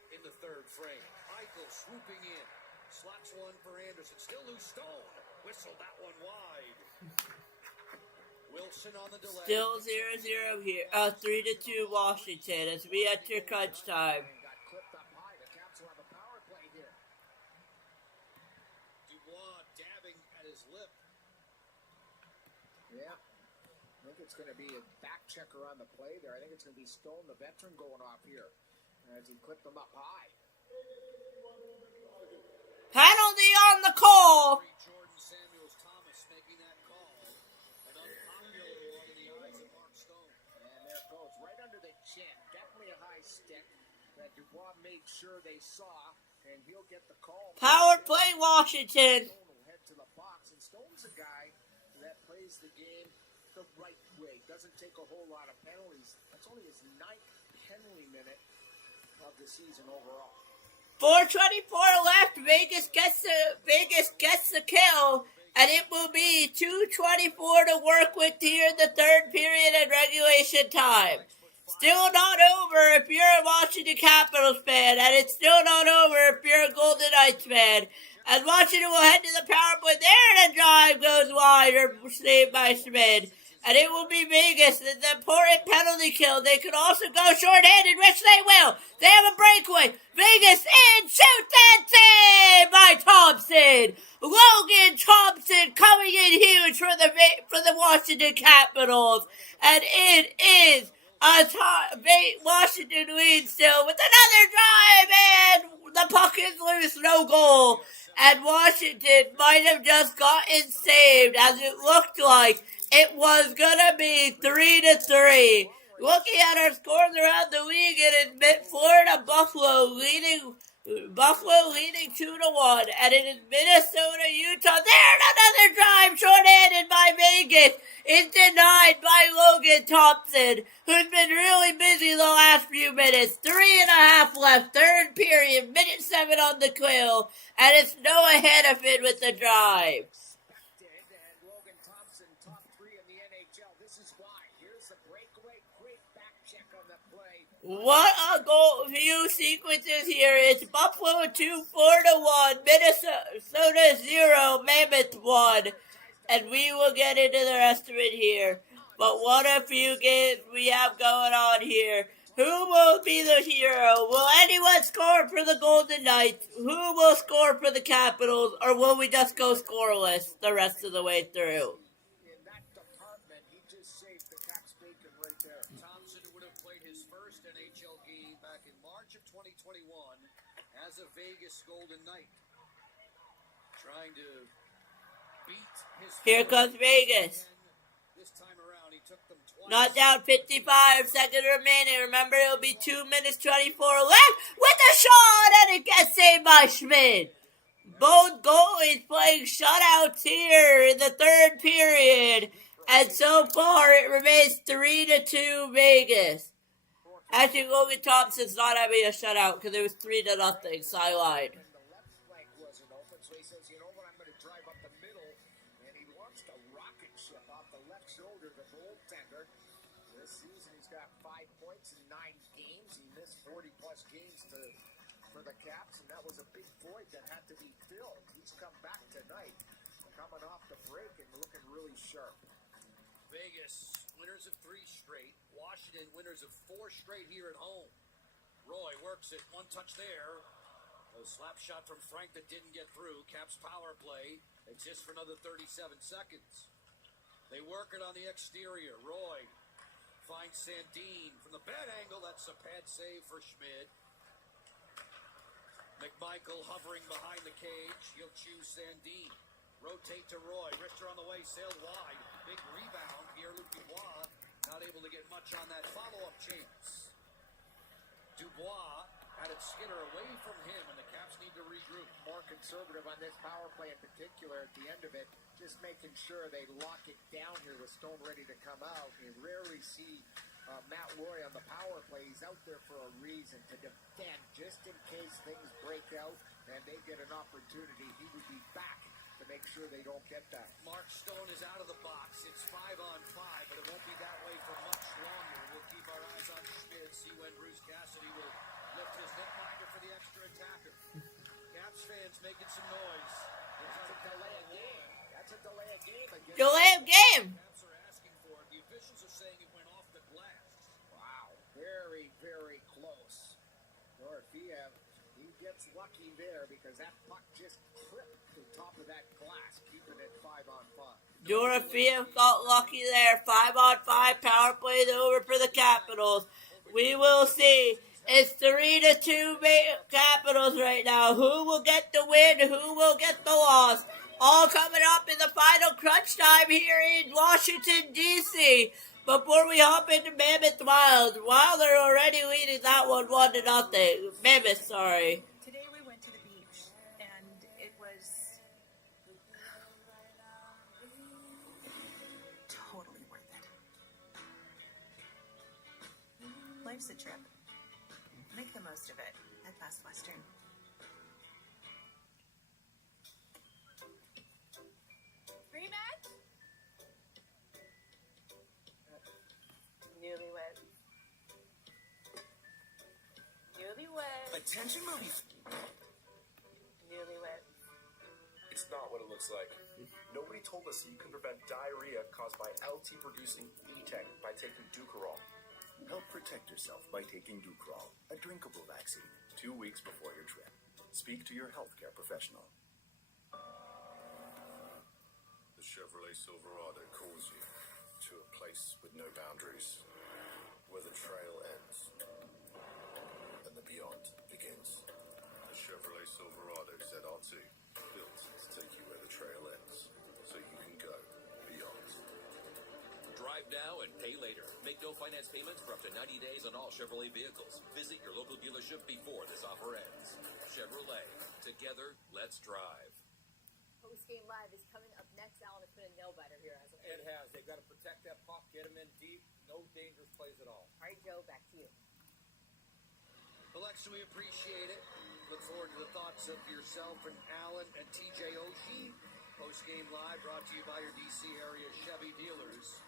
in the third frame. Eichel swooping in. Slaps one for Anderson. Still loose. Stone. Whistle that one wide. Wilson on the delay. Still 0-0 here. 3-2 Washington as we enter crunch time. Got clipped up high. The Caps will have a power play here. Dubois dabbing at his lip. Yeah. I think it's going to be a back checker on the play there. I think it's going to be Stone, the veteran, going off here as he clipped them up high. Penalty on the call. Jordan Samuels Thomas making that call. An unpopular one in the eyes of Mark Stone. And there it goes, right under the chin. Definitely a high stick that Dubois made sure they saw, and he'll get the call. Power play Washington. Stone will head to the box, and Stone's a guy that plays the game the right way. Doesn't take a whole lot of penalties. That's only his 9th penalty minute of the season overall. 4:24 left. Vegas gets the kill, and it will be 2:24 to work with here in the third period and regulation time. Still not over if you're a Washington Capitals fan, and it's still not over if you're a Golden Knights fan. As Washington will head to the power play there, and a drive goes wide or saved by Schmid. And it will be Vegas, the important penalty kill. They could also go short-handed, which they will. They have a breakaway. Vegas in, shoots and saved by Thompson. Logan Thompson coming in huge for the Washington Capitals. And it is Washington leads still with another drive, and the puck is loose, no goal. And Washington might have just gotten saved, as it looked like it was gonna be 3-3. Looking at our scores around the league, it is Florida Buffalo leading 2-1, and it is Minnesota Utah. There, another drive short-handed by Vegas. It's denied by Logan Thompson, who's been really busy the last few minutes. 3.5 left, third period, minute 7 on the quill, and it's Noah Hannafin with the drive. What a goal view sequences here. It's Buffalo 2, 4-1, Minnesota 0, Mammoth 1. And we will get into the rest of it here. But what a few games we have going on here. Who will be the hero? Will anyone score for the Golden Knights? Who will score for the Capitals? Or will we just go scoreless the rest of the way through? As a Vegas Golden Knight, trying to beat his. Here comes Vegas. This time around, he took them twice. Not down, 55 seconds remaining. Remember, it'll be 2 minutes 24 left with a shot, and it gets saved by Schmid. Both goalies playing shutouts here in the third period, and so far it remains 3-2 Vegas. Actually, Logan Thompson's not having a shutout because it was 3-0 sideline. And the left flank wasn't open, so he says, you know what, I'm going to drive up the middle. And he launched a rocket ship off the left shoulder, the goaltender. This season, he's got 5 points in 9 games. He missed 40-plus games for the Caps, and that was a big void that had to be filled. He's come back tonight, coming off the break and looking really sharp. Vegas, winners of 3 straight. Washington, winners of 4 straight here at home. Roy works it, 1 touch there. A slap shot from Frank that didn't get through. Caps power play exists for another 37 seconds. They work it on the exterior. Roy finds Sandin from the bad angle. That's a pad save for Schmid. McMichael hovering behind the cage. He'll choose Sandin. Rotate to Roy. Richter on the way, sailed wide. Big rebound. Pierre-Luc Dubois not able to get much on that follow-up chance. Dubois had it skitter away from him, and the Caps need to regroup. More conservative on this power play in particular at the end of it, just making sure they lock it down here with Stone ready to come out. You rarely see Matt Roy on the power play. He's out there for a reason, to defend, just in case things break out and they get an opportunity. He would be back to make sure they don't get that. Mark Stone is out of the box. It's 5-on-5, but it won't be that way for much longer. We'll keep our eyes on Schmidt, see when Bruce Cassidy will lift his netminder for the extra attacker. Caps fans making some noise. That's a delay of game. That's a delay of game again. Delay of game. Caps are asking for it. The officials are saying it went off the glass. Wow. Very, very close. Dorofeev, he gets lucky there because that puck just clipped the top of that glass, keeping it 5-on-5. Dorofeev got lucky there. 5-on-5 power plays over for the Capitals. We will see. It's 3-2 Capitals right now. Who will get the win? Who will get the loss? All coming up in the final crunch time here in Washington, D.C. Before we hop into Mammoth Wild, Wild are already leading that one 1-0. Mammoth, sorry. Today we went to the beach, and it was totally worth it. Life's a trip. Make the most of it at Best Western. Rematch? Newlywed. Newlywed. Attention movie. Newlywed. It's not what it looks like. Nobody told us you can prevent diarrhea caused by LT-producing E-Tech by taking Ducarol. Help protect yourself by taking Ducrol, a drinkable vaccine, 2 weeks before your trip. Speak to your healthcare professional. The Chevrolet Silverado calls you to a place with no boundaries, where the trail ends and the beyond begins. The Chevrolet Silverado ZR2, built to take you where the trail ends, so you can go beyond. Drive now and pay later. Make no finance payments for up to 90 days on all Chevrolet vehicles. Visit your local dealership before this offer ends. Chevrolet. Together, let's drive. Post-game live is coming up next. Alan, it's been a nail-biter here as of It has. They've got to protect that puck, get him in deep. No dangerous plays at all. All right, Joe, back to you. Alexa, we appreciate it. Look forward to the thoughts of yourself and Alan and TJ Oshie. Post-game live brought to you by your DC area Chevy dealers.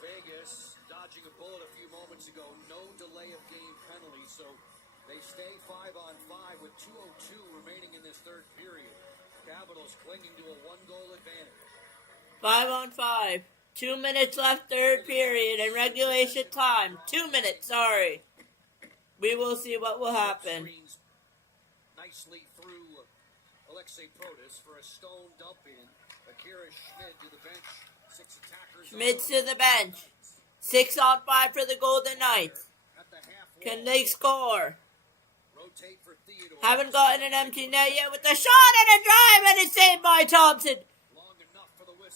Vegas dodging a bullet a few moments ago. No delay of game penalty, so they stay 5-on-5 with 2:02 remaining in this third period. Capitals clinging to a 1-goal advantage. 5-on-5. 2 minutes left, third period, and regulation time. 2 minutes, sorry. We will see what will happen. Nicely through Alexei Protas for a Stone dump in. Akira Schmid to the bench. 6 attackers. Schmidt's to the bench. 6-on-5 for the Golden Knights. Can they score? Rotate for Theodore. Haven't gotten an empty net yet with a shot and a drive, and it's saved by Thompson.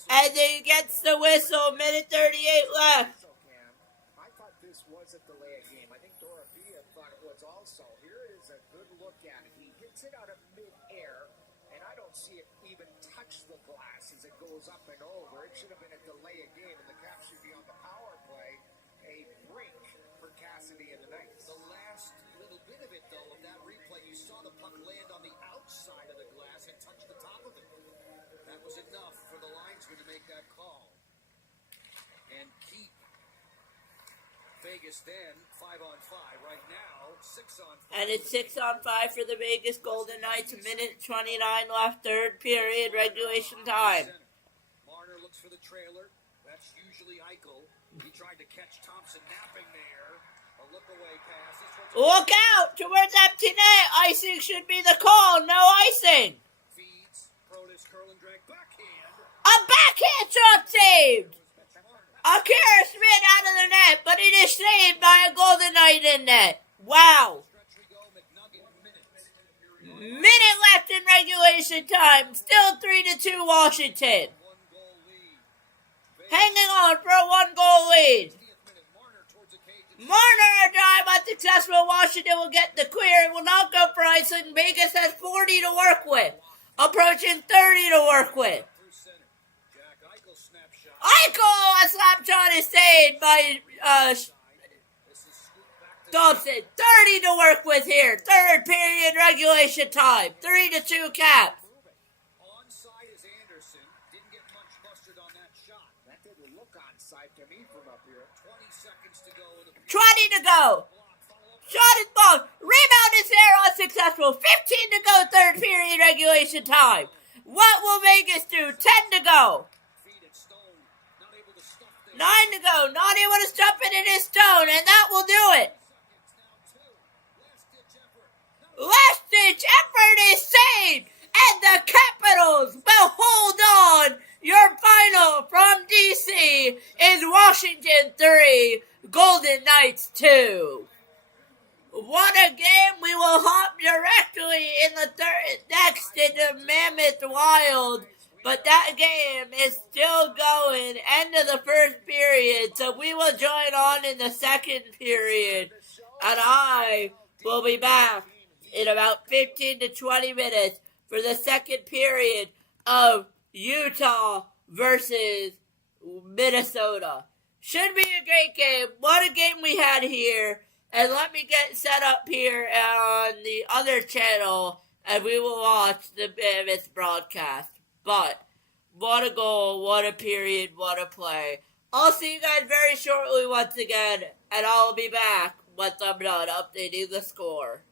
As he gets the whistle, minute 38 left. I thought this was a delay of game. I think Dorofeev thought it was also. Here is a good look at it. He hits it out of mid-air, and I don't see it even touch the glass as it goes up and over. It should have been a delay of game, and the Caps should be on the power play. A break for Cassidy and the Knights. The last little bit of it, though, of that replay, you saw the puck land on the outside of the glass and touch the top of it. That was enough for the linesman to make that call. And keep Vegas then 5-on-5. Right now, 6-on-5. And it's 6-on-5 for the Vegas Golden Knights. Minute 29 left, third period, regulation time. Marner looks for the trailer. That's usually Eichel. He tried to catch Thompson napping there. A look-away pass. Look out towards empty net. Icing should be the call. No icing. Feeds. Protas, curl and drag backhand. A backhand shot saved. Akira Schmid out of the net, but it is saved by a Golden Knight in net. Wow. Minute left in regulation time. Still 3-2 Washington. Hanging on for a 1-goal lead. Marner a drive unsuccessful. Washington will get the clear. It will not go for icing. Vegas has 40 to work with. Approaching 30 to work with. Eichel, a slap shot is saved by Thompson. 30 to work with here. Third period regulation time. 3-2 Caps. to go. Shot is blocked. Rebound is there, unsuccessful. 15 to go, third period regulation time. What will Vegas do? 10 to go. 9 to go. Not able to stuff it in his stone, and that will do it. Last-ditch effort is saved, and the Capitals will hold on. Your final from DC is Washington 3, Golden Knights 2. What a game. We will hop directly in the next into Mammoth Wild. But that game is still going. End of the first period. So we will join on in the second period. And I will be back in about 15 to 20 minutes for the second period of Utah versus Minnesota. Should be a great game. What a game we had here. And let me get set up here on the other channel, and we will watch the Mammoth broadcast. But what a goal, what a period, what a play. I'll see you guys very shortly once again, and I'll be back once I'm done updating the score.